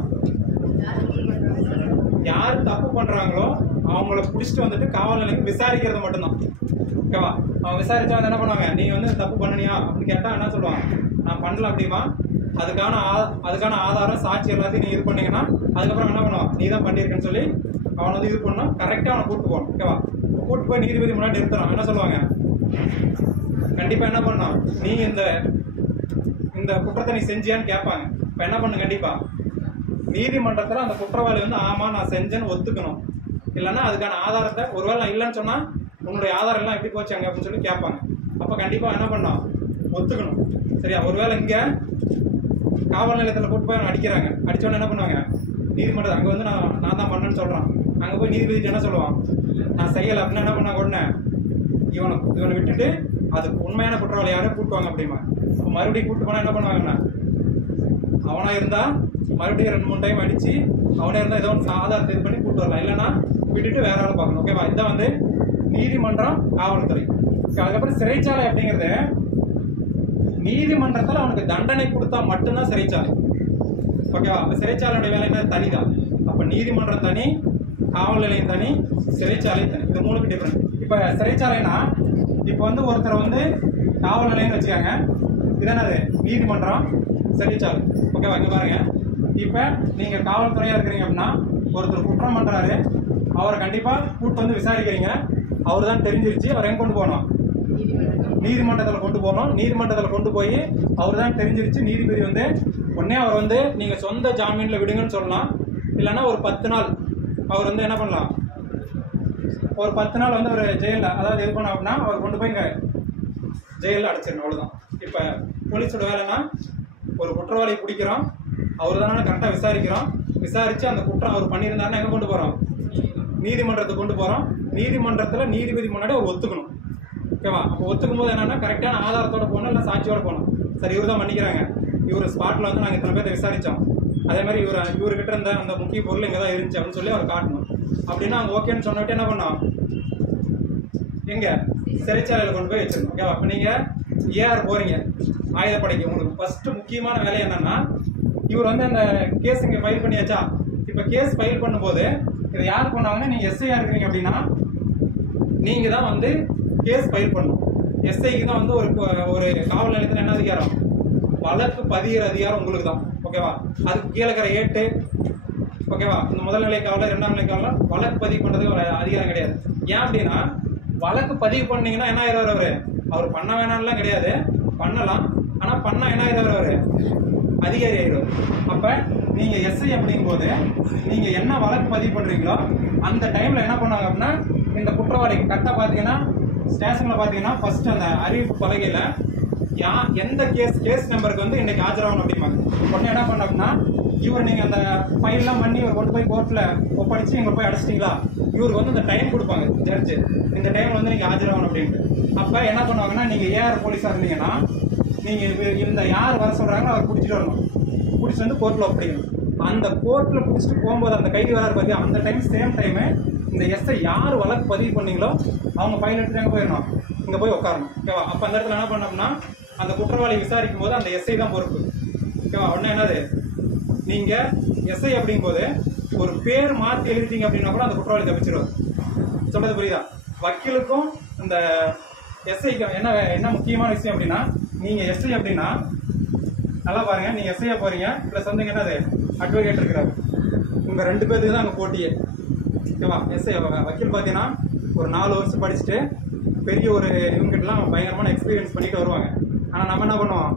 யாரு தப்பு பண்றாங்களோ அவங்கள புடிச்சிட்டு வந்துட்டு காவல் நிலையம் விசாரிக்கிறது மட்டும்தான். ஓகேவா? அவங்க விசாரிச்சா என்ன பண்ணுவாங்க? நீங்க வந்து தப்பு பண்ணனியா அப்படின்னு கேட்டா என்ன சொல்லுவாங்க? நான் பண்ணல அப்படிமா, அதுக்கான ஆதாரம் சாட்சி எல்லாத்தையும் நீ இது பண்ணீங்கன்னா அதுக்கப்புறம் என்ன பண்ணுவான்? நீ தான் பண்ணிருக்கேன்னு சொல்லி அவனை வந்து இது பண்ணணும். கரெக்டா அவனை கூட்டு போகணும். ஓகேவா? கூட்டு போய் நீதிபதி முன்னாடி நிறுத்தணும். என்ன சொல்லுவாங்க? கண்டிப்பா என்ன பண்ணணும்? நீ இந்த குற்றத்தை நீ செஞ்சியான்னு கேட்பாங்க. இப்ப என்ன பண்ணு? கண்டிப்பா நீதிமன்றத்துல அந்த குற்றவாளி வந்து ஆமா நான் செஞ்சேன்னு ஒத்துக்கணும். இல்லைன்னா அதுக்கான ஆதாரத்தை, ஒருவேளை நான் இல்லைன்னு சொன்னா உன்னுடைய ஆதாரம் எல்லாம் எப்படி போச்சு அங்கே அப்படின்னு சொல்லி கேட்பாங்க. அப்போ கண்டிப்பாக என்ன பண்ணோம், ஒத்துக்கணும். சரியா? ஒருவேளை இங்கே காவல் நிலையத்தில் கூட்டு போய் அடிக்கிறாங்க, அடித்தோன்னே என்ன பண்ணுவாங்க, நீதிமன்றம் அங்கே வந்து நான் தான் பண்ணேன்னு சொல்கிறான். அங்கே போய் நீதிபதி என்ன சொல்லுவான், நான் செய்யலை அப்படின்னா என்ன பண்ணாங்க, உடனே இவனை விட்டுட்டு அதுக்கு உண்மையான குற்றவாளி யாரையும் கூட்டுவாங்க அப்படிமா. இப்போ மறுபடியும் கூட்டு போனால் என்ன பண்ணுவாங்கன்னா, அவனாக இருந்தால் மறுபடியும் 2-3 டைம் அடித்து அவனே இருந்தால் ஏதோ ஒன்று ஆதாரத்தை இது பண்ணி கூட்டு வரலாம், இல்லைன்னா விட்டுட்டு வேற ஆளை பார்க்கணும். ஓகேவா? இதுதான் வந்து நீதிமன்றம், காவல்துறை. அதுக்கப்புறம் சிறைச்சாலை அப்படிங்கிறது நீதிமன்றத்தில் அவனுக்கு தண்டனை கொடுத்தா மட்டும்தான் சிறைச்சாலை. ஓகேவா? அப்போ சிறைச்சாலையோட வேலை என்ன, தனிதான். அப்போ நீதிமன்றம் தனி, காவல் நிலையம் தனி, சிறைச்சாலை தனி. இது 3க்கு டிஃபரெண்ட். இப்போ சிறைச்சாலைனா இப்போ வந்து ஒருத்தர் வந்து காவல் நிலையம்னு வச்சுக்காங்க, இதென்னது நீதிமன்றம், சிறைச்சாலை. ஓகேவா? இங்கே பாருங்க, இப்போ நீங்கள் காவல்துறையாக இருக்கிறீங்க அப்படின்னா ஒருத்தர் குற்றம் பண்ணுறாரு, அவரை கண்டிப்பாக கூப்பிட்டு வந்து விசாரிக்கிறீங்க. அவர் தான் தெரிஞ்சிருச்சு, அவர் எங்கே கொண்டு போகணும், நீதிமன்றத்தில் கொண்டு போகணும். நீதிமன்றத்தில் கொண்டு போய் அவர் தான் தெரிஞ்சிருச்சு, நீதிபதி வந்து உடனே அவர் வந்து நீங்கள் சொந்த ஜாமீனில் விடுங்கன்னு சொல்லலாம். இல்லைன்னா ஒரு 10 நாள் அவர் வந்து என்ன பண்ணலாம், ஒரு 10 நாள் வந்து ஒரு ஜெயிலில், அதாவது இது பண்ண அப்படின்னா அவர் கொண்டு போய் இங்கே ஜெயிலில் அடைச்சிடணும். அவ்வளோதான். இப்போ போலீஸோட வேலைன்னா ஒரு குற்றவாளியை பிடிக்கிறோம், அவர் தானே கரெக்டாக விசாரிக்கிறோம், விசாரித்து அந்த குற்றம் அவர் பண்ணியிருந்தாருன்னா எங்கே கொண்டு போகிறோம், நீதிமன்றத்துக்கு கொண்டு போகிறோம். நீதிமன்றத்தில் நீதிபதி முன்னாடி அவர் ஒத்துக்கணும். ஓகேவா? அப்போ ஒத்துக்கும் போது என்னன்னா கரெக்டான ஆதாரத்தோட போகணும், இல்லை சாட்சியோட போகணும். சரி, இவர் தான் பண்ணிக்கிறாங்க, இவர் ஸ்பாட்டில் வந்து நாங்கள் இத்தனை பேர்த்த விசாரித்தோம், அதே மாதிரி இவர்கிட்ட இருந்த அந்த முக்கிய பொருள் இங்கே தான் இருந்துச்சு அப்படின்னு சொல்லி அவர் காட்டணும். அப்படின்னா அவங்க ஓகேன்னு சொன்னிட்டு என்ன பண்ணோம், எங்கே சிறைச்சாலையில் கொண்டு போய் வச்சிடணும். ஓகேவா? அப்போ நீங்கள் ஏஆர் போகிறீங்க ஆயுதப்படைக்கு, உங்களுக்கு ஃபஸ்ட்டு முக்கியமான வேலை என்னன்னா, இவர் வந்து அந்த கேஸ் இங்கே ஃபைல் பண்ணியாச்சா, இப்போ கேஸ் ஃபைல் பண்ணும்போது இதை யார் பண்ணாங்கன்னா, நீங்கள் எஸ்ஐயா இருக்கிறீங்க அப்படின்னா நீங்கள் தான் வந்து கேஸ் ஃபைல் பண்ணணும். எஸ்ஐக்கு தான் வந்து ஒரு காவல் நிலையத்தில் என்ன அதிகாரம், வழக்கு பதிகிற அதிகாரம் உங்களுக்கு தான். ஓகேவா? அதுக்கு கீழே இருக்கிற ஏட்டு, ஓகேவா, இந்த முதல் நிலை காவலர், 2ஆம் நிலை காவலர் வழக்கு பதிவு பண்ணுறதுக்கு ஒரு அதிகாரம் கிடையாது. ஏன் அப்படின்னா வழக்கு பதிவு பண்ணீங்கன்னா என்ன ஆயிடுவார், அவர் பண்ண வேணாம்லாம் கிடையாது, பண்ணலாம். ஆனால் பண்ணால் என்ன ஆயிடுவார், அவர் அதிகாரி ஆயிடுவார். அப்போ நீங்கள் எஸ்ஐ அப்படிங்கும்போது நீங்கள் என்ன வழக்கு பதிவு பண்ணுறீங்களோ அந்த டைமில் என்ன பண்ணாங்க அப்படின்னா, இந்த குற்றவாளிக்கு கரெக்டாக பார்த்தீங்கன்னா ஸ்டேஷனில் பார்த்தீங்கன்னா ஃபர்ஸ்ட் அந்த அறிவிப்பு பலகையில் எந்த கேஸ் நம்பருக்கு வந்து இன்னைக்கு ஆஜராகணும் அப்படிம்பாங்க. உடனே என்ன பண்ண அப்படின்னா, இவர் நீங்கள் அந்த ஃபைல்லாம் பண்ணி இவர் கொண்டு போய் கோர்ட்டில் ஒப்படைச்சு இங்கே போய் அடைச்சிட்டிங்களா, இவருக்கு வந்து இந்த டைம் கொடுப்பாங்க ஜட்ஜு, இந்த டைமில் வந்து நீங்கள் ஆஜராகணும் அப்படின்ட்டு. அப்போ என்ன பண்ணுவாங்கன்னா, நீங்கள் ஏஆர் போலீஸாக இருந்தீங்கன்னா நீங்கள் இந்த யார் வர சொல்கிறாங்களோ அவர் பிடிச்சிட்டு வரணும், பிடிச்சி வந்து கோர்ட்டில் ஒப்படைக்கணும். அந்த கோர்ட்டில் பிடிச்சிட்டு போகும்போது அந்த கைதி வராரு பார்த்து அந்த டைம் சேம் டைமு இந்த எஸ்ஐ யார் வழக்கு பதிவு பண்ணீங்களோ அவங்க ஃபைல் எடுத்துட்டு அங்கே போயிடணும், இங்கே போய் உட்காரணும். ஓகேவா? அப்போ அந்த இடத்துல என்ன பண்ணோம்னா, அந்த குற்றவாளி விசாரிக்கும் போது அந்த எஸ்ஐ தான் பொறுப்பு. ஓகேவா? உடனே என்னது, நீங்கள் எஸ்ஐ அப்படிங்கும்போது ஒரு பேர் மாற்றி எழுதிட்டீங்க அப்படின்னா கூட அந்த குற்றவாளி தப்பிச்சிருவார். சொல்றது புரியுதா? வக்கீலுக்கும் இந்த எஸ்ஐக்கும் என்ன முக்கியமான விஷயம் அப்படின்னா, நீங்கள் எஸ்ஐ அப்படின்னா நல்லா பாருங்க, நீங்கள் எஸ்ஐயா போறீங்க, ப்ளஸ் வந்து என்னது அட்வொகேட் இருக்கிறாரு, உங்கள் 2 பேருக்கு தான் அங்கே போட்டியே. ஓகேவா? எஸ்ஐ வக்கீல் பார்த்தீங்கன்னா ஒரு 4 வருஷம் படிச்சுட்டு பெரிய ஒரு இவங்ககிட்டலாம் பயங்கரமான எக்ஸ்பீரியன்ஸ் பண்ணிட்டு வருவாங்க. ஆனால் நம்ம என்ன பண்ணுவோம்,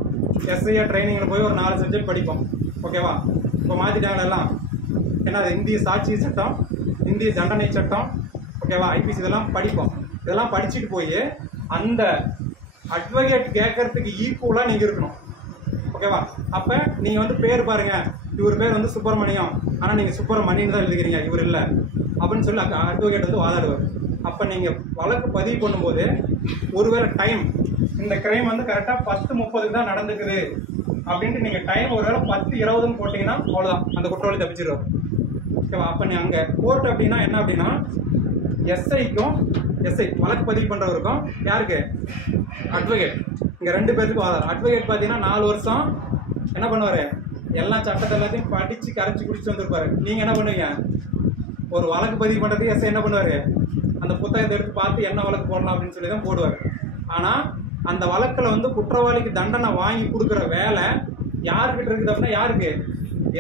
எஸ்ஐயா ட்ரைனிங்கில் போய் ஒரு 4 சப்ஜெக்ட் படிப்போம். ஓகேவா? இப்போ மாற்றிட்டாங்க எல்லாம், ஏன்னா இந்திய சாட்சி சட்டம், இந்திய தண்டனை சட்டம், ஓகேவா, ஐபிசி இதெல்லாம் படிப்போம். இதெல்லாம் படிச்சுட்டு போய் அந்த அட்வொகேட் கேட்கறதுக்கு ஈக்குவலாக நீங்கள் இருக்கணும். ஓகேவா? அப்போ நீங்கள் வந்து பேர் பாருங்க, இவர் பேர் வந்து சுப்பிரமணியம், ஆனால் நீங்கள் சுப்பிரமணியன் தான் எழுதிக்கிறீங்க, இவர் இல்லை அப்படின்னு சொல்லி அட்வொகேட் வந்து வாதாடுவார். அப்போ நீங்கள் வழக்கு பதிவு பண்ணும்போது ஒருவேளை டைம், இந்த கிரைம் வந்து கரெக்டாக 10:30 தான் நடந்துக்குது அப்படின்ட்டு நீங்கள் டைம் ஒருவேளை 10:20 போட்டிங்கன்னா அவ்வளோதான், அந்த குற்றவாளி தப்பிச்சிடுவார். ஓகேவா? அப்போ நீ அங்கே கோர்ட் அப்படின்னா என்ன அப்படின்னா, எஸ்ஐக்கும் எஸ்ஐ வழக்கு பதிவு பண்ணுறவருக்கும் யாருக்கு, அட்வொகேட், இங்கே 2 பேருக்கு வாதாடும். அட்வொகேட் பார்த்தீங்கன்னா 4 வருஷம் என்ன பண்ணுவார், எல்லா சட்டத்தை எல்லாத்தையும் படித்து கரைச்சி குடிச்சு வந்திருப்பாரு. நீங்கள் என்ன பண்ணுவீங்க, ஒரு வழக்கு பதிவு பண்ணுறதுக்கு எஸ்ஐ என்ன பண்ணுவார், அந்த புத்தகத்தை எடுத்து பார்த்து என்ன வழக்கு போடலாம் அப்படின்னு சொல்லி தான் போடுவார். ஆனால் அந்த வழக்கில் வந்து குற்றவாளிக்கு தண்டனை வாங்கி கொடுக்குற வேலை யாருக்கிட்ட இருக்குது அப்படின்னா, யாருக்கு,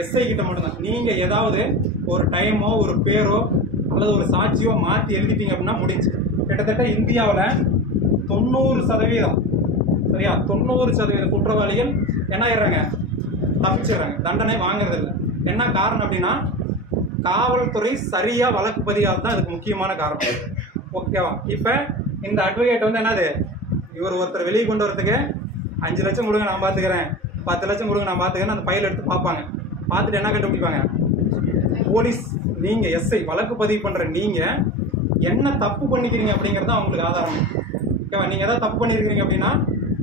எஸ்ஐ கிட்ட மட்டும்தான். நீங்கள் ஏதாவது ஒரு டைமோ ஒரு பேரோ அல்லது ஒரு சாட்சியோ மாற்றி எழுதிட்டீங்க அப்படின்னா முடிஞ்சு. கிட்டத்தட்ட இந்தியாவில் 90%, சரியா, 90% குற்றவாளிகள் என்ன ஆயிடுறாங்க, தப்பிச்சிடுறாங்க, தண்டனை வாங்குறது இல்லை. என்ன காரணம் அப்படின்னா, காவல்துறை சரியா வழக்கு பதிவாக தான் அதுக்கு முக்கியமான காரணம். ஓகேவா? இப்போ இந்த அட்வொகேட் வந்து என்னது, இவர் ஒருத்தர் வெளியே கொண்டு வரதுக்கு 5 லட்சம் கொடுங்க நான் பார்த்துக்கிறேன், 10 லட்சம் கொடுங்க நான் பார்த்துக்கிறேன், அந்த ஃபைல் எடுத்து பார்ப்பாங்க. பார்த்துட்டு என்ன கண்டுபிடிப்பாங்க, போலீஸ் நீங்கள் எஸ்ஐ வழக்கு பதிவு பண்ணுற நீங்கள் என்ன தப்பு பண்ணிக்கிறீங்க அப்படிங்கிறது தான் அவங்களுக்கு ஆதாரம். ஓகேவா? நீங்கள் ஏதாவது தப்பு பண்ணியிருக்கிறீங்க அப்படின்னா,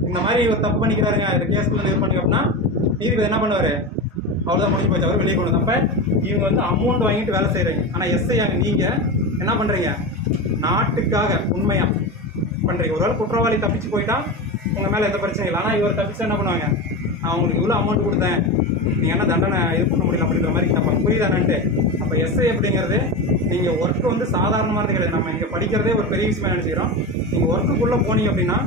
இந்த மாதிரி ஒரு தப்பு பண்ணிக்கிறாருங்க, இந்த கேஸில் இது பண்ணுங்க அப்படின்னா நீதிபதி என்ன பண்ணுவார், அவ்வளோதான் முடிஞ்சு போச்சு, அவர் வெளியே கொண்டு வந்தப்ப இவங்க வந்து அமௌண்ட் வாங்கிட்டு வேலை செய்கிறீங்க. ஆனால் எஸ்ஐ அங்கே நீங்கள் என்ன பண்ணுறீங்க, நாட்டுக்காக உண்மையாக பண்ணுறீங்க. ஒருவேளை குற்றவாளி தப்பிச்சு போயிட்டா உங்கள் மேலே எந்த பிரச்சனையும் இல்லை. ஆனால் இவர் தப்பிச்சா என்ன பண்ணுவாங்க, நான் உங்களுக்கு இவ்வளோ அமௌண்ட் கொடுத்தேன், நீங்கள் என்ன தண்டனை இது பண்ண முடியல அப்படிங்கிற மாதிரி நம்ம புரியுதானன்ட்டு. அப்போ எஸ்ஐ அப்படிங்கிறது நீங்கள் ஒர்க்கு வந்து சாதாரணமாக கிடையாது. நம்ம இங்கே படிக்கிறதே ஒரு பெரிய விஷயமா நினச்சிக்கிறோம். நீங்கள் ஒர்க்குக்குள்ளே போனீங்க அப்படின்னா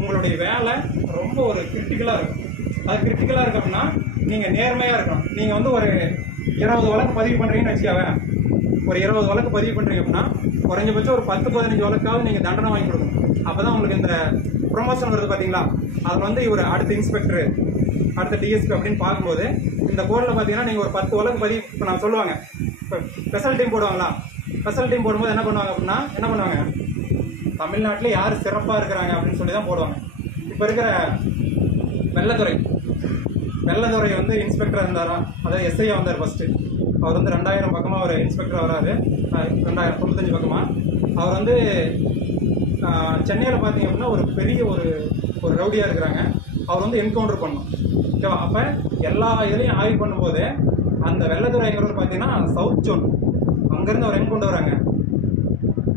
உங்களுடைய வேலை ரொம்ப ஒரு கிரிட்டிக்கலாக இருக்கும். அது கிரிட்டிக்கலாக இருக்கு அப்படின்னா நீங்கள் நேர்மையாக இருக்கணும். நீங்கள் வந்து ஒரு 20 வழக்கு பதிவு பண்ணுறீங்கன்னு வச்சுக்காவே, ஒரு 20 வழக்கு பதிவு பண்ணுறீங்க அப்படின்னா குறைஞ்சபட்சம் ஒரு 10-15 வழக்காவது நீங்கள் தண்டனை வாங்கி கொடுக்கணும். அப்போ தான் உங்களுக்கு இந்த ப்ரொமோஷன் வருது பார்த்தீங்களா, அதில் வந்து இவர் அடுத்த இன்ஸ்பெக்டர், அடுத்த டிஎஸ்பி அப்படின்னு பார்க்கும்போது இந்த கோர்ட்டில் பார்த்தீங்கன்னா நீங்கள் ஒரு 10 வழக்கு பதிவு, இப்போ நான் சொல்லுவாங்க, இப்போ ஸ்பெஷல் டீம் போடுவாங்களா, ஸ்பெஷல் டீம் போடும்போது என்ன பண்ணுவாங்க அப்படின்னா, என்ன பண்ணுவாங்க, தமிழ்நாட்டில் யார் சிறப்பாக இருக்கிறாங்க அப்படின்னு சொல்லி தான் போடுவாங்க. இப்போ இருக்கிற வெள்ளத்துறை வந்து இன்ஸ்பெக்டராக இருந்தாரா, அதாவது எஸ்ஐயாக வந்தார் ஃபஸ்ட்டு. அவர் வந்து 2000 பக்கமாக ஒரு இன்ஸ்பெக்டர் வராது, 2095 பக்கமாக. அவர் வந்து சென்னையில் பார்த்தீங்க அப்படின்னா ஒரு பெரிய ஒரு ரவுடியாக இருக்கிறாங்க. அவர் வந்து என்கவுண்டர் பண்ணணும். ஓகேவா? அப்போ எல்லா இதுலேயும் ஆய்வு பண்ணும்போது அந்த வெள்ளத்துறைங்கிறவர் பார்த்தீங்கன்னா சவுத் ஜோன், அங்கேருந்து அவர் எங்கே கொண்டு வராங்க,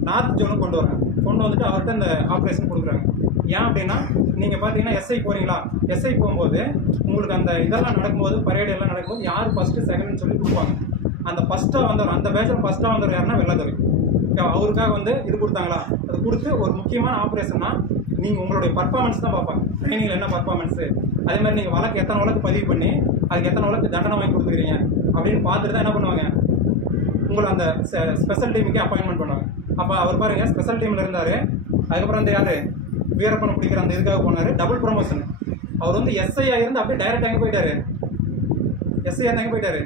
நார்த் ஜோனுக்கு கொண்டு வராங்க. கொண்டு வந்துட்டு அவர்கிட்ட இந்த ஆப்ரேஷன் கொடுக்குறாங்க. ஏன் அப்படின்னா நீங்கள் பார்த்தீங்கன்னா எஸ்ஐ போகிறீங்களா, எஸ்ஐ போகும்போது உங்களுக்கு அந்த இதெல்லாம் நடக்கும்போது, பரேடு எல்லாம் நடக்கும்போது யார் ஃபஸ்ட்டு செகண்ட்னு சொல்லி கொடுப்பாங்க. அந்த ஃபஸ்ட்டாக வந்தவர், அந்த பேட்சில் ஃபஸ்ட்டாக வந்தவர் யாருன்னா வெள்ளத்துறை. அவருக்காக வந்து இது கொடுத்தாங்களா, அது கொடுத்து ஒரு முக்கியமான ஆப்ரேஷன்னா நீங்கள் உங்களுடைய பர்ஃபார்மன்ஸ் தான் பார்ப்பாங்க. ட்ரைனிங்கில் என்ன பர்ஃபார்மன்ஸு, அதே மாதிரி நீங்கள் வழக்கு எத்தனை வழக்கு பதிவு பண்ணி அதுக்கு எத்தனை வழக்கு தண்டனை வாங்கி கொடுத்துக்கிறீங்க அப்படின்னு பார்த்துட்டு தான் என்ன பண்ணுவாங்க, உங்களை அந்த ஸ்பெஷல் டீமுக்கே அப்பாயின்மெண்ட் பண்ணுவாங்க. அப்போ அவர் பாருங்கள் ஸ்பெஷல் டீமில் இருந்தார். அதுக்கப்புறம் அந்த யார் வீரப்பனை பிடிக்கிற அந்த இதுக்காக போனார், டபுள் ப்ரொமோஷன். அவர் வந்து எஸ்ஐயாக இருந்து அப்படியே டைரெக்டாக எங்கே போயிட்டார், எஸ்ஐயாக எங்கே போயிட்டார்,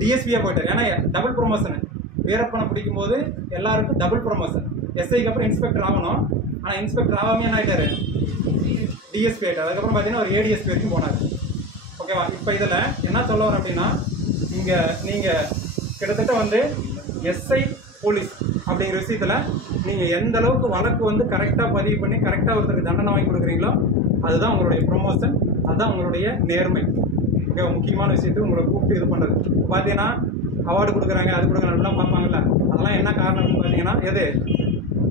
டிஎஸ்பியாக போயிட்டார். ஏன்னா டபுள் ப்ரொமோஷன், வீரப்பனை பிடிக்கும் போது எல்லாருக்கும் டபுள் ப்ரொமோஷன். எஸ்ஐக்கு அப்புறம் இன்ஸ்பெக்டர் ஆகணும், ஆனால் இன்ஸ்பெக்டர் ஆகாமல் என்ன ஆகிட்டார், டிஎஸ்பி ஆகிட்டார். அதுக்கப்புறம் பார்த்தீங்கன்னா ஒரு ஏடிஎஸ்பி வரைக்கும் போனார். ஓகேவா? இப்போ இதில் என்ன சொல்ல வரோம் அப்படின்னா, இங்கே நீங்கள் கிட்டத்தட்ட வந்து எஸ்ஐ போலீஸ் அப்படிங்கிற விஷயத்தில் நீங்கள் எந்த அளவுக்கு வழக்கு வந்து கரெக்டாக பதிவு பண்ணி கரெக்டாக ஒருத்தருக்கு தண்டனை வாங்கி கொடுக்குறீங்களோ அதுதான் உங்களுடைய ப்ரொமோஷன், அதுதான் உங்களுடைய நேர்மை. ஓகேவா? முக்கியமான விஷயத்துக்கு உங்களை கூப்பிட்டு இது பண்ணுறது. பார்த்தீங்கன்னா அவார்டு கொடுக்குறாங்க, அது கொடுக்குறாங்கலாம் பார்ப்பாங்கல்ல, அதெல்லாம் என்ன காரணம்னு பார்த்தீங்கன்னா எது,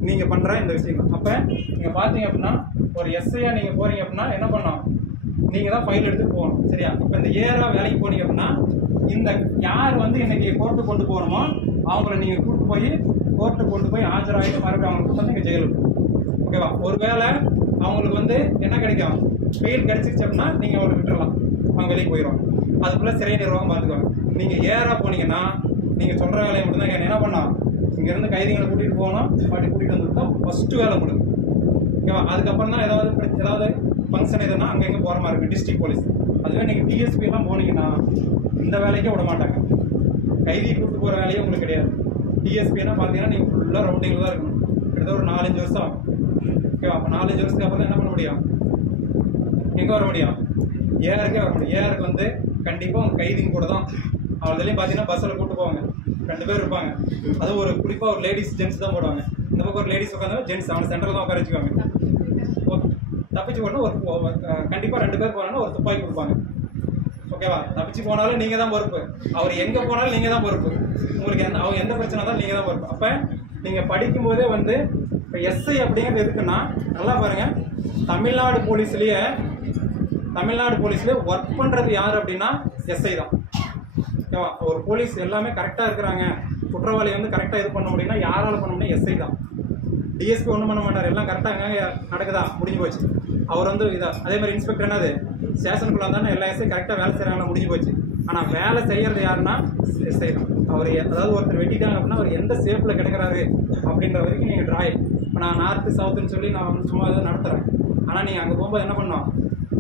நீங்கள் பண்ணுற இந்த விஷயம் தான். அப்போ நீங்கள் பார்த்தீங்க அப்படின்னா ஒரு எஸ்ஐயாக நீங்கள் போகிறீங்க அப்படின்னா என்ன பண்ணோம், நீங்கள் தான் ஃபைல் எடுத்துகிட்டு போகணும். சரியா? இப்போ இந்த ஏராக வேலைக்கு போனீங்க அப்படின்னா இந்த யார் வந்து இன்னைக்கு கோர்ட்டுக்கு கொண்டு போகணுமோ அவங்கள நீங்கள் கூப்பிட்டு போய் கோர்ட்டுக்கு கொண்டு போய் ஆஜராகிட்டு மறுபடியும் அவங்களுக்கு வந்து இங்கே ஜெயிலுக்கு. ஓகேவா? ஒருவேளை அவங்களுக்கு வந்து என்ன கிடைக்கும், ஃபெயில் கிடைச்சிருச்சு அப்படின்னா நீங்கள் அவங்களை விட்டுறலாம், அவங்க வெளியே போயிடுவாங்க. அதுக்குள்ளே சிறை நிர்வாகம் பார்த்துக்குவாங்க. நீங்கள் ஏராக போனீங்கன்னா நீங்கள் சொல்கிற வேலையை மட்டும்தான் என்ன பண்ணலாம், இங்கேருந்து கைதிகளை கூட்டிகிட்டு போகணும், பாட்டி கூட்டிகிட்டு வந்துட்டு தான் ஃபஸ்ட்டு வேலை கொடுங்க. ஓகேவா? அதுக்கப்புறம் தான் ஏதாவது ஃபங்க்ஷன் எதுனா அங்கே எங்கே போகிற மாதிரி இருக்குது டிஸ்ட்ரிக்ட் போலீஸ். அதுவே நீங்கள் டிஎஸ்பிலாம் போனீங்கன்னா இந்த வேலைக்கே விட மாட்டாங்க, கைதி கூப்பிட்டு போகிற வேலையே உங்களுக்கு கிடையாது. டிஎஸ்பிலாம் பார்த்தீங்கன்னா நீங்கள் ஃபுல்லாக ரவுண்டிங்கில் தான் இருக்கணும். கிட்டத்தட்ட ஒரு 4-5 வருஷம் ஆகும். ஓகேவா? அப்போ 4-5 வருஷத்துக்கு அப்புறம் தான் என்ன பண்ண முடியும், எங்கே வர முடியும், ஏஆருக்கே வர முடியும். ஏஆருக்கு வந்து கண்டிப்பாக உங்கள் கைதிங்க கூட தான். அவள்லையும் பார்த்தீங்கன்னா பஸ்ஸில் கூப்பிட்டு போவாங்க, 2 பேர் இருப்பாங்க. அதுவும் ஒரு குறிப்பாக ஒரு லேடிஸ் ஜென்ட்ஸ் தான் போடுவாங்க. இந்த பக்கம் ஒரு லேடிஸ் உட்காந்து ஜென்ட்ஸ் அவனை சென்டரில் தான் உட்கார வச்சுக்குவாங்க. தப்பிச்சு போனால் ஒரு கண்டிப்பாக 2 பேர் போனாலும் ஒரு துப்பாக்கி கொடுப்பாங்க. ஓகேவா? தப்பிச்சு போனாலும் நீங்கள் தான் பொறுப்பு, அவர் எங்கே போனாலும் நீங்கள் தான் பொறுப்பு. உங்களுக்கு அவங்க எந்த பிரச்சனை தான் நீங்கள் தான் பொறுப்பு. அப்போ நீங்கள் படிக்கும்போதே வந்து இப்போ எஸ்ஐ அப்படிங்கிறது எதுக்குன்னா, நல்லா பாருங்கள், தமிழ்நாடு போலீஸ்லேயே ஒர்க் பண்ணுறது யார் அப்படின்னா எஸ்ஐ தான். ஓகேவா? ஒரு போலீஸ் எல்லாமே கரெக்டாக இருக்கிறாங்க, குற்றவாளி வந்து கரெக்டாக இது பண்ண முடியும்னா யாரால் பண்ண முடியும், எஸ்ஐ தான். டிஎஸ்பி ஒன்றும் பண்ண மாட்டார், எல்லாம் கரெக்டாக எங்கே நடக்குதா முடிஞ்சு போச்சு. அவர் வந்து அதே மாதிரி இன்ஸ்பெக்டர் என்னது ஸ்டேஷனுக்குள்ள இருந்தாலும் எல்லா எஸ்ஐ கரெக்டாக வேலை செய்கிறாங்களா முடிஞ்சு போச்சு. ஆனால் வேலை செய்கிறது யாருன்னா எஸ்ஐ தான். அவர் அதாவது ஒருத்தர் வெட்டிட்டாங்க அப்படின்னா அவர் எந்த சேஃபில் கிடைக்கிறாரு அப்படின்ற வரைக்கும் நீங்கள் ட்ராயிங். இப்போ நான் நார்த்து சவுத்துன்னு சொல்லி நான் வந்து சும்மா இதை நடத்துகிறேன். ஆனால் நீங்கள் அங்கே போகும்போது என்ன பண்ணோம்,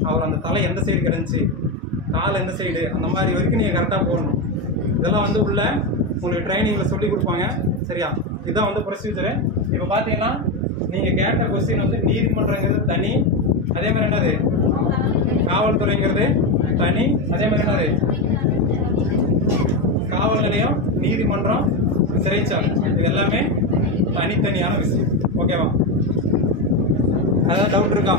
அவர் அந்த தலை எந்த சைடு கிடந்துச்சு, கால் எந்த சைடு, அந்த மாதிரி வரைக்கும் நீங்கள் கரெக்டாக போடணும். இதெல்லாம் வந்து உள்ள உங்களுக்கு ட்ரைனிங்கில் சொல்லி கொடுப்பாங்க. சரியா? இதுதான் வந்து ப்ரொசீஜரு. இப்போ பார்த்தீங்கன்னா நீங்க கேட்ட கொஸ்டின் வந்து நீதிமன்றங்கிறது தனி, அதே மாதிரி என்னது காவல்துறைங்கிறது தனி, அதே மாதிரி என்னது காவல் நிலையம், நீதிமன்றம், சிறைச்சாலை, இது எல்லாமே தனித்தனியான விஷயம். ஓகேவா? அதாவது டவுட் இருக்கா?